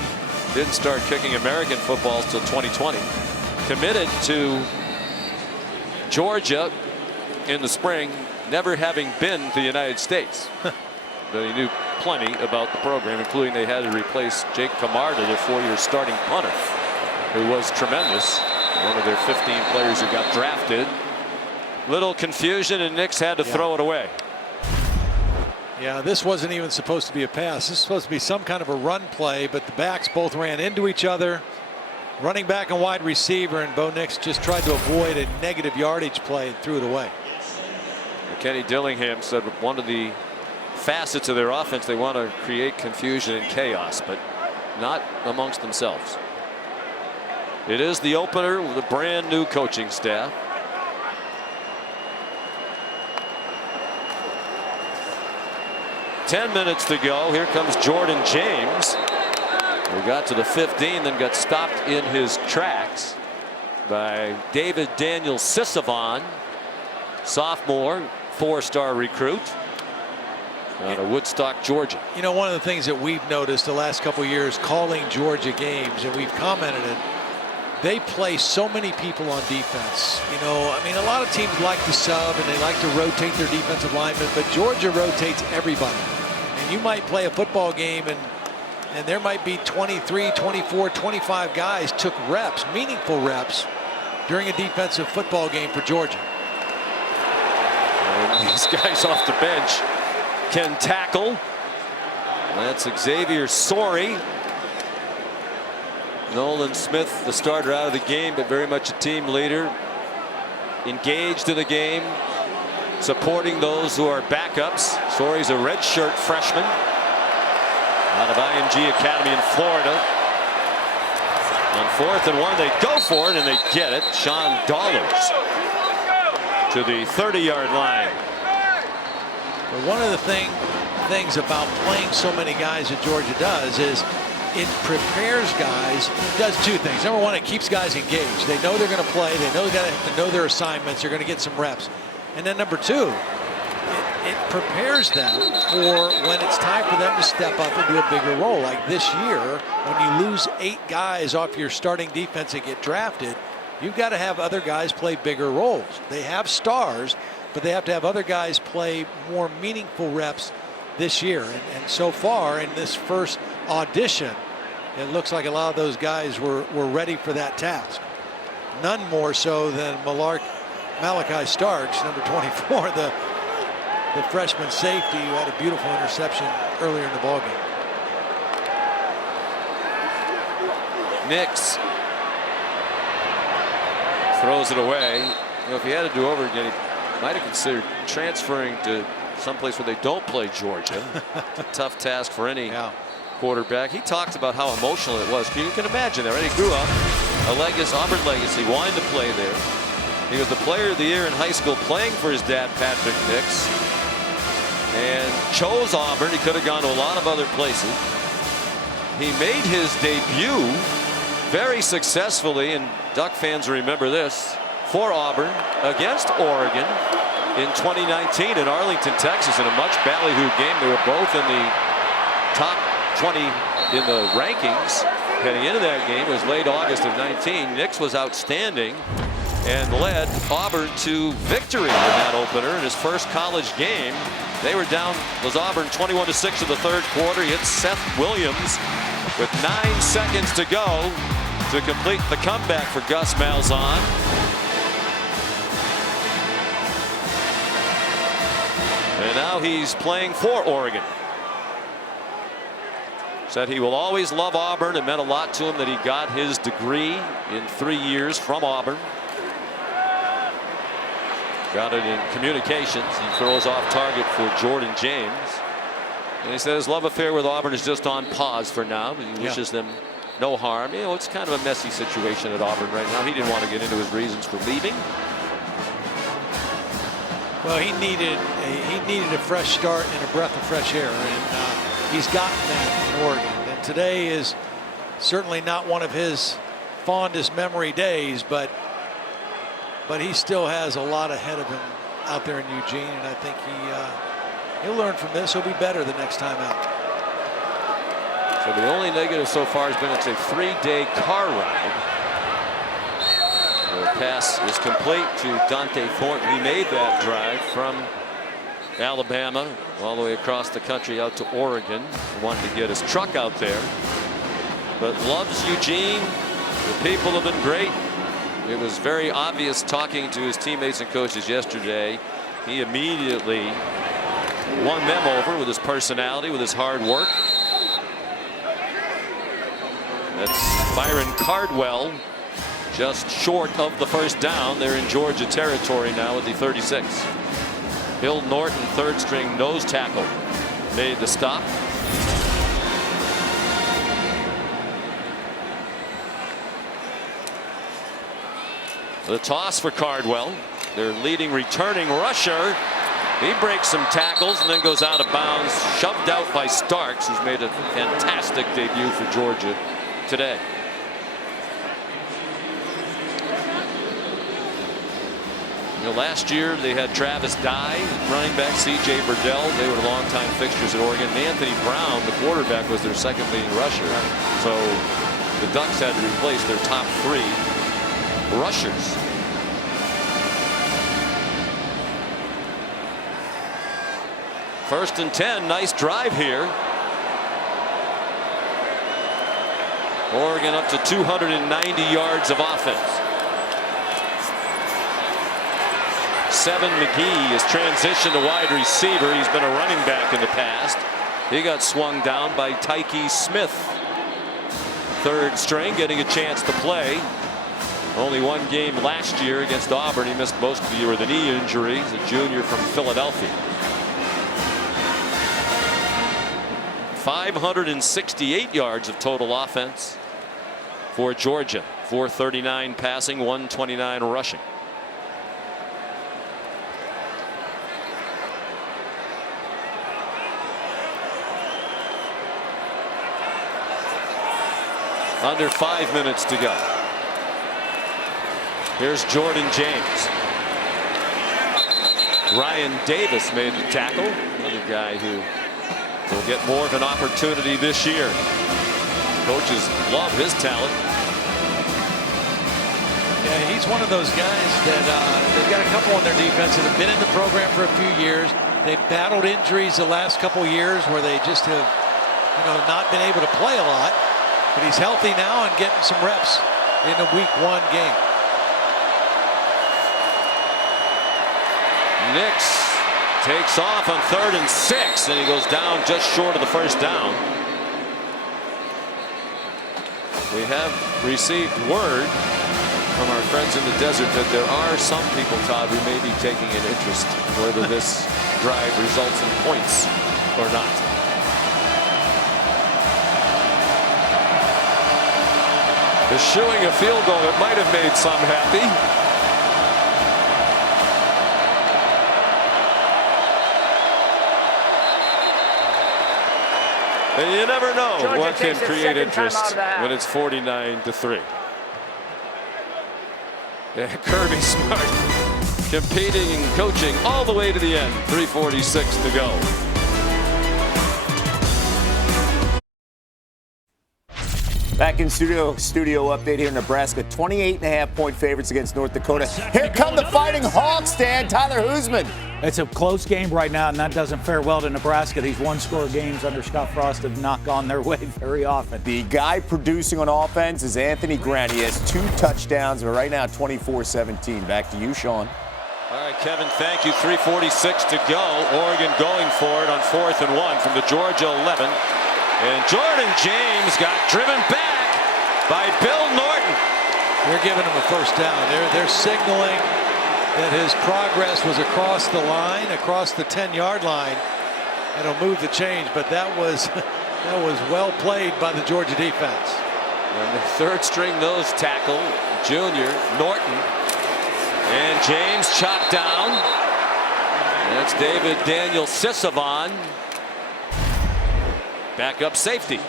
Didn't start kicking American footballs till 2020. Committed to Georgia in the spring, never having been to the United States. But he knew plenty about the program, including they had to replace Jake Camarda, their 4-year starting punter, who was tremendous. One of their 15 players who got drafted. Little confusion, and Nix had to throw it away. Yeah, this wasn't even supposed to be a pass. This is supposed to be some kind of a run play, but the backs both ran into each other. Running back and wide receiver, and Bo Nix just tried to avoid a negative yardage play and threw it away. Kenny Dillingham said one of the facets of their offense, they want to create confusion and chaos, but not amongst themselves. It is the opener with a brand new coaching staff. Ten minutes to go. Here comes Jordan James. We got to the 15, then got stopped in his tracks by David Daniel Sisavon, sophomore, 4-star recruit out of Woodstock, Georgia. You know, one of the things that we've noticed the last couple of years calling Georgia games, and we've commented it, they play so many people on defense. You know, I mean, a lot of teams like to sub and they like to rotate their defensive linemen, but Georgia rotates everybody. And you might play a football game and there might be 23, 24, 25 guys took reps, meaningful reps, during a defensive football game for Georgia. And these guys off the bench can tackle. That's Xavier Sorey. Nolan Smith, the starter, out of the game, but very much a team leader. Engaged in the game, supporting those who are backups. Sorey's a redshirt freshman out of IMG Academy in Florida. On 4th and 1, they go for it and they get it. Sean Dollars to the 30-yard line. But one of the things about playing so many guys that Georgia does is it prepares guys. It does two things. Number one, it keeps guys engaged. They know they're going to play. They know they have to know their assignments. They're going to get some reps. And then number two, it prepares them for when it's time for them to step up into a bigger role. Like this year, when you lose 8 guys off your starting defense and get drafted, you've got to have other guys play bigger roles. They have stars, but they have to have other guys play more meaningful reps this year. And so far in this first audition, it looks like a lot of those guys were ready for that task. None more so than Malachi Starks, number 24, the freshman safety who had a beautiful interception earlier in the ballgame. Nix throws it away. You know, if he had to do over again, he might have considered transferring to someplace where they don't play Georgia. It's a tough task for any quarterback. He talked about how emotional it was. You can imagine that, right? He grew up Auburn legacy, wanted to play there. He was the player of the year in high school playing for his dad, Patrick Nix, and chose Auburn. He could have gone to a lot of other places. He made his debut very successfully, and Duck fans remember this, for Auburn against Oregon in 2019 in Arlington, Texas, in a much ballyhooed game. They were both in the top 20 in the rankings heading into that game. It was late August of 19. Nix was outstanding and led Auburn to victory in that opener in his first college game. They were down, was Auburn 21-6 in the third quarter. He hit Seth Williams with 9 seconds to go to complete the comeback for Gus Malzahn. And now he's playing for Oregon. Said he will always love Auburn. It meant a lot to him that he got his degree in 3 years from Auburn. Got it in communications. He throws off target for Jordan James. And he said his love affair with Auburn is just on pause for now. He wishes them no harm. You know, it's kind of a messy situation at Auburn right now. He didn't want to get into his reasons for leaving. Well, he needed a fresh start and a breath of fresh air, and he's gotten that in Oregon. And today is certainly not one of his fondest memory days, but he still has a lot ahead of him out there in Eugene, and I think he'll learn from this. He'll be better the next time out. So the only negative so far has been it's a 3-day car ride. The pass is complete to Dante Thornton. He made that drive from Alabama all the way across the country out to Oregon. He wanted to get his truck out there, but loves Eugene. The people have been great. It was very obvious talking to his teammates and coaches yesterday. He immediately won them over with his personality, with his hard work. That's Byron Cardwell, just short of the first down. They're in Georgia territory now at the 36. Bill Norton, third string nose tackle, made the stop. The toss for Cardwell, their leading returning rusher. He breaks some tackles and then goes out of bounds, shoved out by Starks, who's made a fantastic debut for Georgia today. You know, last year they had Travis Dye, running back, C.J. Burdell. They were longtime fixtures at Oregon. And Anthony Brown, the quarterback, was their second leading rusher. So the Ducks had to replace their top 3 rushers. First and 10, nice drive here. Oregon up to 290 yards of offense. 7 McGee is transitioned to wide receiver. He's been a running back in the past. He got swung down by Tyke Smith. Third string, getting a chance to play. Only one game last year against Auburn. He missed most of the year with a knee injury. He's a junior from Philadelphia. 568 yards of total offense for Georgia. 439 passing, 129 rushing. Under 5 minutes to go. Here's Jordan James. Ryan Davis made the tackle. Another guy who will get more of an opportunity this year. Coaches love his talent. Yeah, he's one of those guys that they've got a couple on their defense that have been in the program for a few years. They've battled injuries the last couple years where they just have, not been able to play a lot. But he's healthy now and getting some reps in a week 1 game. Nix takes off on 3rd and 6, and he goes down just short of the first down. We have received word from our friends in the desert that there are some people, Todd, who may be taking an interest in whether this drive results in points or not. Eschewing a field goal that might have made some happy. And you never know Georgia what can create interest when it's 49-3. Yeah, Kirby Smart competing and coaching all the way to the end. 3:46 to go. Back in studio update here in Nebraska. 28.5-point favorites against North Dakota. Here come the Fighting Hawks, Dan. Tyler Huseman. It's a close game right now, and that doesn't fare well to Nebraska. These one-score games under Scott Frost have not gone their way very often. The guy producing on offense is Anthony Grant. He has 2 touchdowns, but right now 24-17. Back to you, Sean. All right, Kevin, thank you. 3:46 to go. Oregon going for it on 4th and 1 from the Georgia 11. And Jordan James got driven back by Bill Norton. They're giving him a first down. They're signaling that his progress was across the line, across the 10-yard line, and it'll move the change. But that was well played by the Georgia defense. And the 3rd string nose tackle, junior Norton, and James chopped down. That's David Daniel Sisavon. Backup safety.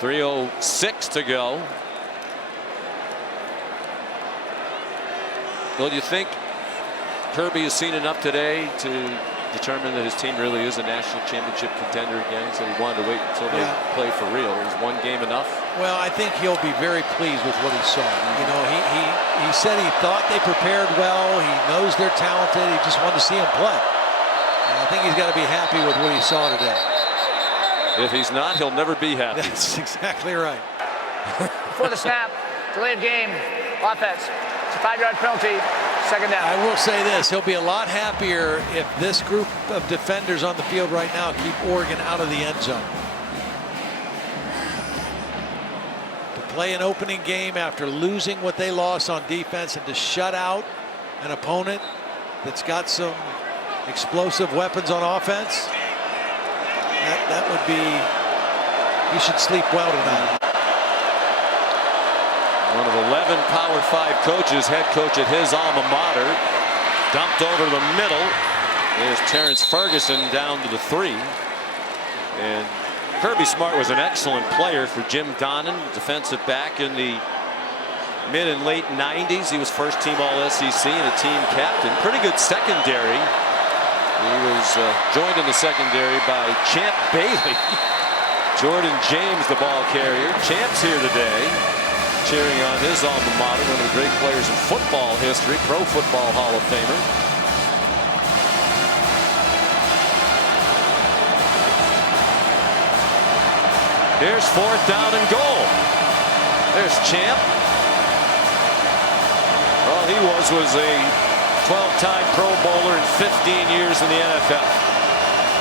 .306 to go. Well, do you think Kirby has seen enough today to determine that his team really is a national championship contender again? He said he wanted to wait until they play for real. Is one game enough? Well, I think he'll be very pleased with what he saw. He said he thought they prepared well. He knows they're talented. He just wanted to see them play. And I think he's got to be happy with what he saw today. If he's not, he'll never be happy. That's exactly right. Before the snap, delayed game. Offense. It's a 5-yard penalty. Second down. I will say this, he'll be a lot happier if this group of defenders on the field right now keep Oregon out of the end zone. To play an opening game after losing what they lost on defense and to shut out an opponent that's got some explosive weapons on offense, that would be, you should sleep well tonight. One of 11 Power 5 coaches, head coach at his alma mater. Dumped over the middle. There's Terrence Ferguson down to the 3. And Kirby Smart was an excellent player for Jim Donnan, defensive back in the mid and late 90s. He was first team All-SEC and a team captain. Pretty good secondary. He was joined in the secondary by Champ Bailey. Jordan James, the ball carrier. Champ's here today, cheering on his alma mater, one of the great players in football history, Pro Football Hall of Famer. Here's 4th down and goal. There's Champ. All he was a 12-time Pro Bowler and 15 years in the NFL.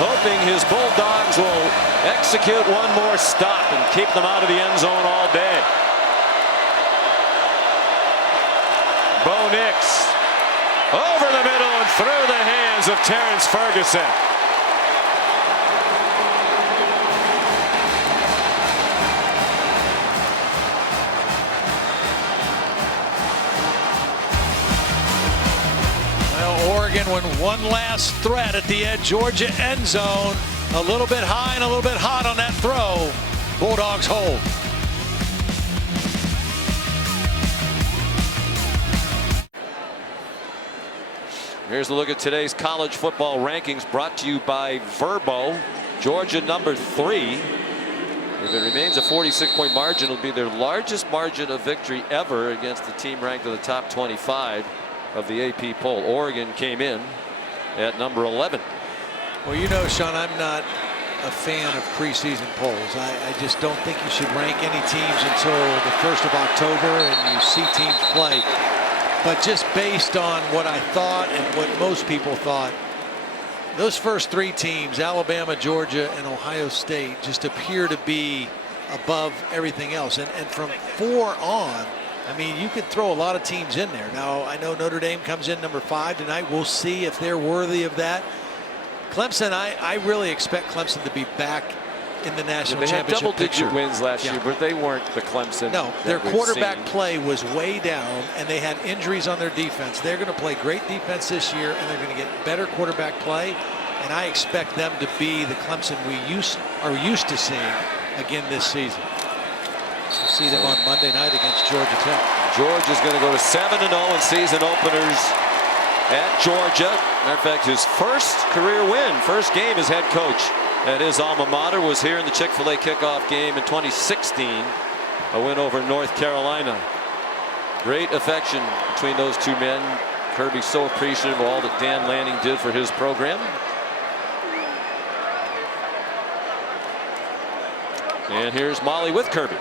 Hoping his Bulldogs will execute one more stop and keep them out of the end zone all day. Bo Nix over the middle and through the hands of Terrence Ferguson. Well, Oregon with one last threat at the Georgia end zone. A little bit high and a little bit hot on that throw. Bulldogs hold. Here's a look at today's college football rankings brought to you by Verbo. Georgia number 3. If it remains a 46-point margin, it'll be their largest margin of victory ever against the team ranked in the top 25 of the AP poll. Oregon came in at number 11. Well, you know, Sean, I'm not a fan of preseason polls. I just don't think you should rank any teams until the 1st of October and you see teams play. But just based on what I thought and what most people thought, those first 3 teams, Alabama, Georgia, and Ohio State, just appear to be above everything else. And from 4 on, I mean, you could throw a lot of teams in there. Now, I know Notre Dame comes in number 5 tonight. We'll see if they're worthy of that. Clemson, I really expect Clemson to be back in the national championship picture. They had double-digit wins last year, but they weren't the Clemson. No, their quarterback play was way down, and they had injuries on their defense. They're going to play great defense this year, and they're going to get better quarterback play. And I expect them to be the Clemson we are used to seeing again this season. We'll see them on Monday night against Georgia Tech. Georgia's going to go to 7-0 in season openers at Georgia. Matter of fact, his first career win, first game as head coach at his alma mater, was here in the Chick-fil-A kickoff game in 2016. A win over North Carolina. Great affection between those two men. Kirby's so appreciative of all that Dan Lanning did for his program. And here's Molly with Kirby.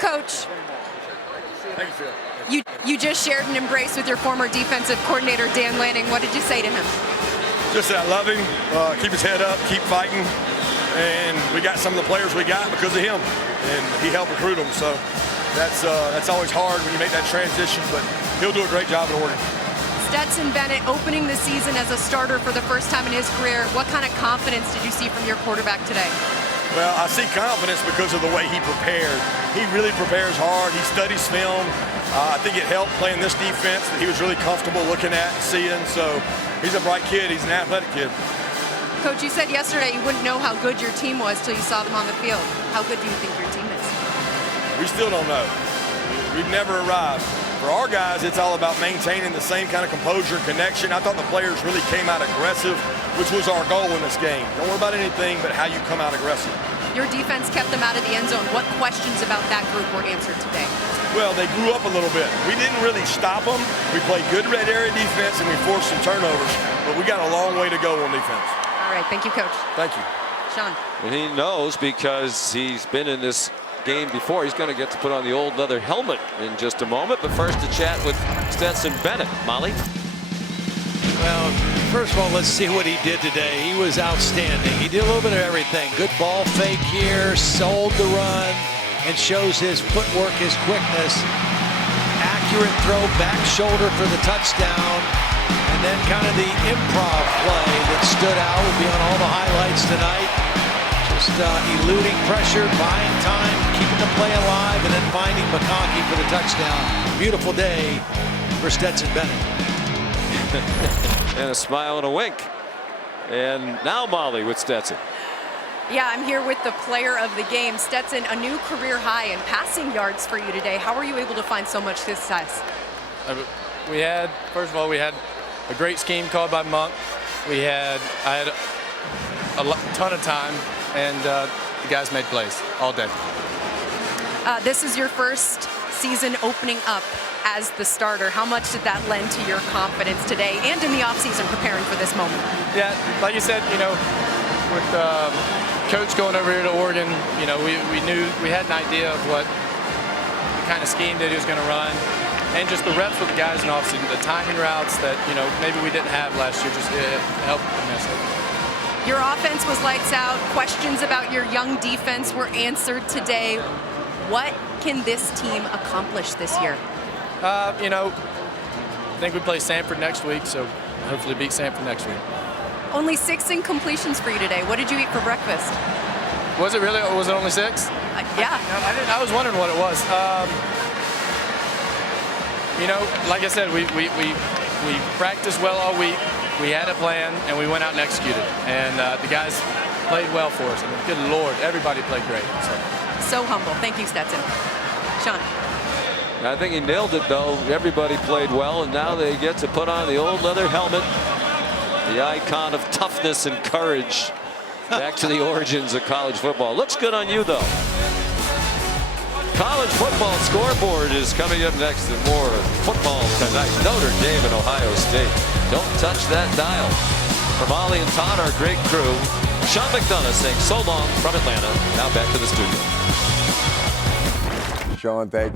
Coach, Thank you, Phil. you just shared an embrace with your former defensive coordinator, Dan Lanning. What did you say to him? Just that I love him, keep his head up, keep fighting, and we got some of the players we got because of him, and he helped recruit them. So that's always hard when you make that transition, but he'll do a great job at Oregon. Stetson Bennett opening the season as a starter for the first time in his career. What kind of confidence did you see from your quarterback today? Well, I see confidence because of the way he prepared. He really prepares hard. He studies film. I think it helped playing this defense that he was really comfortable looking at and seeing. So he's a bright kid. He's an athletic kid. Coach, you said yesterday you wouldn't know how good your team was till you saw them on the field. How good do you think your team is? We still don't know. We've never arrived. For our guys, it's all about maintaining the same kind of composure and connection. I thought the players really came out aggressive, which was our goal in this game. Don't worry about anything but how you come out aggressive. Your defense kept them out of the end zone. What questions about that group were answered today? Well, they grew up a little bit. We didn't really stop them. We played good red area defense and we forced some turnovers, but we got a long way to go on defense. All right, thank you, Coach. Thank you. Sean. And he knows because he's been in this game before. He's going to get to put on the old leather helmet in just a moment. But first, to chat with Stetson Bennett. Molly? Well, first of all, let's see what he did today. He was outstanding. He did a little bit of everything. Good ball fake here, sold the run, and shows his footwork, his quickness. Accurate throw, back shoulder for the touchdown. And then kind of the improv play that stood out will be on all the highlights tonight. Just eluding pressure, buying time, keeping the play alive, and then finding McConkey for the touchdown. Beautiful day for Stetson Bennett. And a smile and a wink. And now Molly with Stetson. Yeah, I'm here with the player of the game. Stetson, a new career high in passing yards for you today. How were you able to find so much success? First of all, we had a great scheme called by Monk. I had a ton of time, and the guys made plays all day. This is your first season opening up as the starter. How much did that lend to your confidence today and in the offseason preparing for this moment? Yeah, like you said, with Coach going over here to Oregon, we knew we had an idea of what the kind of scheme that he was going to run, and just the reps with the guys in offseason, the timing routes that maybe we didn't have last year, just helped immensely. Your offense was lights out. Questions about your young defense were answered today. What can this team accomplish this year? I think we play Sanford next week, so hopefully beat Sanford next week. Only 6 incompletions for you today. What did you eat for breakfast? Was it really? Was it only 6? Yeah. I was wondering what it was. Like I said, we practiced well all week. We had a plan, and we went out and executed. And the guys played well for us. And good Lord, everybody played great. So humble. Thank you, Stetson. Sean. I think he nailed it, though. Everybody played well, and now they get to put on the old leather helmet, the icon of toughness and courage. Back to the origins of college football. Looks good on you, though. College football scoreboard is coming up next, and more football tonight. Notre Dame and Ohio State. Don't touch that dial. From Ollie and Todd, our great crew, Sean McDonough saying so long from Atlanta. Now back to the studio. Sean, thank you.